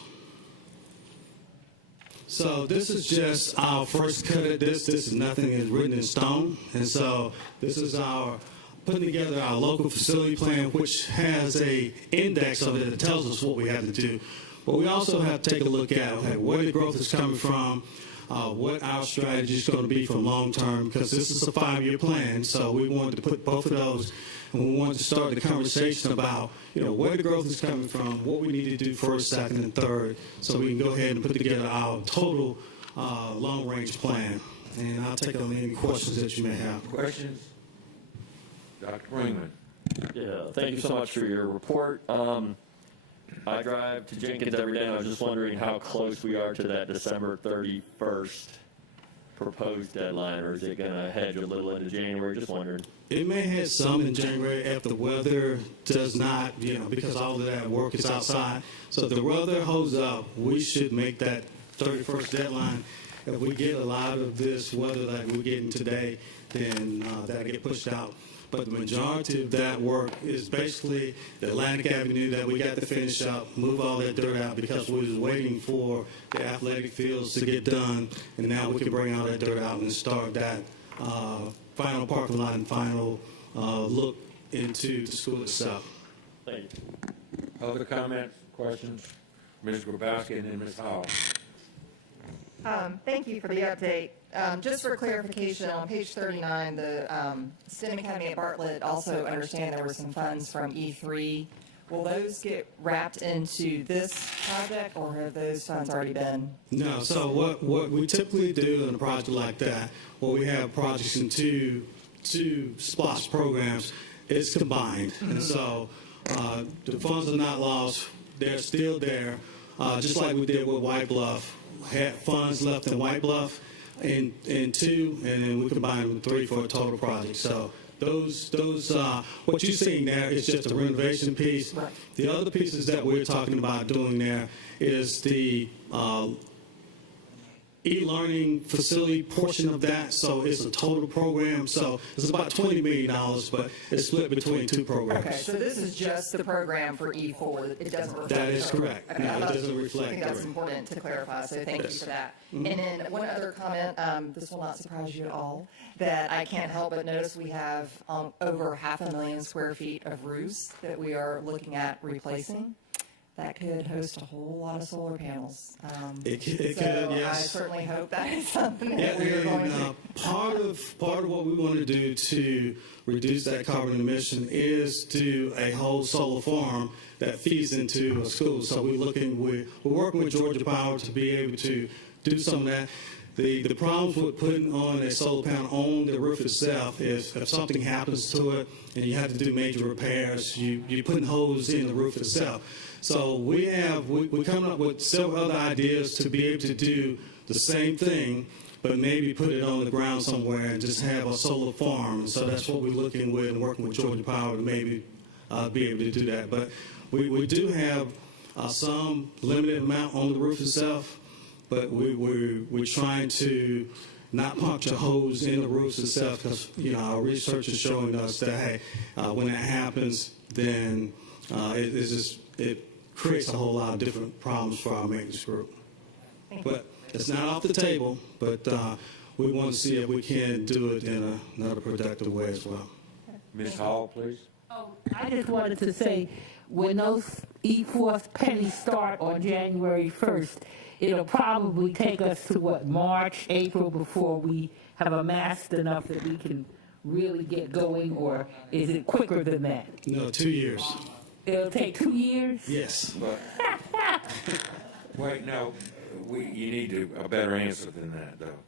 So this is just our first cut at this. This is nothing is written in stone. And so this is our putting together our local facility plan, which has a index of it that tells us what we have to do. But we also have to take a look at where the growth is coming from, what our strategy is going to be for long term, because this is a 5-year plan. So we wanted to put both of those, and we wanted to start the conversation about, where the growth is coming from, what we need to do first, second, and third, so we can go ahead and put together our total long-range plan. And I'll take on any questions that you may have. Questions? Dr. Bringman. Yeah, thank you so much for your report. I drive to Jenkins every day, and I was just wondering how close we are to that December 31st proposed deadline, or is it going to hedge a little into January? Just wondering. It may have some in January if the weather does not, because all of that work is outside. So if the weather holds up, we should make that 31st deadline. If we get a lot of this weather like we're getting today, then that'll get pushed out. But the majority of that work is basically the Atlantic Avenue that we got to finish up, move all that dirt out, because we was waiting for the athletic fields to get done, and now we can bring all that dirt out and start that final parking lot and final look into the school itself. Thank you. Other comments, questions? Ms. Grabowski and then Ms. Hall. Thank you for the update. Just for clarification, on page 39, the STEM Academy at Bartlett also understand there were some funds from E3. Will those get wrapped into this project, or have those funds already been? No, so what we typically do in a project like that, where we have projects in two SPLOST programs, it's combined. And so the funds are not lost. They're still there, just like we did with White Bluff. Had funds left in White Bluff in 2, and then we combined with 3 for a total project. So those what you're seeing there is just a renovation piece. Right. The other pieces that we're talking about doing there is the e-learning facility portion of that. So it's a total program. So it's about $20 million, but it's split between 2 programs. Okay, so this is just the program for E4. It doesn't reflect. That is correct. Okay, No, it doesn't reflect. I think that's important to clarify, so thank you for that. Mhm. And then one other comment, this will not surprise you at all, that I can't help but notice we have over 500,000 square feet of roofs that we are looking at replacing. that could host a whole lot of solar panels. It So could, I yes. certainly hope that is something Yeah, that we are going and to. part of what we want to do to reduce that carbon emission is do a whole solar farm that feeds into a school. So we're working with Georgia Power to be able to do some of that. The problems with putting on a solar panel on the roof itself is if something happens to it and you have to do major repairs, you're putting holes in the roof itself. So we're coming up with several other ideas to be able to do the same thing, but maybe put it on the ground somewhere and just have a solar farm. So that's what we're looking with and working with Georgia Power to maybe be able to do that. But we do have some limited amount on the roof itself. But we're trying to not puncture holes in the roofs itself because, our research is showing us that, hey, when that happens, then it creates a whole lot of different problems for our maintenance group. But it's not off the table, but we want to see if we can do it in another productive way as well. Ms. Hall, please. Oh, I just wanted to say, when those E4 pennies start on January 1st, it'll probably take us to March, April before we have amassed enough that we can really get going, or is it quicker than that? No, 2 years. It'll take 2 years? Yes. Wait, no, you need a better answer than that, though.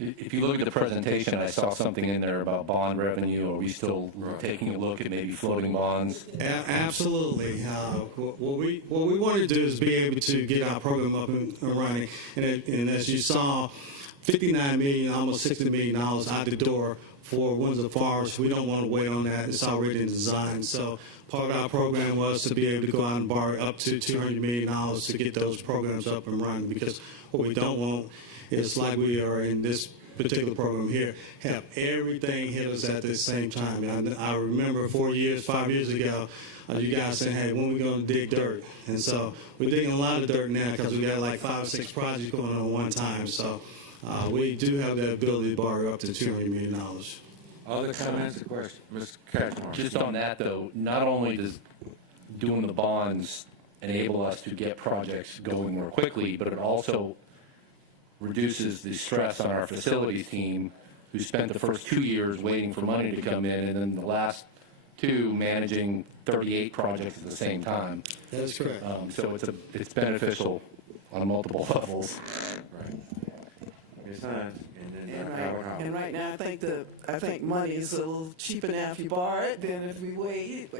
If you look at the presentation, I saw something in there about bond revenue. Are we still taking a look at maybe floating bonds? Absolutely. What we want to do is be able to get our program up and running. And as you saw, $59 million, almost $60 million out the door for Windsor Forest. We don't want to wait on that. It's already in design. So part of our program was to be able to go out and borrow up to $200 million to get those programs up and running, because what we don't want is, like we are in this particular program here, have everything hit us at the same time. I remember 5 years ago, you guys saying, hey, when are we going to dig dirt? And so we're digging a lot of dirt now because we got like 5 or 6 projects going on at one time. So we do have the ability to borrow up to $200 million. Other comments or questions? Mr. Catchmark. Just on that, though, not only does doing the bonds enable us to get projects going more quickly, but it also reduces the stress on our facilities team, who spent the first 2 years waiting for money to come in, and then the last 2 managing 38 projects at the same time. That's correct. So it's beneficial on multiple levels. Right. Ms. Hines, and then Howard Howell. And right now, I think money is a little cheaper now if you borrow it than if we wait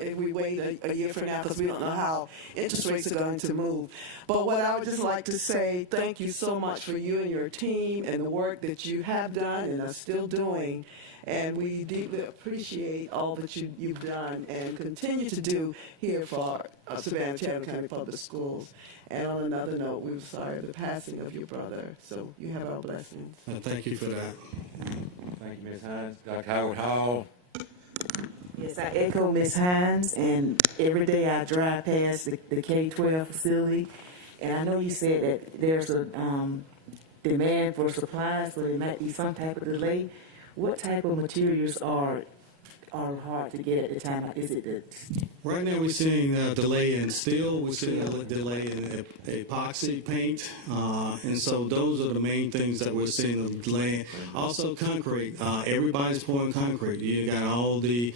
a year from now, because we don't know how interest rates are going to move. But what I would just like to say, thank you so much for you and your team and the work that you have done and are still doing. And we deeply appreciate all that you've done and continue to do here for Savannah-Chatham County Public Schools. And on another note, we're sorry for the passing of your brother. So you have our blessings. Thank you for that. Thank you, Ms. Hines. Dr. Howard Hall. Yes, I echo Ms. Hines, and every day I drive past the K-12 facility, and I know you said that there's a demand for supplies, so there might be some type of delay. What type of materials are hard to get at the time? Is it the... Right now we're seeing a delay in steel, we're seeing a delay in epoxy paint, and so those are the main things that we're seeing a delay in. Also concrete, everybody's pouring concrete. You got all the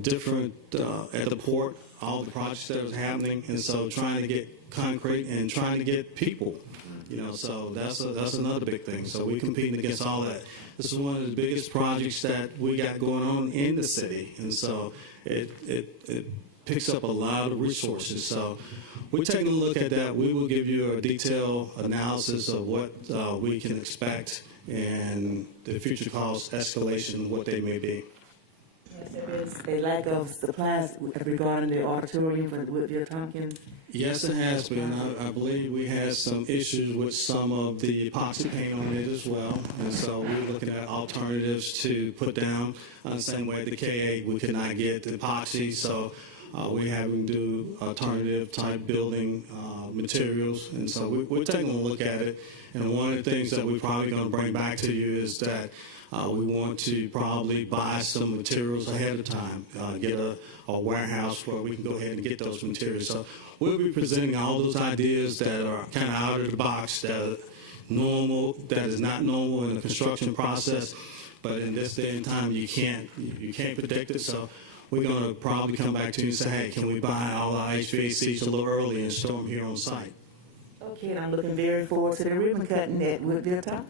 different, at the port, all the projects that are happening, and so trying to get concrete and trying to get people, so that's another big thing. So we're competing against all that. This is one of the biggest projects that we got going on in the city, and so it picks up a lot of resources. So we're taking a look at that. We will give you a detailed analysis of what we can expect and the future cost escalation, what they may be. Yes, there is a lack of supplies regarding the auditorium for Woodville Tompkins. Yes, it has been. I believe we had some issues with some of the epoxy paint on it as well. And so we're looking at alternatives to put down. The same way at the K8, we could not get the epoxy. So we're having to do alternative type building materials. And so we're taking a look at it. And one of the things that we're probably going to bring back to you is that We want to probably buy some materials ahead of time, get a warehouse where we can go ahead and get those materials. So we'll be presenting all those ideas that are kind of out of the box, that are normal, that is not normal in the construction process. But in this day and time, you can't predict it. So we're going to probably come back to you and say, hey, can we buy all our HVACs a little early and store them here on site? Okay, and I'm looking very forward to the ribbon cutting at Woodville Top.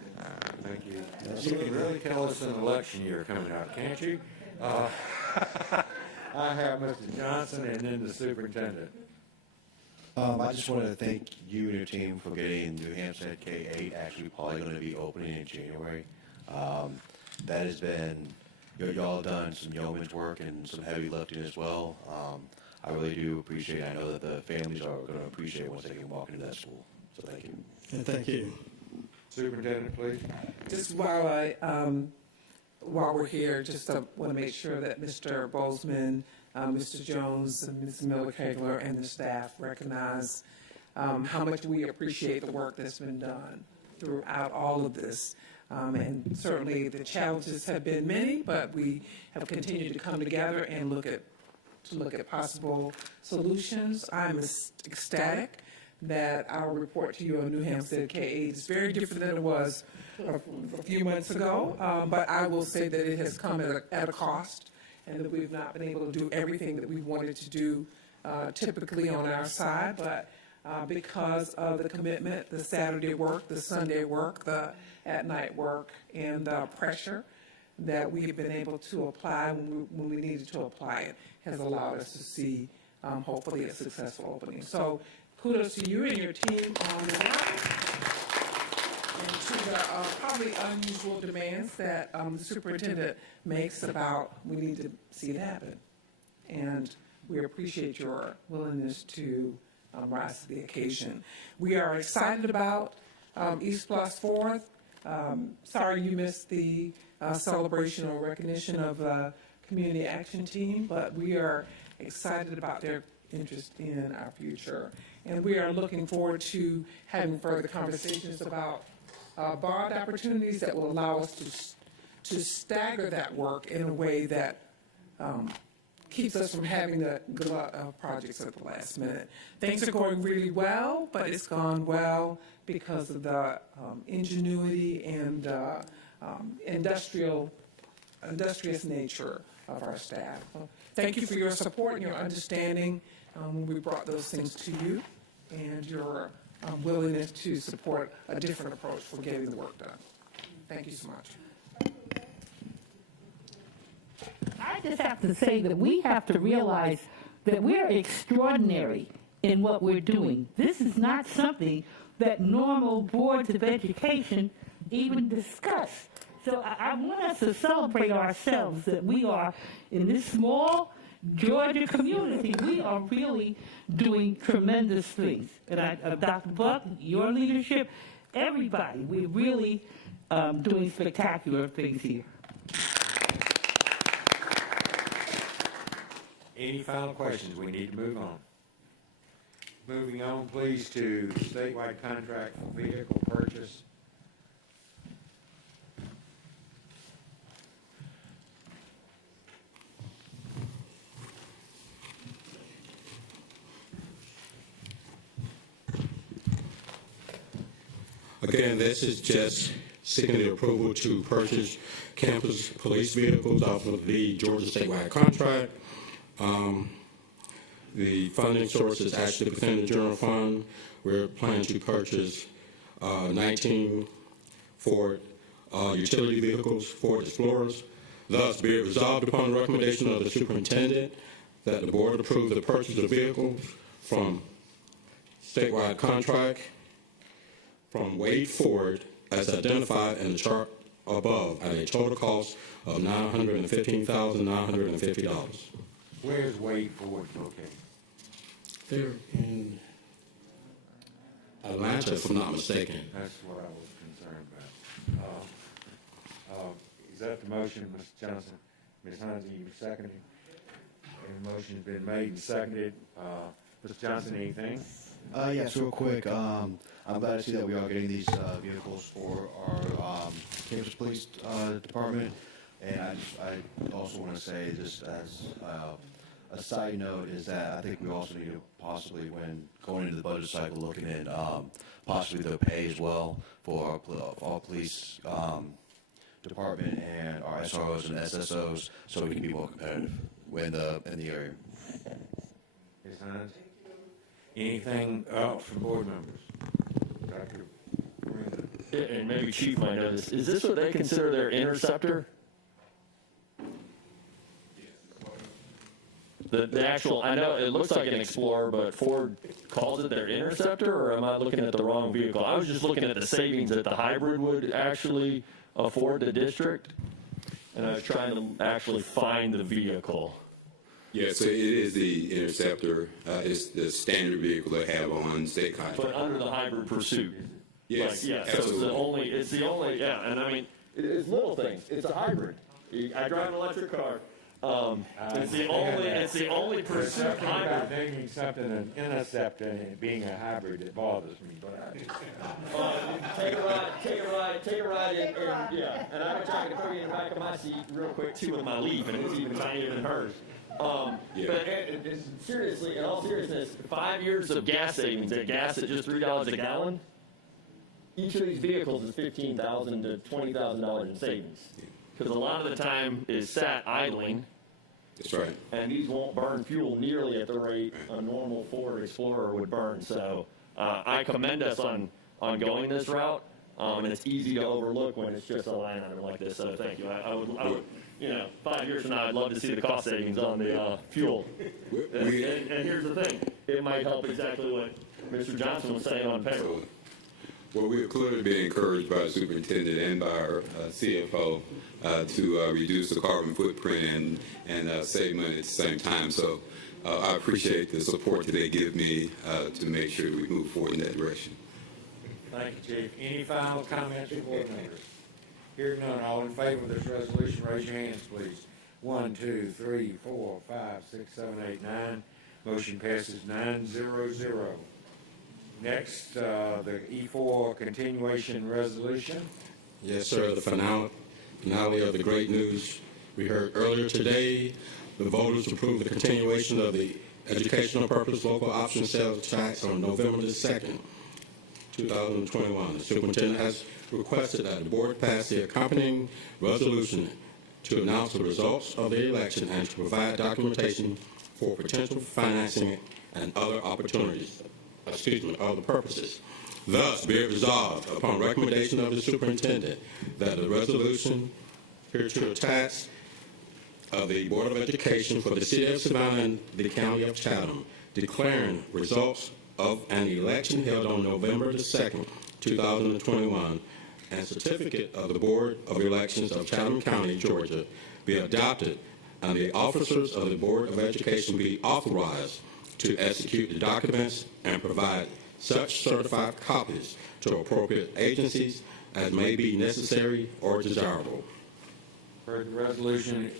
Thank you. You can really tell us an election year coming up, can't you? I have Mr. Johnson and then the superintendent. I just want to thank you and your team for getting New Hampshire K-8 actually probably going to be opening in January. That has been, y'all done some yeoman's work and some heavy lifting as well. I really do appreciate it. I know that the families are going to appreciate it once they can walk into that school. So thank you. And thank you. Superintendent, please. Just while we're here, just want to make sure that Mr. Bozeman, Mr. Jones, and Ms. Miller-Kegler, and the staff recognize how much we appreciate the work that's been done throughout all of this. And certainly the challenges have been many, but we have continued to come together and look at possible solutions. I'm ecstatic that our report to you on New Hampshire K-8 is very different than it was a few months ago, but I will say that it has come at a cost, and that we've not been able to do everything that we wanted to do typically on our side, but because of the commitment, the Saturday work, the Sunday work, the at-night work, and the pressure that we have been able to apply when we needed to apply it has allowed us to see, hopefully, a successful opening. So kudos to you and your team on the and to the probably unusual demands that the superintendent makes about we need to see it happen. And we appreciate your willingness to rise to the occasion. We are excited about East Plus 4th. Sorry you missed the celebration or recognition of the Community Action Team, but we are excited about their interest in our future. And we are looking forward to having further conversations about bond opportunities that will allow us to stagger that work in a way that keeps us from having the glut of projects at the last minute. Things are going really well, but it's gone well because of the ingenuity and industrious nature of our staff. Thank you for your support and your understanding when we brought those things to you, and your willingness to support a different approach for getting the work done. Thank you so much. I just have to say that we have to realize that we're extraordinary in what we're doing. This is not something that normal boards of education even discuss. So I want us to celebrate ourselves that we are, in this small Georgia community, we are really doing tremendous things. And Dr. Buck, your leadership, everybody, we're really doing spectacular things here. Any final questions? We need to move on. Moving on, please, to the statewide contract for vehicle purchase. Again, this is just seeking the approval to purchase campus police vehicles off of the Georgia statewide contract. The funding source is actually within the general fund. We're planning to purchase 19 Ford utility vehicles, Ford Explorers. Thus, be it resolved upon the recommendation of the superintendent that the board approve the purchase of vehicles from statewide contract from Wade Ford as identified in the chart above at a total cost of $915,950. Where's Wade Ford located? They're in Atlanta, if I'm not mistaken. That's what I was concerned about. Is that the motion, Mr. Johnson? Ms. Hines, you seconding? And the motion's been made and seconded. Mr. Johnson, anything? Yes, real quick. I'm glad to see that we are getting these vehicles for our campus police department. And I also want to say, just as a side note, is that I think we also need to possibly, when going into the budget cycle, looking at possibly the pay as well for our police department and our SROs and SSOs, so we can be more competitive in the area. Ms. Hines? Anything else from board members? Dr. Miranda? And maybe Chief might know this. Is this what they consider their interceptor? The actual, I know it looks like an Explorer, but Ford calls it their Interceptor, or am I looking at the wrong vehicle? I was just looking at the savings that the hybrid would actually afford the district, and I was trying to actually find the vehicle. Yeah, so it is the Interceptor. It's the standard vehicle they have on state contract. But under the hybrid pursuit. Yes, yeah, absolutely. So it's the only, yeah, and I mean, it's little things. It's a hybrid. I drive an electric car. It's the only pursuit hybrid. About naming something an Interceptor and it being a hybrid that bothers me, but Take a ride, and yeah. And I was trying to put you in the back of my seat real quick too with my Leaf, and it's even tinier than hers. But seriously, in all seriousness, 5 years of gas savings at gas at just $3 a gallon. Each of these vehicles is $15,000 to $20,000 in savings. Because a lot of the time is sat idling. That's right. And these won't burn fuel nearly at the rate a normal Ford Explorer would burn. So I commend us on going this route. And it's easy to overlook when it's just a line item like this. So thank you. I would, 5 years from now, I'd love to see the cost savings on the fuel. And here's the thing. It might help exactly what Mr. Johnson was saying on payroll. Well, we have clearly been encouraged by the superintendent and by our CFO to reduce the carbon footprint and save money at the same time. So I appreciate the support that they give me to make sure we move forward in that direction. thank you, Chief. Any final comments from board members? Hearing none, all in favor of this resolution, raise your hands, please. 1, 2, 3, 4, 5, 6, 7, 8, 9. Motion passes 9-0-0. Next, the E4 continuation resolution. Yes, sir. The finale of the great news we heard earlier today. The voters approved the continuation of the educational purpose local option sales tax on November the 2nd, 2021. The superintendent has requested that the board pass the accompanying resolution to announce the results of the election and to provide documentation for potential financing and other opportunities. Other purposes. Thus, be it resolved upon recommendation of the superintendent that the resolution hereto attached of the Board of Education for the City of Savannah and the County of Chatham declaring results of an election held on November the 2nd, 2021, and certificate of the Board of Elections of Chatham County, Georgia, be adopted, and the officers of the Board of Education be authorized to execute the documents and provide such certified copies to appropriate agencies as may be necessary or desirable. For the resolution,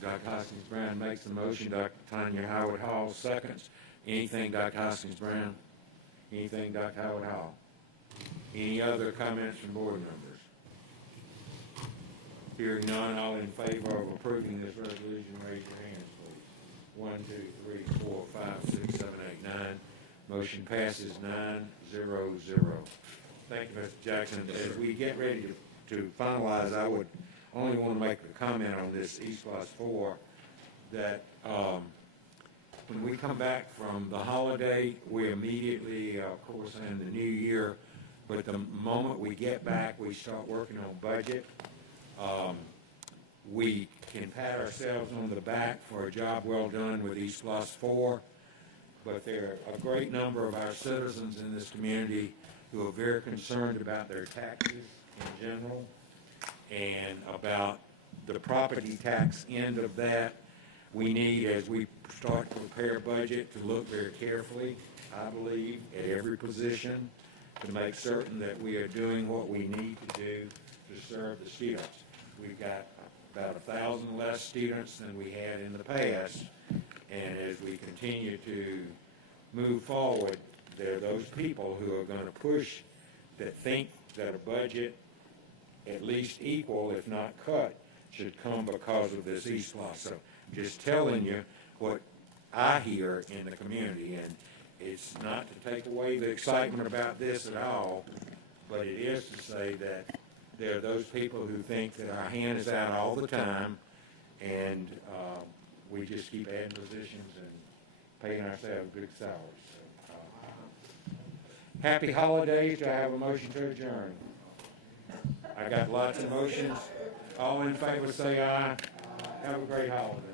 Dr. Hoskins-Brown makes the motion. Dr. Tanya Howard-Hall seconds. Anything, Dr. Hoskins-Brown? Anything, Dr. Howard-Hall? Any other comments from board members? Hearing none, all in favor of approving this resolution, raise your hands, please. 1, 2, 3, 4, 5, 6, 7, 8, 9. Motion passes 9-0-0. Thank you, Mr. Jackson. As we get ready to finalize, I would only want to make a comment on this E+4 that when we come back from the holiday, we immediately, of course, in the new year, but the moment we get back, we start working on budget. We can pat ourselves on the back for a job well done with E+4, but there are a great number of our citizens in this community who are very concerned about their taxes in general and about the property tax end of that. We need, as we start to prepare a budget, to look very carefully, I believe, at every position to make certain that we are doing what we need to do to serve the students. We've got about 1,000 less students than we had in the past, and as we continue to move forward, there are those people who are going to push that think that a budget at least equal, if not cut, should come because of this East Law. So I'm just telling you what I hear in the community, and it's not to take away the excitement about this at all, but it is to say that there are those people who think that our hand is out all the time, and we just keep adding positions and paying ourselves good salaries. So, happy holidays. Do I have a motion to adjourn? I got lots of motions. All in favor say aye. Have a great holiday.